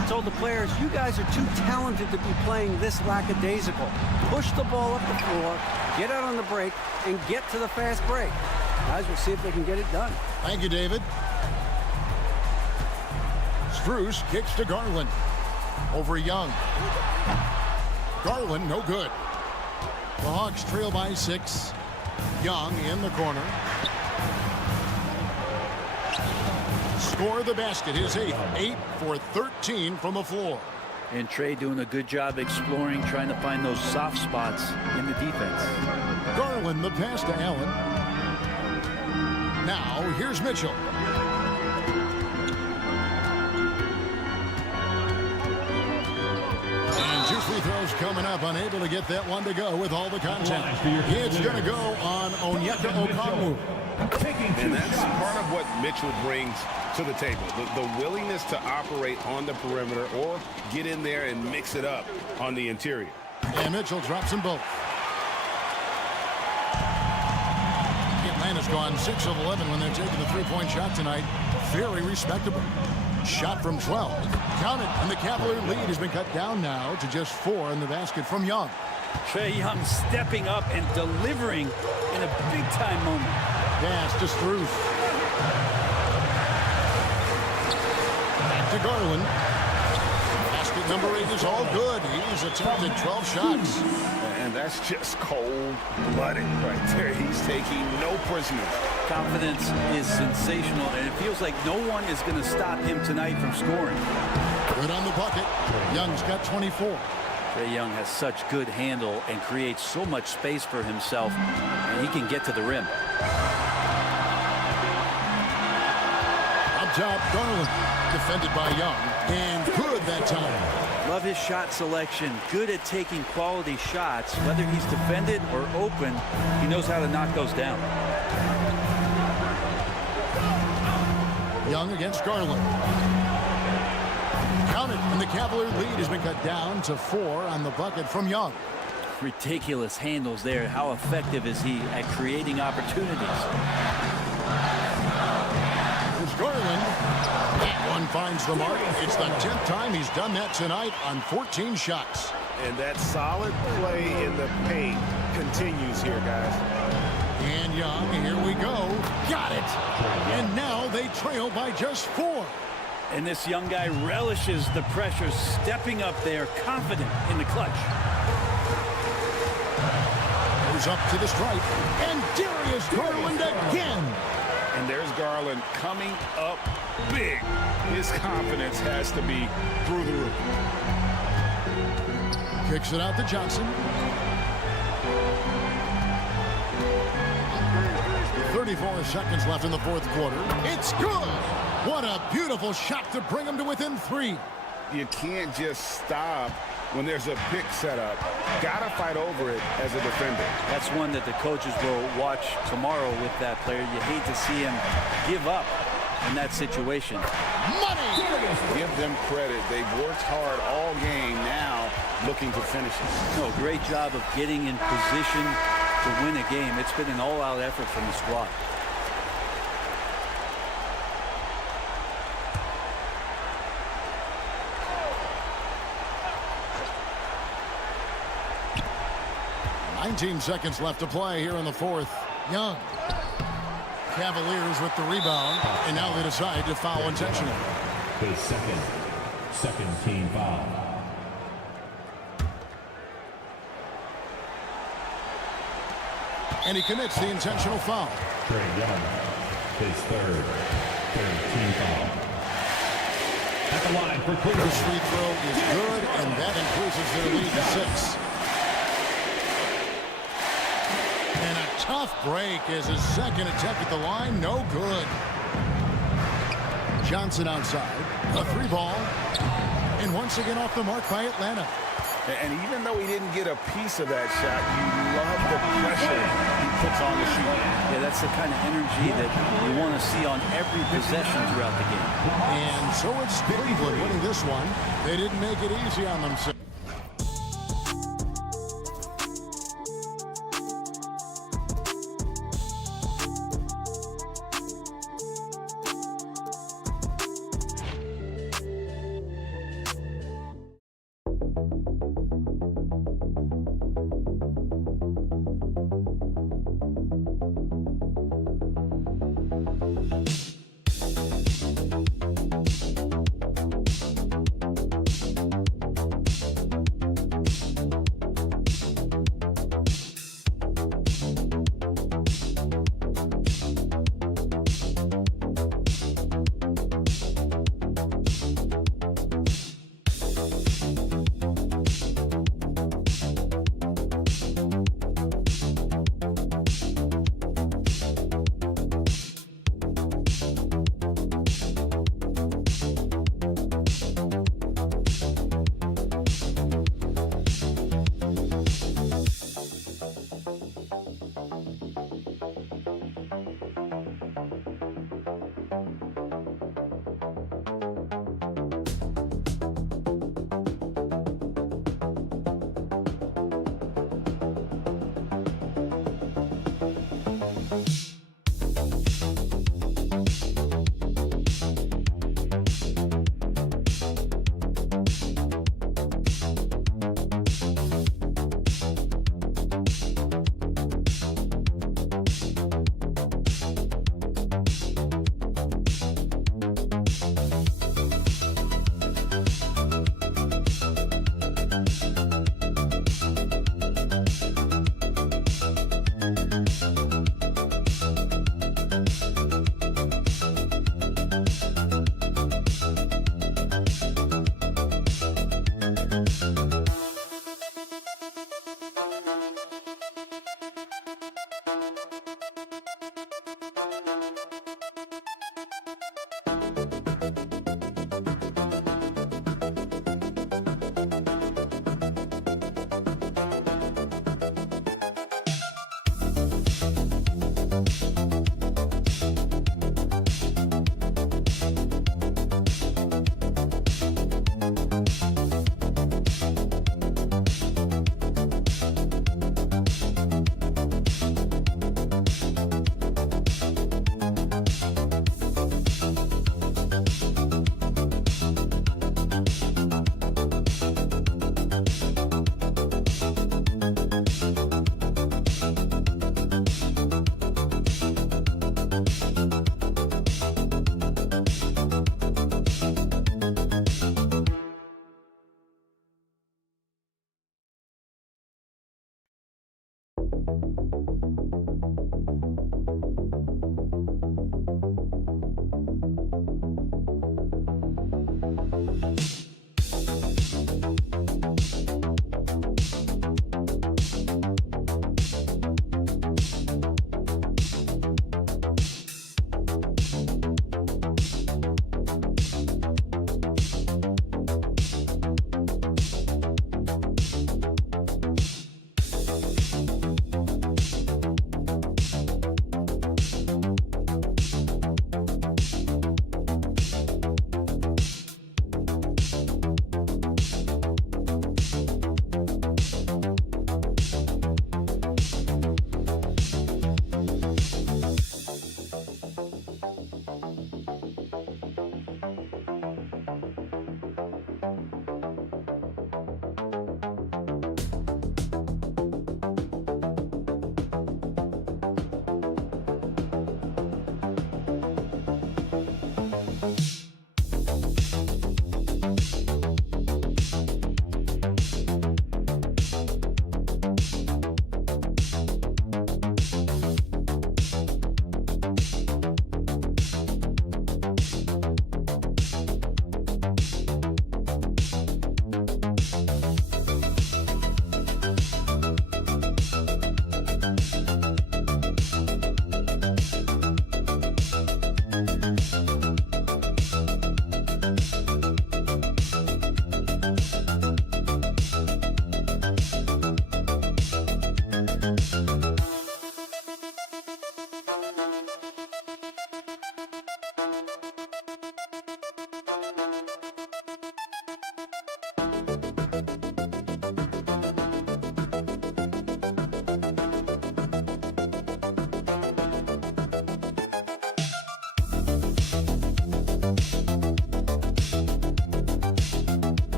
He told the players, you guys are too talented to be playing this lackadaisical. Push the ball up the floor, get out on the break, and get to the fast break. Guys will see if they can get it done. Thank you, David. Strus kicks to Garland. Over Young. Garland, no good. The Hawks trail by 6. Young in the corner. Score the basket, his 8th. 8 for 13 from the floor. And Trae doing a good job exploring, trying to find those soft spots in the defense. Garland, the pass to Allen. Now, here's Mitchell. And 2 free throws coming up, unable to get that one to go with all the contact. It's going to go on Onyeka Okongwu. And that's part of what Mitchell brings to the table. The willingness to operate on the perimeter or get in there and mix it up on the interior. And Mitchell drops them both. Atlanta's gone 6 of 11 when they're taking the three-point shot tonight. Very respectable. Shot from 12. Count it. And the Cavalier lead has been cut down now to just 4 in the basket from Young. Trae Young stepping up and delivering in a big-time moment. Pass to Strus. Back to Garland. Basket number 8 is all good. He's attempted 12 shots. And that's just cold-blooded right there. He's taking no prisoners. Confidence is sensational, and it feels like no one is going to stop him tonight from scoring. Good on the bucket. Young's got 24. Trae Young has such good handle and creates so much space for himself, and he can get to the rim. Up top, Garland, defended by Young, and good that time. Love his shot selection. Good at taking quality shots. Whether he's defended or open, he knows how to knock those down. Young against Garland. Count it, and the Cavalier lead has been cut down to 4 on the bucket from Young. Ridiculous handles there. How effective is he at creating opportunities? Here's Garland. That one finds the mark. It's the 10th time he's done that tonight on 14 shots. And that solid play in the paint continues here, guys. And Young, here we go. Got it. And now they trail by just 4. And this young guy relishes the pressure, stepping up there, confident in the clutch. Goes up to the stripe. And Darius Garland again. And there's Garland coming up big. His confidence has to be through the roof. Kicks it out to Johnson. 34 seconds left in the fourth quarter. It's good. What a beautiful shot to bring him to within 3. You can't just stop when there's a pick set up. Gotta fight over it as a defender. That's one that the coaches will watch tomorrow with that player. You hate to see him give up in that situation. Money! Give them credit. They've worked hard all game, now looking to finish it. No, great job of getting in position to win a game. It's been an all-out effort from the squad. $19 seconds left to play here in the fourth. Young. Cavaliers with the rebound, and now they decide to foul intentionally. His second team foul. And he commits the intentional foul. Trae Young, his third team foul. At the line for Cleveland. This free throw is good, and that increases their lead to 6. And a tough break as his second attempt at the line, no good. Johnson outside, a 3-ball, and once again off the mark by Atlanta. And even though he didn't get a piece of that shot, you love the pressure he puts on the shooter. Yeah, that's the kind of energy that you want to see on every possession throughout the game. And so it's Cleveland winning this one. They didn't make it easy on themselves.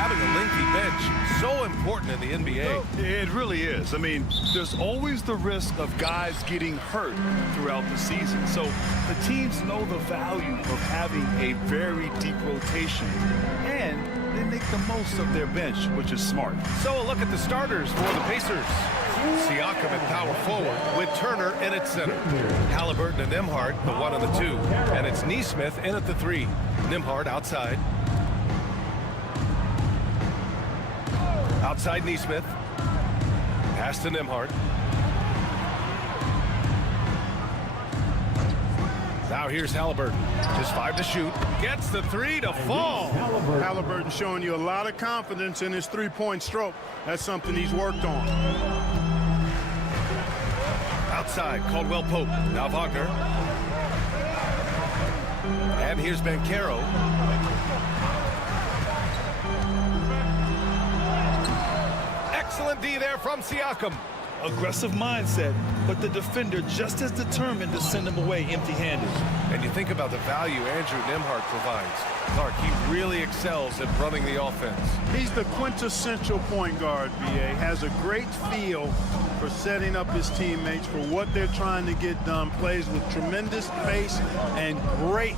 having important in the NBA. It really is. I mean, there's always the risk of guys getting hurt throughout the season. So the teams know the value of having a very deep rotation, and they make the most of their bench, which is smart. So a look at the starters for the Pacers. Siakam at power forward with Turner in at center. Halliburton and Nembhard, the 1 and the 2. And it's Nesmith in at the 3. Nembhard outside. Outside Nesmith. Pass to Nembhard. Now here's Halliburton. Just 5 to shoot. Gets the 3 to fall. Halliburton showing you a lot of confidence in his three-point stroke. That's something he's worked on. Outside, Caldwell Pope. Now Wagner. And here's Banchero. Excellent D there from Siakam. Aggressive mindset, but the defender just as determined to send him away empty-handed. And you think about the value Andrew Nembhard provides. Clark, he really excels at running the offense. He's the quintessential point guard, B.A. Has a great feel for setting up his teammates for what they're trying to get done. Plays with tremendous pace and great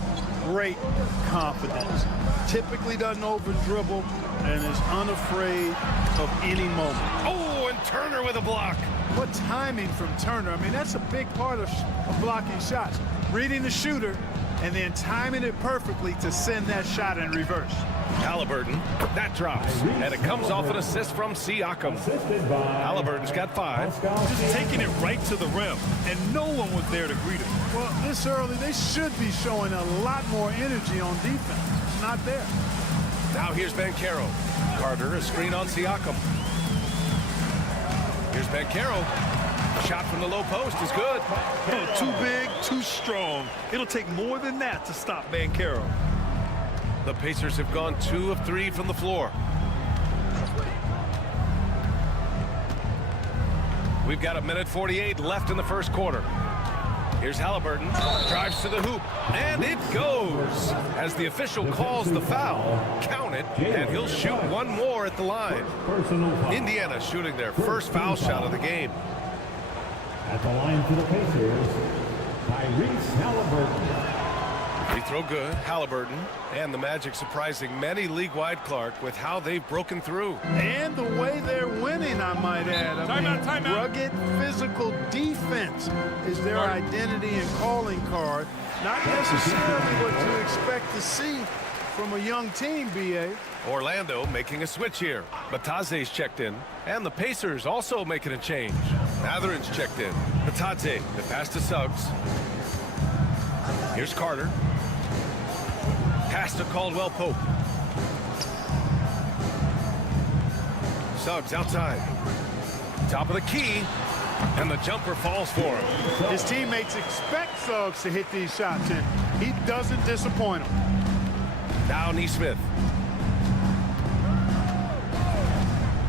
confidence. Typically doesn't over-dribble and is unafraid of any moment. Oh, and Turner with a block. What timing from Turner. I mean, that's a big part of blocking shots. Reading the shooter and then timing it perfectly to send that shot in reverse. Halliburton, that drops, and it comes off an assist from Siakam. Halliburton's got 5. Just taking it right to the rim, and no one was there to greet him. Well, this early, they should be showing a lot more energy on defense. It's not there. Now here's Banchero. Carter, a screen on Siakam. Here's Banchero. Shot from the low post is good. Oh, too big, too strong. It'll take more than that to stop Banchero. The Pacers have gone 2 of 3 from the floor. We've got 1:48 left in the first quarter. Here's Halliburton, drives to the hoop, and it goes. As the official calls the foul, count it, and he'll shoot one more at the line. Indiana shooting their first foul shot of the game. At the line for the Pacers, Tyrese Halliburton. Free throw good, Halliburton, and the Magic surprising many league-wide, Clark, with how they've broken through. And the way they're winning, I might add. Timeout. Rugged physical defense is their identity and calling card. Not necessarily what you expect to see from a young team, B.A. Orlando making a switch here. Bataze's checked in, and the Pacers also making a change. Matherin's checked in. Bataze, the pass to Suggs. Here's Carter. Pass to Caldwell Pope. Suggs outside. Top of the key, and the jumper falls for him. His teammates expect Suggs to hit these shots, and he doesn't disappoint them. Now Nesmith.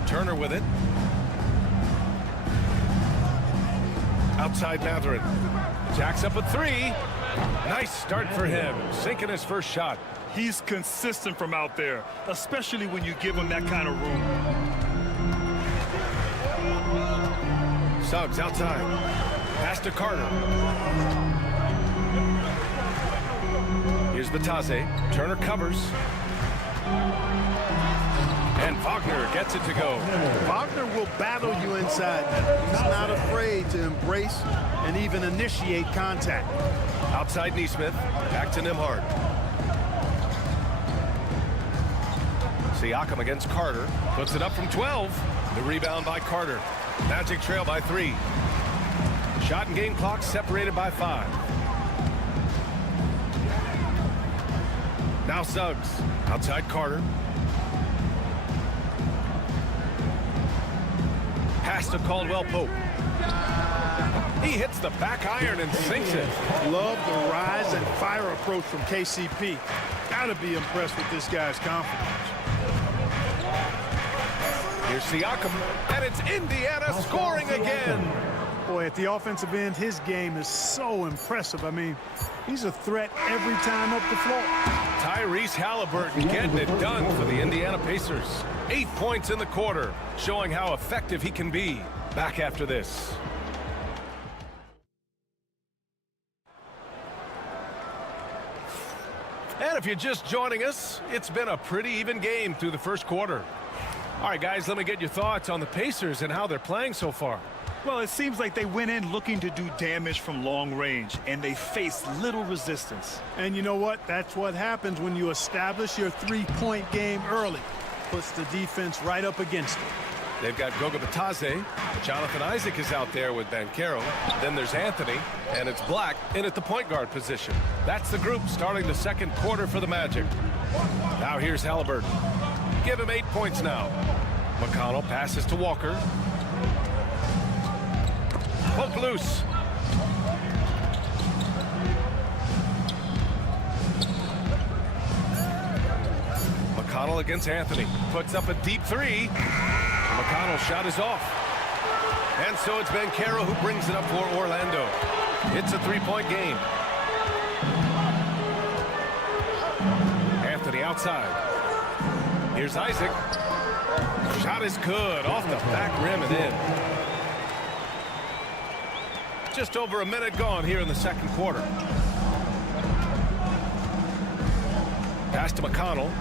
Turner with it. Outside Matherin. Jacks up a 3. Nice start for him, sinking his first shot. He's consistent from out there, especially when you give him that kind of room. Suggs outside. Pass to Carter. Here's Bataze. Turner covers. And Wagner gets it to go. Wagner will battle you inside. He's not afraid to embrace and even initiate contact. Outside Nesmith. Back to Nembhard. Siakam against Carter. Puts it up from 12. The rebound by Carter. Magic trail by 3. Shot and game clock separated by 5. Now Suggs. Outside Carter. Pass to Caldwell Pope. He hits the back iron and sinks it. Love the rise and fire approach from KCP. Gotta be impressed with this guy's confidence. Here's Siakam, and it's Indiana scoring again. Boy, at the offensive end, his game is so impressive. I mean, he's a threat every time up the floor. Tyrese Halliburton getting it done for the Indiana Pacers. 8 points in the quarter, showing how effective he can be. Back after this. And if you're just joining us, it's been a pretty even game through the first quarter. All right, guys, let me get your thoughts on the Pacers and how they're playing so far. Well, it seems like they went in looking to do damage from long range, and they faced little resistance. And you know what? That's what happens when you establish your three-point game early. Puts the defense right up against it. They've got Goga Bitadze. Jonathan Isaac is out there with Banchero. Then there's Anthony, and it's Black in at the point guard position. That's the group starting the second quarter for the Magic. Now here's Halliburton. Give him 8 points now. McConnell passes to Walker. Poke loose. McConnell against Anthony. Puts up a deep three. McConnell's shot is off. And so it's Banchero who brings it up for Orlando. It's a three-point game. Anthony outside. Here's Isaac. Shot is good. Off the back rim and in. Just over a minute gone here in the second quarter. Pass to McConnell.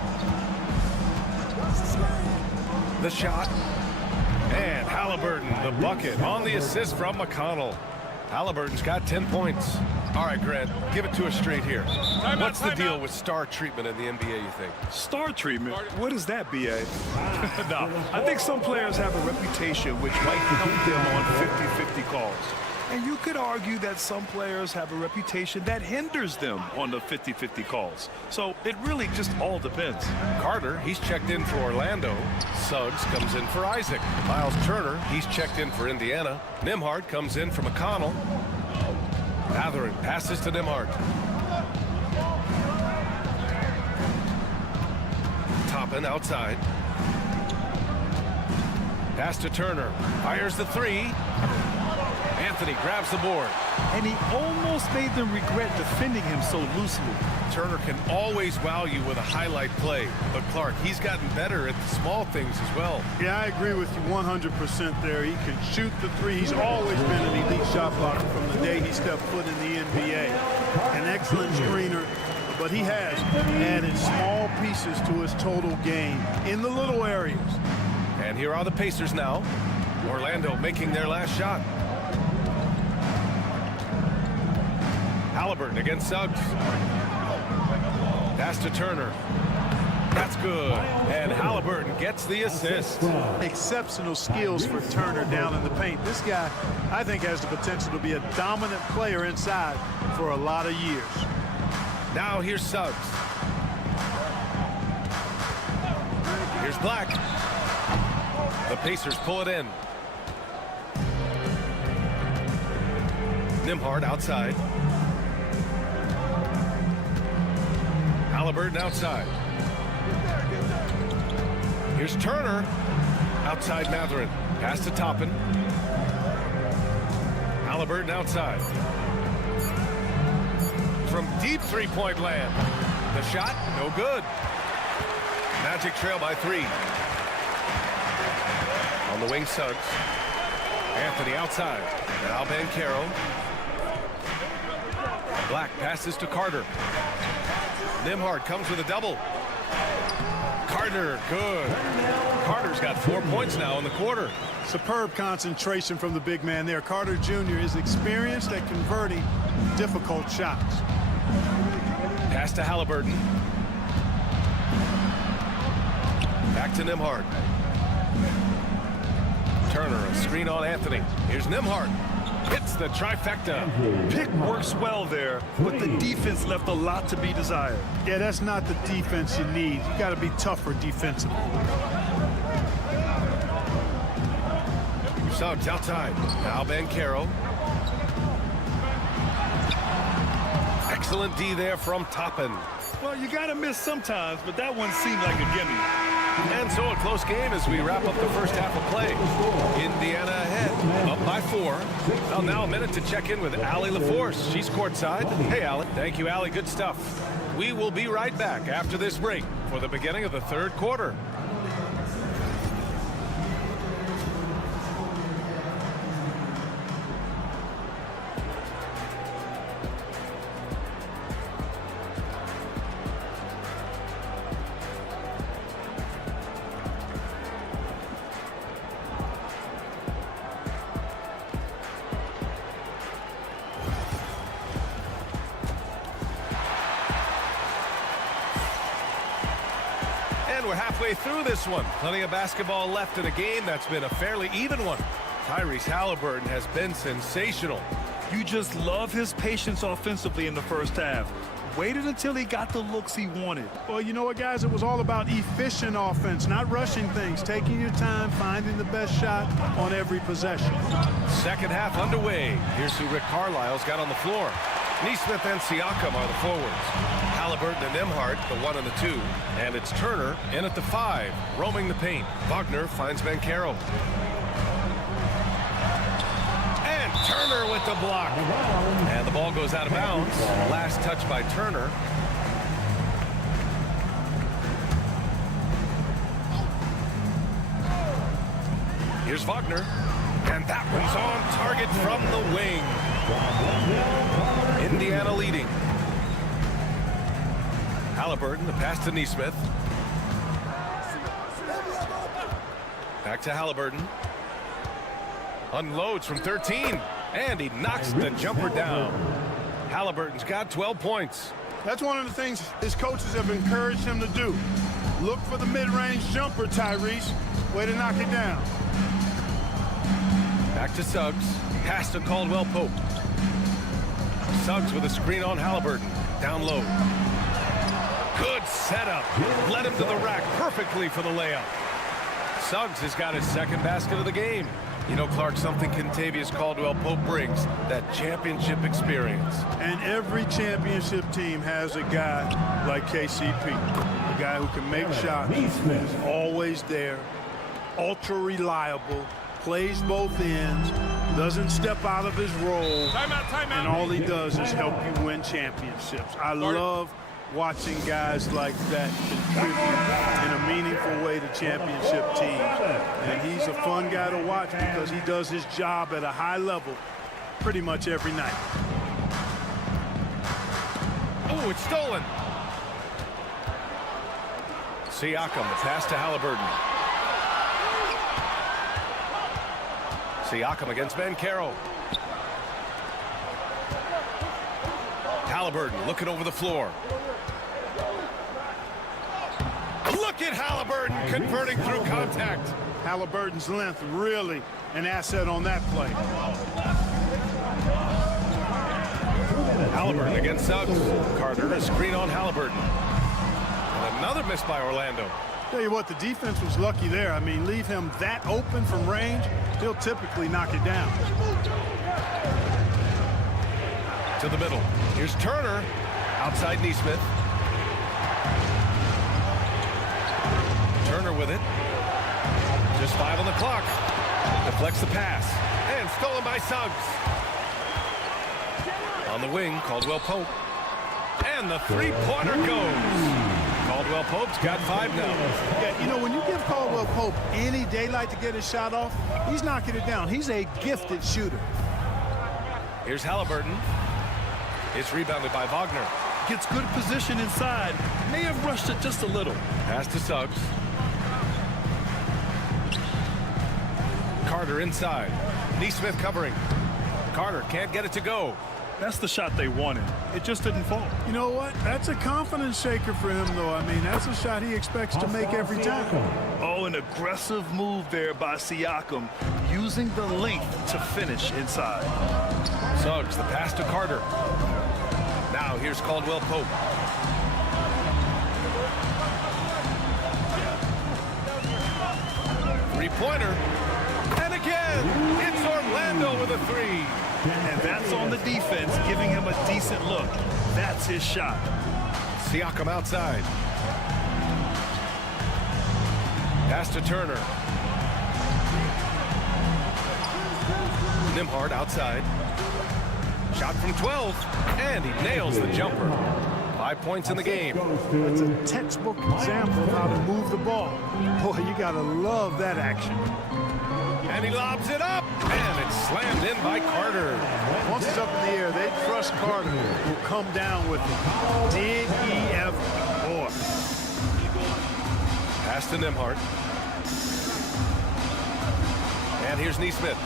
The shot. And Halliburton, the bucket on the assist from McConnell. Halliburton's got 10 points. All right, Grant, give it to us straight here. What's the deal with star treatment in the NBA, you think? Star treatment? What is that, B.A.? No, I think some players have a reputation which might help them on 50-50 calls. And you could argue that some players have a reputation that hinders them on the 50-50 calls. So it really just all depends. Carter, he's checked in for Orlando. Suggs comes in for Isaac. Miles Turner, he's checked in for Indiana. Nembhard comes in for McConnell. Mathurin passes to Nembhard. Toppin outside. Pass to Turner. Fires the three. Anthony grabs the board. And he almost made them regret defending him so loosely. Turner can always wow you with a highlight play. But Clark, he's gotten better at the small things as well. Yeah, I agree with you 100% there. He can shoot the three. He's always been an elite shot blocker from the day he stepped foot in the NBA. An excellent screener, but he has added small pieces to his total game in the little areas. And here are the Pacers now. Orlando making their last shot. Halliburton against Suggs. Pass to Turner. That's good. And Halliburton gets the assist. Exceptional skills for Turner down in the paint. This guy, I think, has the potential to be a dominant player inside for a lot of years. Now here's Suggs. Here's Black. The Pacers pull it in. Nembhard outside. Halliburton outside. Here's Turner. Outside Mathurin. Pass to Toppin. Halliburton outside. From deep three-point land. The shot, no good. Magic trail by 3. On the wing, Suggs. Anthony outside. Now Banchero. Black passes to Carter. Nembhard comes with a double. Carter, good. Carter's got 4 points now in the quarter. Superb concentration from the big man there. Carter Jr. is experienced at converting difficult shots. Pass to Halliburton. Back to Nembhard. Turner, a screen on Anthony. Here's Nembhard. Hits the trifecta. Pick works well there, but the defense left a lot to be desired. Yeah, that's not the defense you need. You got to be tougher defensively. Suggs outside. Now Banchero. Excellent D there from Toppin. Well, you got to miss sometimes, but that one seemed like a gimme. And so a close game as we wrap up the first half of play. Indiana ahead, up by 4. Well, now a minute to check in with Allie LaForce. She's courtside. Hey, Allie. Thank you, Allie. Good stuff. We will be right back after this break for the beginning of the third quarter. We're halfway through this one. Plenty of basketball left in a game that's been a fairly even one. Tyrese Halliburton has been sensational. You just love his patience offensively in the first half. Waited until he got the looks he wanted. Well, you know what, guys? It was all about efficient offense, not rushing things, taking your time, finding the best shot on every possession. Second half underway. Here's who Rick Carlisle's got on the floor. Nesmith and Siakam are the forwards. Halliburton and Nembhard, the 1 and the 2. And it's Turner in at the 5, roaming the paint. Wagner finds Banchero. And Turner with the block. And the ball goes out of bounds. Last touch by Turner. Here's Wagner. And that one's on target from the wing. Indiana leading. Halliburton, the pass to Nesmith. Back to Halliburton. Unloads from 13. And he knocks the jumper down. Halliburton's got 12 points. That's one of the things his coaches have encouraged him to do. Look for the mid-range jumper, Tyrese. Way to knock it down. Back to Suggs. Pass to Caldwell Pope. Suggs with a screen on Halliburton. Down low. Good setup. Led him to the rack perfectly for the layup. Suggs has got his second basket of the game. You know, Clark, something Kentavious Caldwell-Pope brings, that championship experience. And every championship team has a guy like KCP, a guy who can make shots, is always there, ultra reliable, plays both ends, doesn't step out of his role, and all he does is help you win championships. I love watching guys like that contribute in a meaningful way to championship teams. And he's a fun guy to watch because he does his job at a high level pretty much every night. Oh, it's stolen. Siakam, the pass to Halliburton. Siakam against Banchero. Halliburton looking over the floor. Look at Halliburton converting through contact. Halliburton's length really an asset on that play. Halliburton against Suggs. Carter, a screen on Halliburton. And another miss by Orlando. Tell you what, the defense was lucky there. I mean, leave him that open from range, he'll typically knock it down. To the middle. Here's Turner. Outside Nesmith. Turner with it. Just 5 on the clock. Deflects the pass. And stolen by Suggs. On the wing, Caldwell Pope. And the three-pointer goes. Caldwell Pope's got 5 now. Yeah, you know, when you give Caldwell Pope any daylight to get his shot off, he's knocking it down. He's a gifted shooter. Here's Halliburton. It's rebounded by Wagner. Gets good position inside. May have rushed it just a little. Pass to Suggs. Carter inside. Nesmith covering. Carter can't get it to go. That's the shot they wanted. It just didn't fall. You know what? That's a confidence shaker for him, though. I mean, that's a shot he expects to make every time. Oh, an aggressive move there by Siakam, using the length to finish inside. Suggs, the pass to Carter. Now here's Caldwell Pope. Three-pointer. And again, it's Orlando with a 3. And that's on the defense, giving him a decent look. That's his shot. Siakam outside. Pass to Turner. Nembhard outside. Shot from 12, and he nails the jumper. 5 points in the game. It's a textbook example of how to move the ball. Boy, you got to love that action. And he lobs it up, and it's slammed in by Carter. Once it's up in the air, they trust Carter will come down with it. Did he ever? Boy. Pass to Nembhard. And here's Neesmith.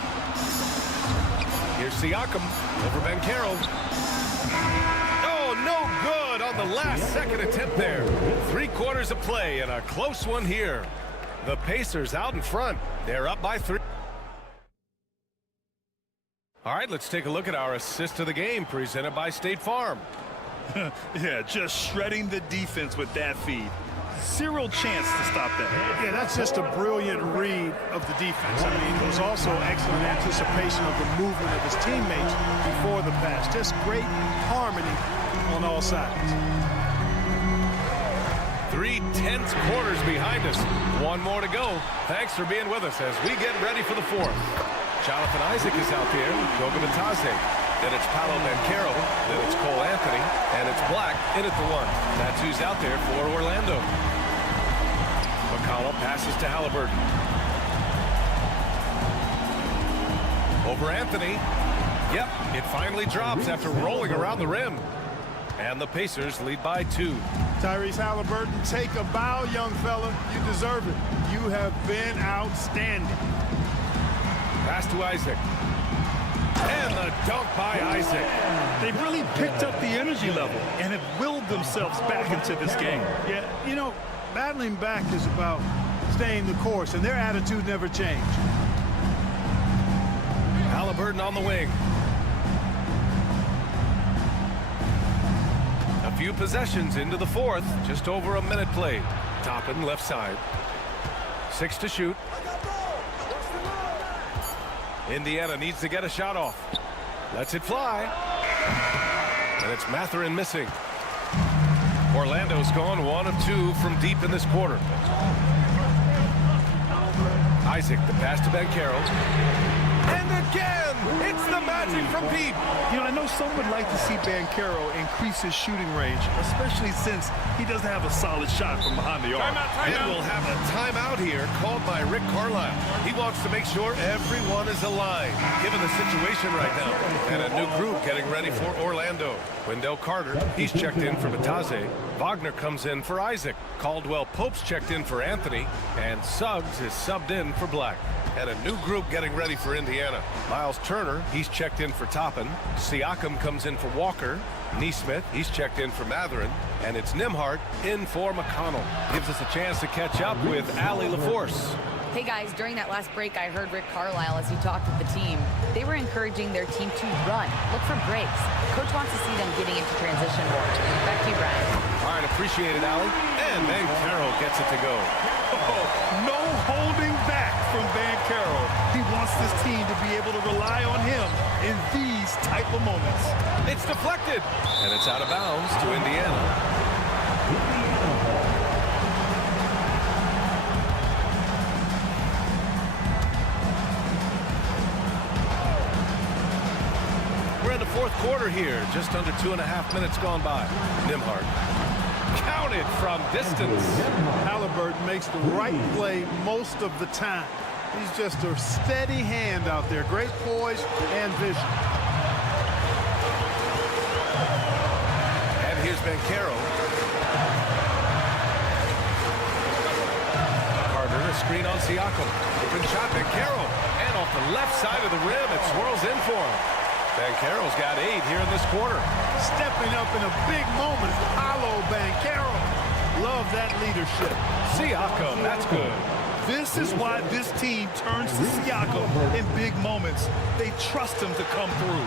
Here's Siakam over Banchero. Oh, no good on the last second attempt there. 3/4 of play and a close one here. The Pacers out in front. They're up by 3. All right, let's take a look at our assist of the game presented by State Farm. Yeah, just shredding the defense with that feed. Zero chance to stop that. Yeah, that's just a brilliant read of the defense. I mean, it was also excellent anticipation of the movement of his teammates before the pass. Just great harmony on all sides. 3 tense quarters behind us. One more to go. Thanks for being with us as we get ready for the 4th. Jonathan Isaac is out there. Goga Bitadze. Then it's Paolo Banchero. Then it's Cole Anthony. And it's Black in at the 1. That's who's out there for Orlando. McConnell passes to Halliburton. Over Anthony. Yep, it finally drops after rolling around the rim. And the Pacers lead by 2. Tyrese Halliburton, take a bow, young fella. You deserve it. You have been outstanding. Pass to Isaac. And the dunk by Isaac. They've really picked up the energy level and have willed themselves back into this game. Yeah, you know, battling back is about staying the course, and their attitude never changed. Halliburton on the wing. A few possessions into the 4th. Just over a minute played. Toppin left side. 6 to shoot. Indiana needs to get a shot off. Lets it fly. And it's Mathurin missing. Orlando's gone 1 of 2 from deep in this quarter. Isaac, the pass to Banchero. And again, it's the magic from deep. You know, I know some would like to see Banchero increase his shooting range, especially since he doesn't have a solid shot from behind the arc. And we'll have a timeout here called by Rick Carlisle. He wants to make sure everyone is aligned, given the situation right now. And a new group getting ready for Orlando. Wendell Carter, he's checked in for Bitadze. Wagner comes in for Isaac. Caldwell Pope's checked in for Anthony. And Suggs is subbed in for Black. And a new group getting ready for Indiana. Miles Turner, he's checked in for Toppin. Siakam comes in for Walker. Neesmith, he's checked in for Mathurin. And it's Nembhard in for McConnell. Gives us a chance to catch up with Allie LaForce. Hey guys, during that last break, I heard Rick Carlisle as he talked with the team. They were encouraging their team to run, look for breaks. Coach wants to see them getting into transition more. Back to you, Brian. All right, appreciate it, Allie. And Banchero gets it to go. Oh, no holding back from Banchero. He wants this team to be able to rely on him in these type of moments. It's deflected, and it's out of bounds to Indiana. We're in the 4th quarter here, just under 2.5 minutes gone by. Nembhard counted from distance. Halliburton makes the right play most of the time. He's just a steady hand out there. Great poise and vision. And here's Banchero. Carter, a screen on Siakam. Open shot, Banchero. And off the left side of the rim, it swirls in for him. Banchero's got 8 here in this quarter. Stepping up in a big moment, Paolo Banchero. Love that leadership. Siakam, that's good. This is why this team turns to Siakam in big moments. They trust him to come through.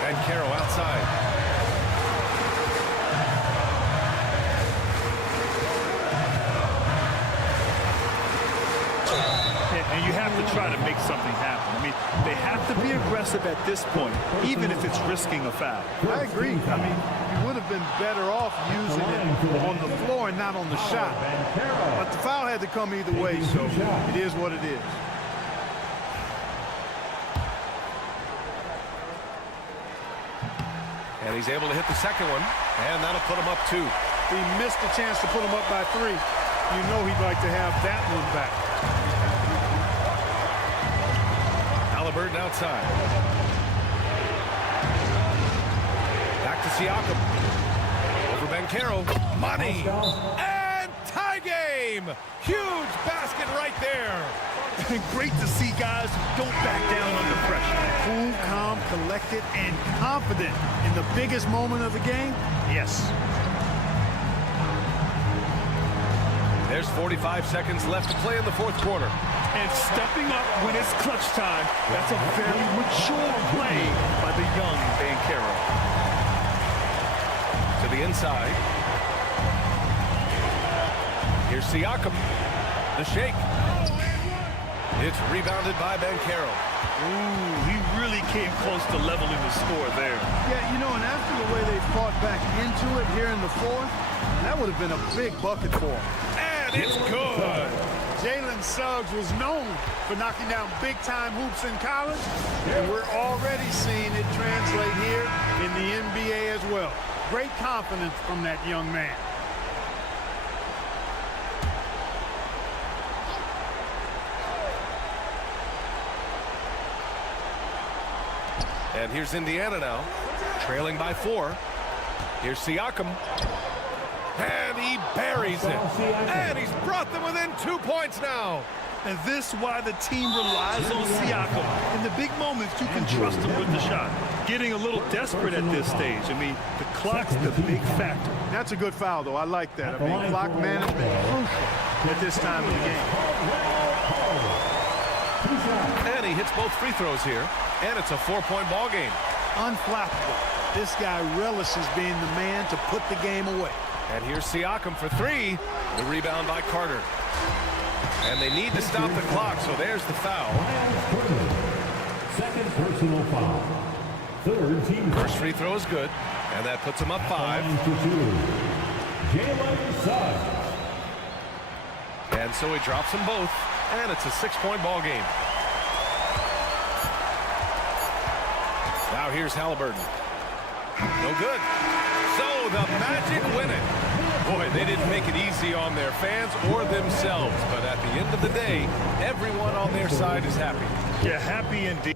Banchero outside. And you have to try to make something happen. I mean, they have to be aggressive at this point, even if it's risking a foul. I agree. I mean, you would have been better off using it on the floor and not on the shot. But the foul had to come either way, so it is what it is. And he's able to hit the second one, and that'll put him up 2. He missed the chance to put him up by 3. You know he'd like to have that one back. Halliburton outside. Back to Siakam. Over Banchero. Money. And tie game. Huge basket right there. Great to see guys who don't back down under pressure. Cool, calm, collected, and confident in the biggest moment of the game. Yes. There's 45 seconds left to play in the fourth quarter. And stepping up when it's clutch time. That's a very mature play by the young Banchero. To the inside. Here's Siakam. The shake. It's rebounded by Banchero. Ooh, he really came close to leveling the score there. Yeah, you know, and after the way they fought back into it here in the fourth, that would have been a big bucket for him. And it's good. Jalen Suggs was known for knocking down big-time hoops in college, and we're already seeing it translate here in the NBA as well. Great confidence from that young man. And here's Indiana now, trailing by 4. Here's Siakam. And he buries it. And he's brought them within 2 points now. And this is why the team relies on Siakam. In the big moments, you can trust him with the shot. Getting a little desperate at this stage. I mean, the clock's the big factor. That's a good foul, though. I like that. I mean, clock management crucial at this time of the game. And he hits both free throws here. And it's a 4-point ball game. Unflappable. This guy relishes being the man to put the game away. And here's Siakam for 3. The rebound by Carter. And they need to stop the clock, so there's the foul. Second personal foul. Third team. First free throw is good, and that puts him up 5. Jalen Suggs. And so he drops them both, and it's a 6-point ball game. Now here's Halliburton. No good. So the Magic win it. Boy, they didn't make it easy on their fans or themselves, but at the end of the day, everyone on their side is happy. Yeah, happy indeed.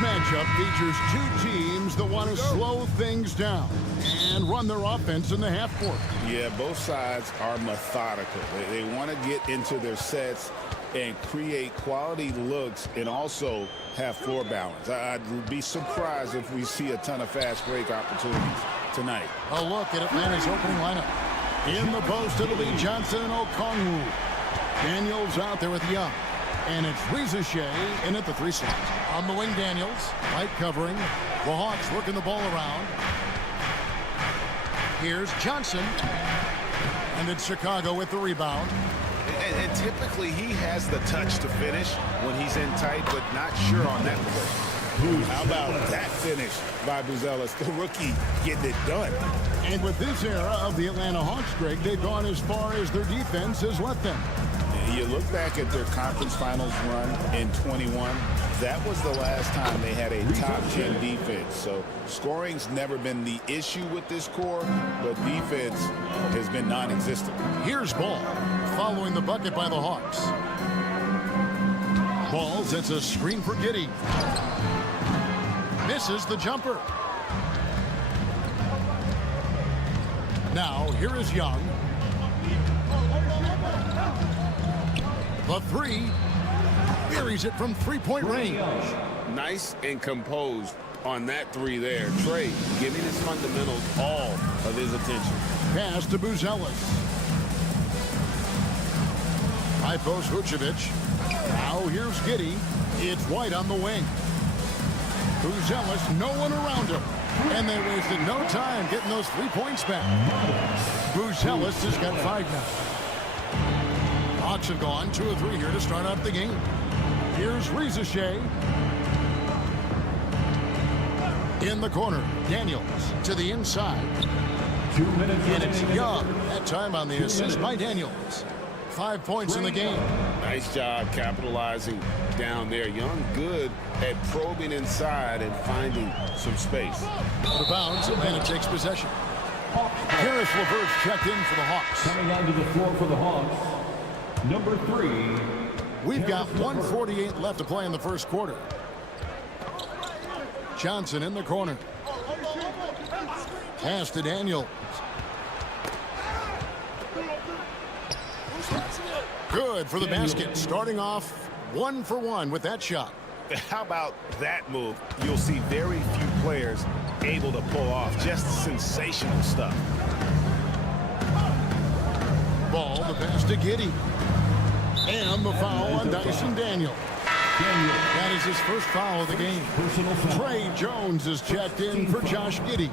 Matchup features two teams that want to slow things down and run their offense in the half court. Yeah, both sides are methodical. They want to get into their sets and create quality looks and also have floor balance. I'd be surprised if we see a ton of fast break opportunities tonight. A look at Atlanta's opening lineup. In the post, it'll be Johnson and Okongwu. Daniels out there with Young. And it's Riza in at the 3 slot. On the wing, Daniels. Light covering. The Hawks working the ball around. Here's Johnson. And it's Chicago with the rebound. And typically he has the touch to finish when he's in tight, but not sure on that play. How about that finish by Buzelis, the rookie, getting it done. And with this era of the Atlanta Hawks, Greg, they've gone as far as their defense has let them. You look back at their conference finals run in 21, that was the last time they had a top 10 defense. So scoring's never been the issue with this core, but defense has been non-existent. Here's Ball following the bucket by the Hawks. Ball sets a screen for Giddey. Misses the jumper. Now here is Young. The 3 buries it from three-point range. Nice and composed on that 3 there. Trey giving his fundamentals all of his attention. Pass to Buzelis. High post Vucevic. Now here's Giddey. It's White on the wing. Buzelis, no one around him. And they wasted no time getting those 3 points back. Buzelis has got 5 now. Hawks have gone 2 of 3 here to start out the game. Here's Riza in the corner. Daniels to the inside. 2 minutes. And it's Young. That time on the assist by Daniels. 5 points in the game. Nice job capitalizing down there. Young good at probing inside and finding some space. Out of bounds, Atlanta takes possession. Harris LeVert checked in for the Hawks. Coming onto the floor for the Hawks, number 3. We've got 1:48 left to play in the first quarter. Johnson in the corner. Pass to Daniels. Good for the basket. Starting off 1 for 1 with that shot. How about that move? You'll see very few players able to pull off just sensational stuff. Ball, the pass to Giddey. And the foul on Dyson Daniel. That is his first foul of the game. Trey Jones is checked in for Josh Giddey.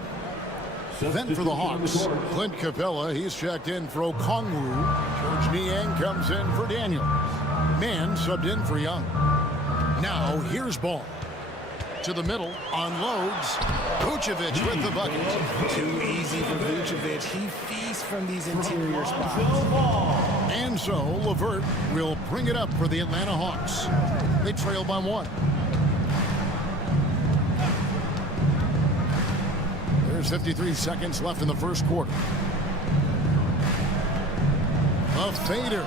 Then for the Hawks, Clint Capella, he's checked in for Okongwu. George Niang comes in for Daniels. Mann subbed in for Young. Now here's Ball. To the middle, unloads. Vucevic with the bucket. Too easy for Vucevic. He feasts from these interior spots. And so LeVert will bring it up for the Atlanta Hawks. They trail by 1. There's 53 seconds left in the first quarter. A fader.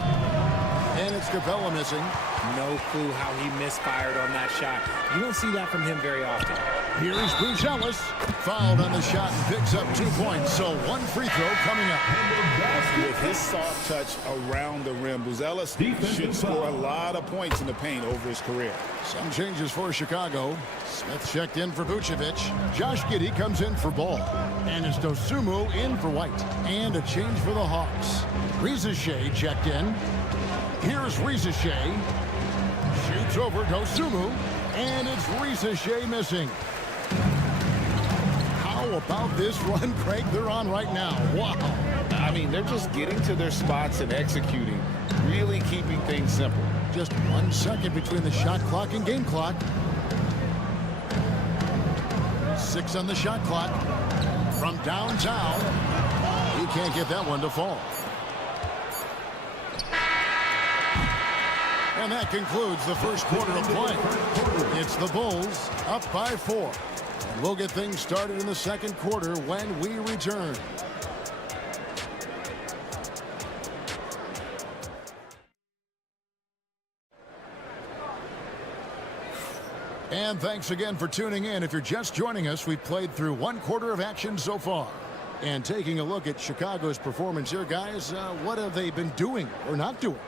And it's Capella missing. No clue how he misfired on that shot. You don't see that from him very often. Here's Bruce Ellis. Fouled on the shot and picks up 2 points. So 1 free throw coming up. With his soft touch around the rim, Ellis should score a lot of points in the paint over his career. Some changes for Chicago. Smith checked in for Vucevic. Josh Giddey comes in for Ball. And it's Dosunmu in for White. And a change for the Hawks. Reza Shea checked in. Here's Reza Shea. Shoots over Dosunmu. And it's Reza Shea missing. How about this run, Craig, they're on right now? Wow. I mean, they're just getting to their spots and executing, really keeping things simple. Just 1 second between the shot clock and game clock. 6 on the shot clock. From downtown, he can't get that one to fall. And that concludes the first quarter of play. It's the Bulls up by 4. And we'll get things started in the second quarter when we return. And thanks again for tuning in. If you're just joining us, we've played through 1 quarter of action so far. And taking a look at Chicago's performance here, guys, what have they been doing or not doing?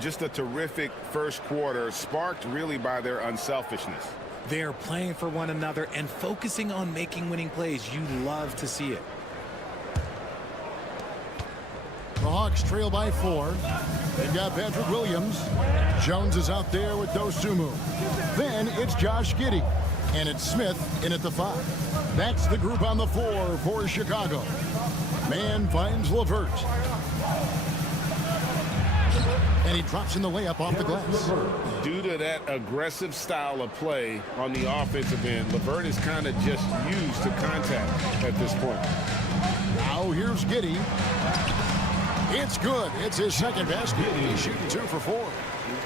Just a terrific first quarter, sparked really by their unselfishness. They're playing for one another and focusing on making winning plays. You love to see it. The Hawks trail by 4. They've got Patrick Williams. Jones is out there with Dosunmu. Then it's Josh Giddey. And it's Smith in at the 5. That's the group on the floor for Chicago. Man finds LeVert. And he drops in the layup off the glass. Due to that aggressive style of play on the offensive end, LeVert is kind of just used to contact at this point. Now here's Giddey. It's good. It's his second basket. He's shooting 2 for 4.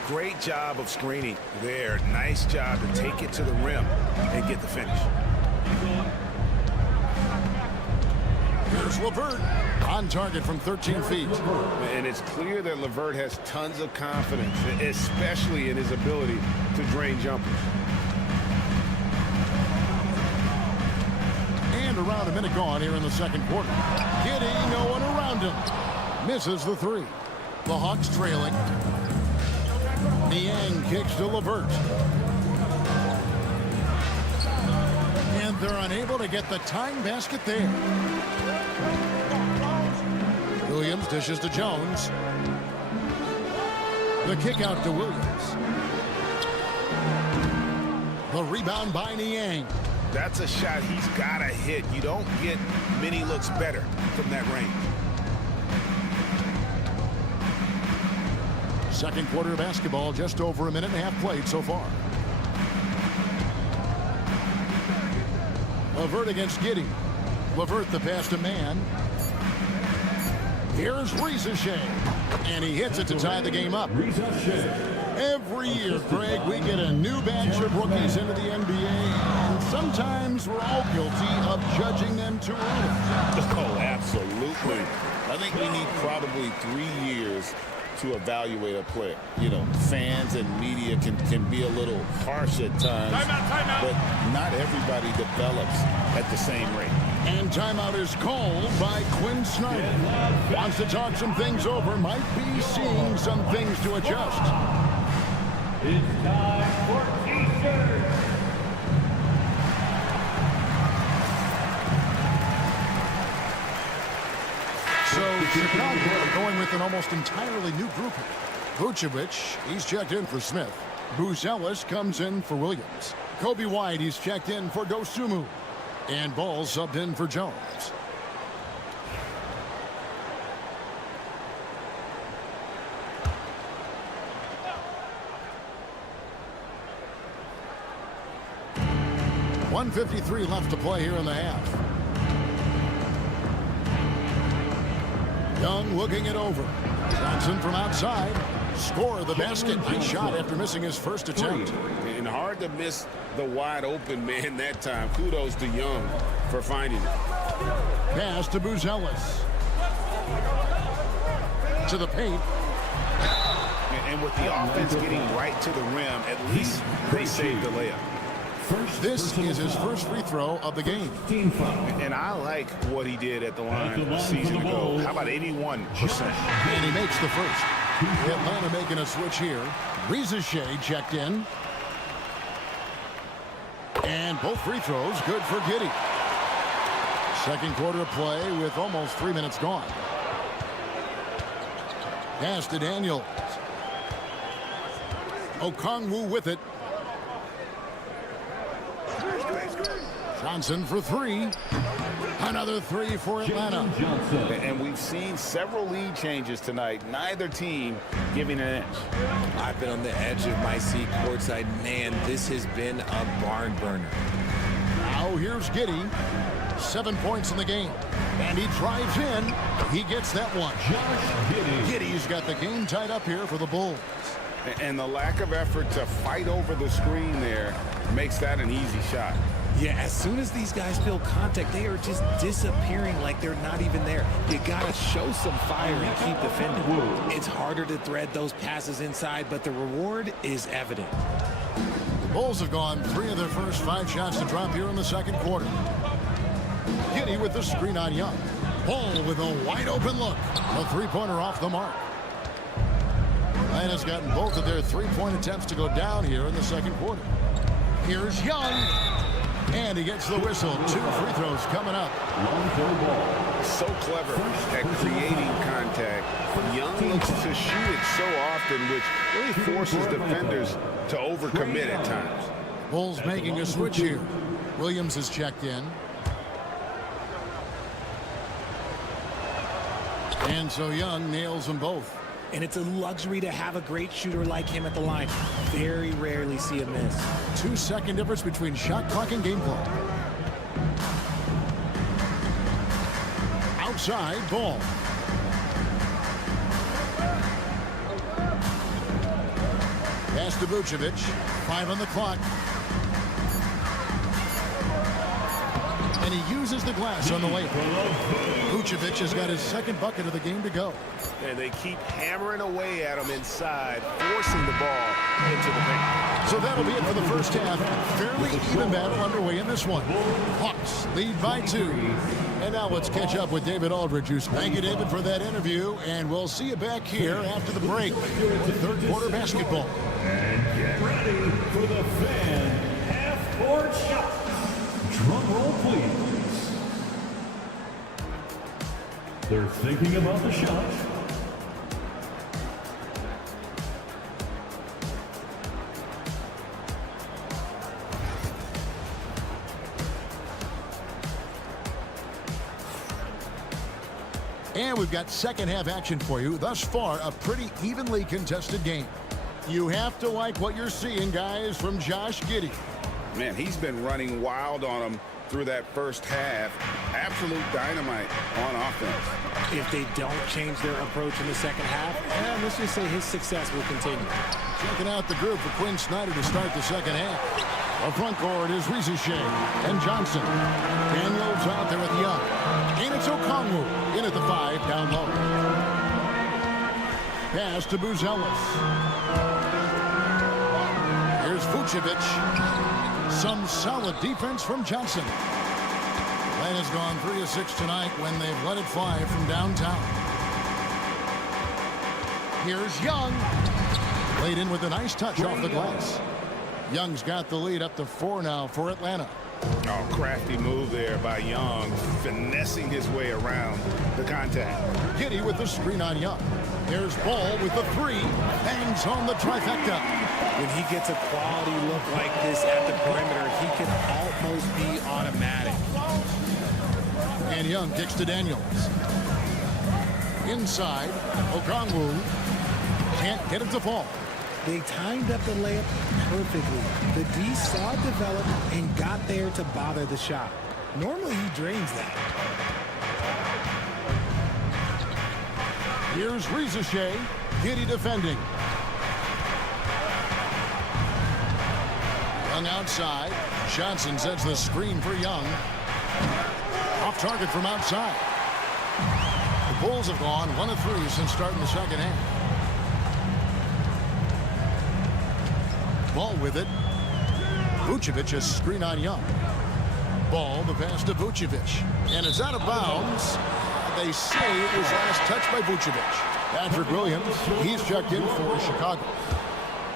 Great job of screening there. Nice job to take it to the rim and get the finish. Here's LeVert on target from 13 feet. And it's clear that LeVert has tons of confidence, especially in his ability to drain jumpers. And around a minute gone here in the second quarter. Giddey, no one around him. Misses the 3. The Hawks trailing. Niang kicks to LeVert. And they're unable to get the tying basket there. Williams dishes to Jones. The kick out to Williams. The rebound by Niang. That's a shot he's got to hit. You don't get many looks better from that range. Second quarter of basketball, just over a minute and a half played so far. LeVert against Giddey. LeVert the pass to man. Here's Reza Shea. And he hits it to tie the game up. Every year, Greg, we get a new batch of rookies into the NBA. And sometimes we're all guilty of judging them too early. Oh, absolutely. I think we need probably 3 years to evaluate a player. You know, fans and media can be a little harsh at times. Timeout. But not everybody develops at the same rate. And timeout is called by Quinn Snyder. Wants to talk some things over. Might be seeing some things to adjust. It's time for T-shirts. So Chicago going with an almost entirely new group. Vucevic, he's checked in for Smith. Bruce Ellis comes in for Williams. Kobe White, he's checked in for Dosunmu. And Ball subbed in for Jones. .153 left to play here in the half. Young looking it over. Johnson from outside. Score the basket. Nice shot after missing his first attempt. And hard to miss the wide open man that time. Kudos to Young for finding it. Pass to Buzelis. To the paint. And with the offense getting right to the rim, at least they saved the layup. This is his first free throw of the game. And I like what he did at the line a season ago. How about 81%? And he makes the first. Atlanta making a switch here. Shea checked in. And both free throws good for Giddey. Second quarter of play with almost 3 minutes gone. Pass to Daniels. Okongwu with it. Johnson for three. Another three for Atlanta. And we've seen several lead changes tonight. Neither team giving an inch. I've been on the edge of my seat courtside. Man, this has been a barn burner. Now here's Giddey. 7 points in the game. And he drives in. He gets that one. Giddey's got the game tied up here for the Bulls. And the lack of effort to fight over the screen there makes that an easy shot. Yeah, as soon as these guys feel contact, they are just disappearing like they're not even there. You got to show some fire and keep defending. It's harder to thread those passes inside, but the reward is evident. The Bulls have gone 3 of their first 5 shots to drop here in the second quarter. Giddey with the screen on Young. Ball with a wide open look. A three-pointer off the mark. Atlanta's gotten both of their three-point attempts to go down here in the second quarter. Here's Young. And he gets the whistle. 2 free throws coming up. So clever at creating contact. Young looks to shoot it so often, which really forces defenders to overcommit at times. Bulls making a switch here. Williams is checked in. And so Young nails them both. And it's a luxury to have a great shooter like him at the line. Very rarely see a miss. 2-second difference between shot clock and game clock. Outside, Ball. Pass to Vucevic. 5 on the clock. And he uses the glass on the layup. Vucevic has got his second bucket of the game to go. And they keep hammering away at him inside, forcing the ball into the paint. So that'll be it for the first half. Fairly even battle underway in this one. Hawks lead by 2. And now let's catch up with David Aldridge. Thank you, David, for that interview. And we'll see you back here after the break for third quarter basketball. And get ready for the fan half-court shot. Drum roll, please. They're thinking about the shot. And we've got second half action for you. Thus far, a pretty evenly contested game. You have to like what you're seeing, guys, from Josh Giddey. Man, he's been running wild on them through that first half. Absolute dynamite on offense. If they don't change their approach in the second half, let's just say his success will continue. Checking out the group for Quinn Snyder to start the second half. Our front court is Shea and Johnson. Daniels out there with Young. And it's Okongwu in at the 5 down low. Pass to Buzelis. Here's Vucevic. Some solid defense from Johnson. Atlanta's gone 3 of 6 tonight when they've let it fly from downtown. Here's Young. Laid in with a nice touch off the glass. Young's got the lead up to 4 now for Atlanta. Oh, crafty move there by Young, finessing his way around the contact. Giddey with the screen on Young. There's Ball with the 3. Bangs home the trifecta. When he gets a quality look like this at the perimeter, he can almost be automatic. And Young kicks to Daniels. Inside, Okongwu can't get it to fall. They timed up the layup perfectly. The D saw it develop and got there to bother the shot. Normally he drains that. Here's Shea. Giddey defending. Young outside. Johnson sets the screen for Young. Off target from outside. The Bulls have gone 1 of 3 since starting the second half. Ball with it. Vucevic a screen on Young. Ball, the pass to Vucevic. And it's out of bounds. They say it was last touched by Vucevic. Patrick Williams, he's checked in for Chicago.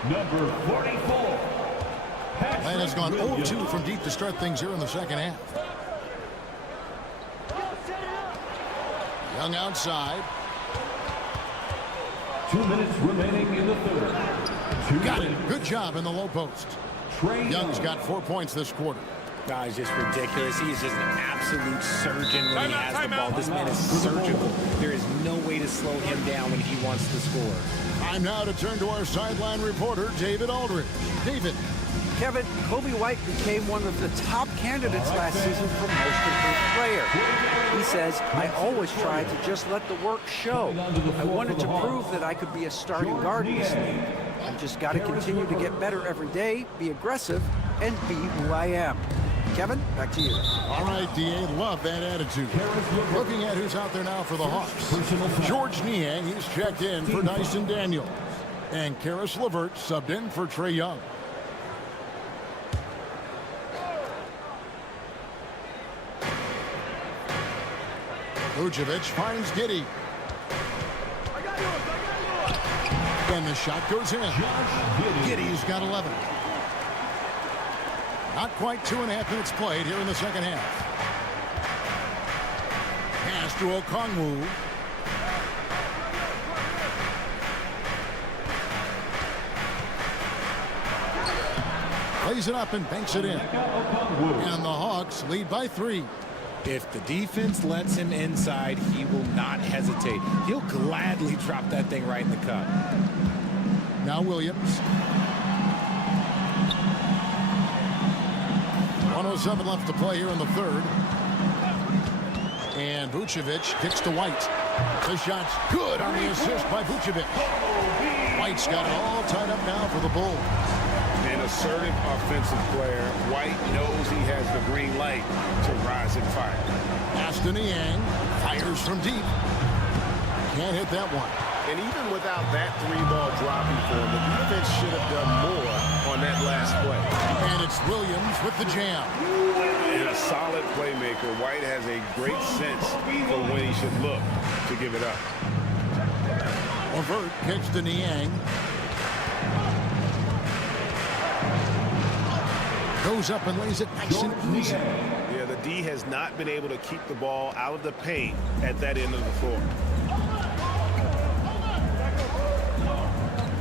Number 44. Atlanta's gone 0-2 from deep to start things here in the second half. Young outside. 2 minutes remaining in the third. Got it. Good job in the low post. Young's got 4 points this quarter. Guys, just ridiculous. He is just an absolute surgeon when he has the ball. This man is surgical. There is no way to slow him down when he wants to score. Time now to turn to our sideline reporter, David Aldridge. David. Kevin, Kobe White became one of the top candidates last season for most improved player. He says, I always tried to just let the work show. I wanted to prove that I could be a starting guard in this league. I've just got to continue to get better every day, be aggressive, and be who I am. Kevin, back to you. All right, D.A., love that attitude. Looking at who's out there now for the Hawks. George Niang, he's checked in for Dyson Daniels. And Karis LeVert subbed in for Trae Young. Vucevic finds Giddey. And the shot goes in. Giddey's got 11. Not quite 2.5 minutes played here in the second half. Pass to Okongwu. Plays it up and banks it in. And the Hawks lead by 3. If the defense lets him inside, he will not hesitate. He'll gladly drop that thing right in the cup. Now Williams. 1:07 left to play here in the third. And Vucevic kicks to White. The shot's good on the assist by Vucevic. White's got it all tied up now for the Bulls. An assertive offensive player. White knows he has the green light to rise and fire. Aston Niang fires from deep. Can't hit that one. And even without that 3-ball dropping for him, the defense should have done more on that last play. And it's Williams with the jam. And a solid playmaker. White has a great sense for when he should look to give it up. LeVert kicks to Niang. Goes up and lays it nice and easy. Yeah, the D has not been able to keep the ball out of the paint at that end of the floor.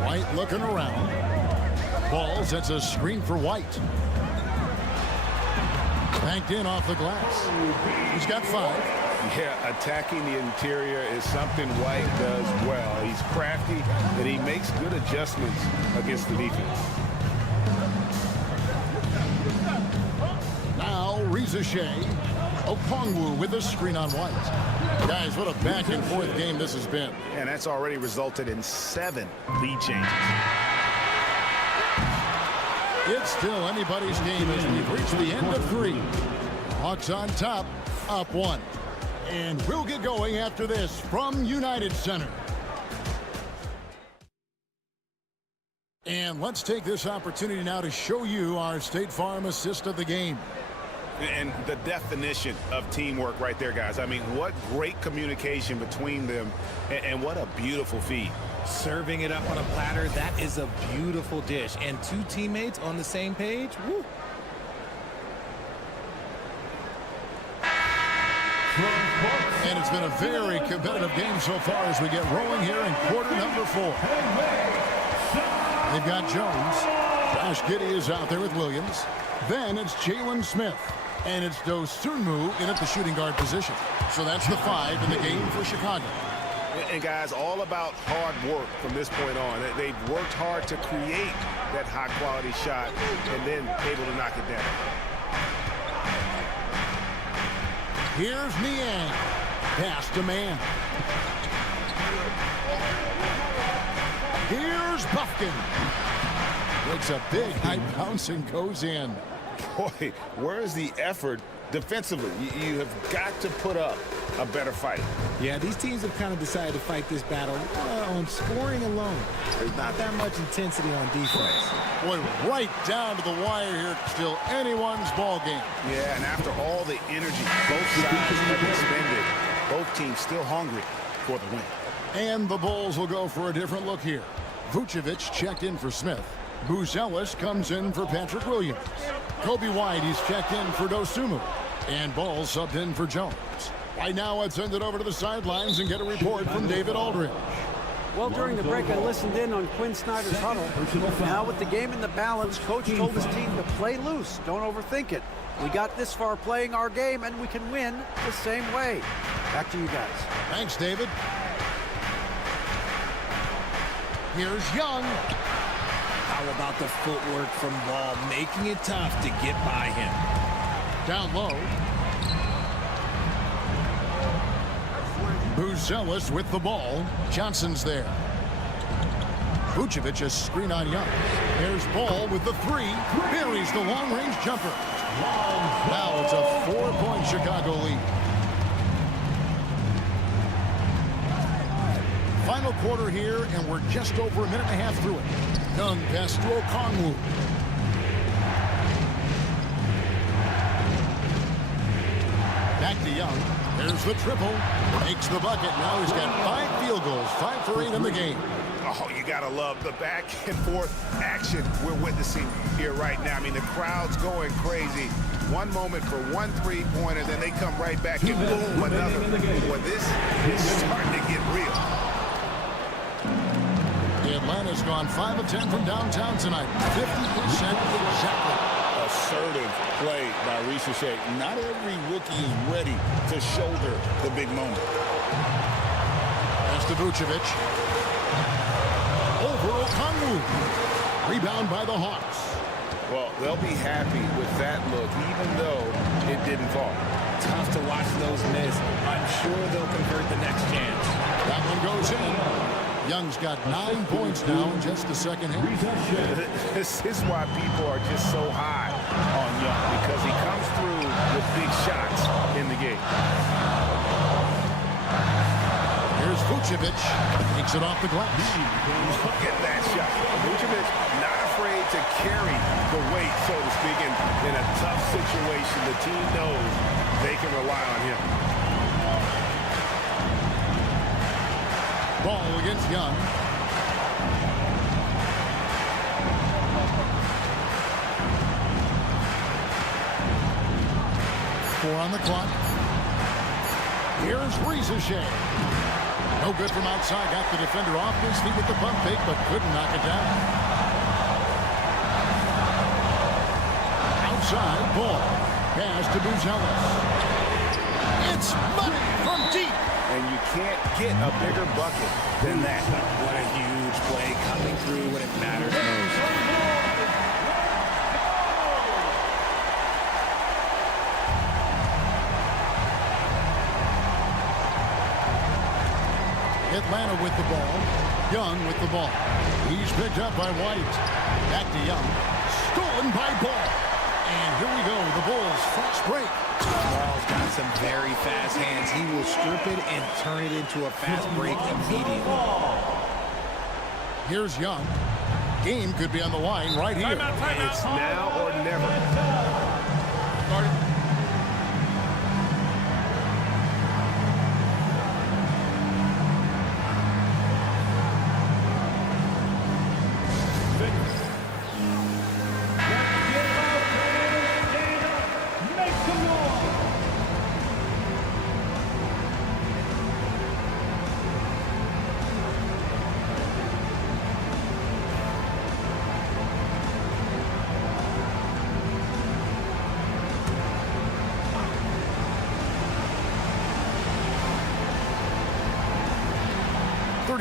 White looking around. Ball sets a screen for White. Banked in off the glass. He's got 5. Yeah, attacking the interior is something White does well. He's crafty and he makes good adjustments against the defense. Now Reza Shea. Okongwu with a screen on White. Guys, what a back and forth game this has been. And that's already resulted in 7 lead changes. It's still anybody's game as we've reached the end of 3. Hawks on top, up 1. And we'll get going after this from United Center. And let's take this opportunity now to show you our State Farm assist of the game. And the definition of teamwork right there, guys. I mean, what great communication between them, and what a beautiful feed. Serving it up on a platter, that is a beautiful dish. And 2 teammates on the same page, woo. And it's been a very competitive game so far as we get rolling here in quarter number 4. They've got Jones. Josh Giddey is out there with Williams. Then it's Jalen Smith. And it's Dosunmu in at the shooting guard position. So that's the 5 in the game for Chicago. And guys, all about hard work from this point on. They've worked hard to create that high-quality shot and then able to knock it down. Here's Niang. Pass to man. Here's Buffkin. Makes a big high bounce and goes in. Boy, where is the effort defensively. You have got to put up a better fight. Yeah, these teams have kind of decided to fight this battle on scoring alone. There's not that much intensity on defense. Boy, right down to the wire here. Still anyone's ball game. Yeah, and after all the energy both sides have expended, both teams still hungry for the win. And the Bulls will go for a different look here. Vucevic checked in for Smith. Buzelis comes in for Patrick Williams. Kobe White, he's checked in for Dosunmu. And Ball subbed in for Jones. Right now, let's send it over to the sidelines and get a report from David Aldridge. Well, during the break, I listened in on Quinn Snyder's huddle. Now, with the game in the balance, Coach told his team to play loose. Don't overthink it. We got this far playing our game, and we can win the same way. Back to you guys. Thanks, David. Here's Young. How about the footwork from Ball, making it tough to get by him. Down low. Buzelis with the ball. Johnson's there. Vucevic a screen on Young. There's Ball with the three. Buries the long-range jumper. Now it's a 4-point Chicago lead. Final quarter here, and we're just over a minute and a half through it. Young pass to Okongwu. Back to Young. There's the triple. Makes the bucket. Now he's got 5 field goals. 5 for 8 in the game. Oh, you got to love the back and forth action we're witnessing here right now. I mean, the crowd's going crazy. One moment for one three-pointer, then they come right back and boom, another. Well, this is starting to get real. Atlanta's gone 5 of 10 from downtown tonight. 50% exactly. Assertive play by Ricochet. Not every rookie is ready to shoulder the big moment. That's to Vucevic. Over Okongwu. Rebound by the Hawks. Well, they'll be happy with that look, even though it didn't fall. Tough to watch those miss. I'm sure they'll convert the next chance. That one goes in. Young's got 9 points now in just the second half. This is why people are just so high on Young, because he comes through with big shots in the game. Here's Vucevic. Takes it off the glass. Look at that shot. Vucevic not afraid to carry the weight, so to speak, in a tough situation. The team knows they can rely on him. Ball against Young. Four on the clock. Here's Ricochet. No good from outside. Got the defender off his feet with the pump fake, but couldn't knock it down. Outside, Ball. Pass to Buzelis. It's money from deep. And you can't get a bigger bucket than that. What a huge play coming through when it matters most. Atlanta with the ball. Young with the ball. He's picked up by White. Back to Young. Stolen by Ball. And here we go. The Bulls' fast break. Ball's got some very fast hands. He will strip it and turn it into a fast break immediately. Here's Young. Game could be on the line right here. It's now or never.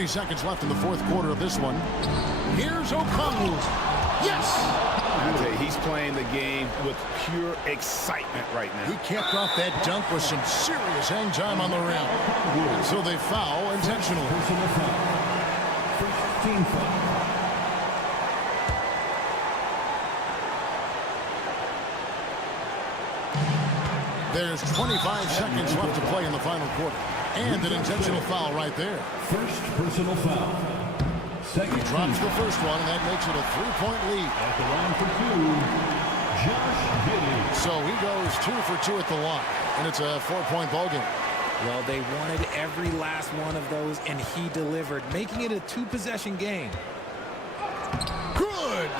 Seconds left in the fourth quarter of this one. Here's Okongwu. Yes! I tell you, he's playing the game with pure excitement right now. He capped off that dunk with some serious hang time on the rim. And so they foul intentionally. Team foul. There's 25 seconds left to play in the final quarter. And an intentional foul right there. First personal foul. Second. He drops the first one, and that makes it a 3-point lead. At the line for two, Josh Giddey. So he goes 2 for 2 at the line, and it's a 4-point ball game. Well, they wanted every last one of those, and he delivered, making it a 2-possession game. Good!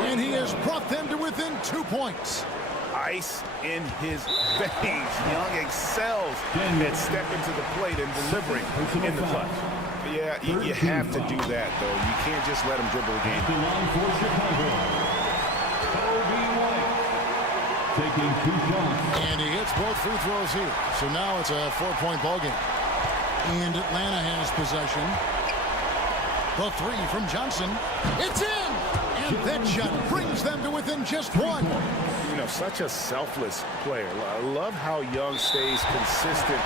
And he has brought them to within 2 points. Ice in his veins. Young excels at stepping to the plate and delivering in the clutch. Yeah, you have to do that, though. You can't just let him dribble the game. The line for Chicago. Kobe White taking 2 shots. And he hits both free throws here. So now it's a 4-point ball game. And Atlanta has possession. The 3 from Johnson. It's in! And that shot brings them to within just 1. You know, such a selfless player. I love how Young stays consistent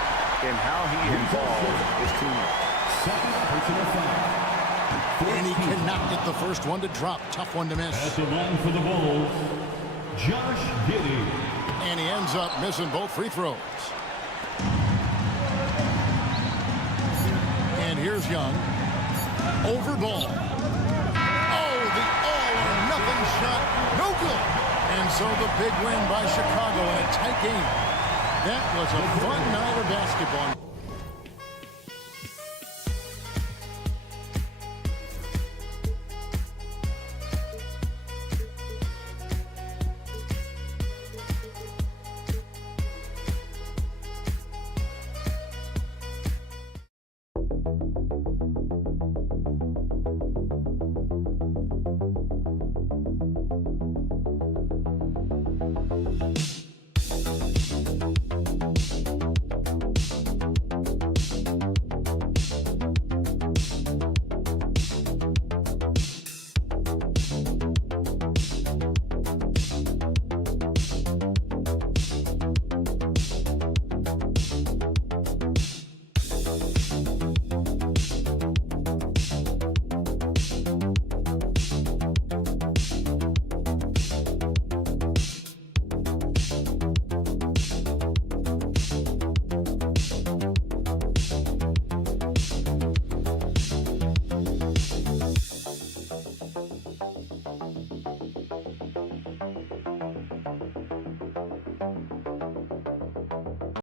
in how he involves his teammates. Second personal foul. And he cannot get the first one to drop. Tough one to miss. At the line for the Bulls, Josh Giddey. And he ends up missing both free throws. And here's Young. Over ball. Oh, the all-or-nothing shot. No good. And so the big win by Chicago in a tight game. That was a fun night of basketball.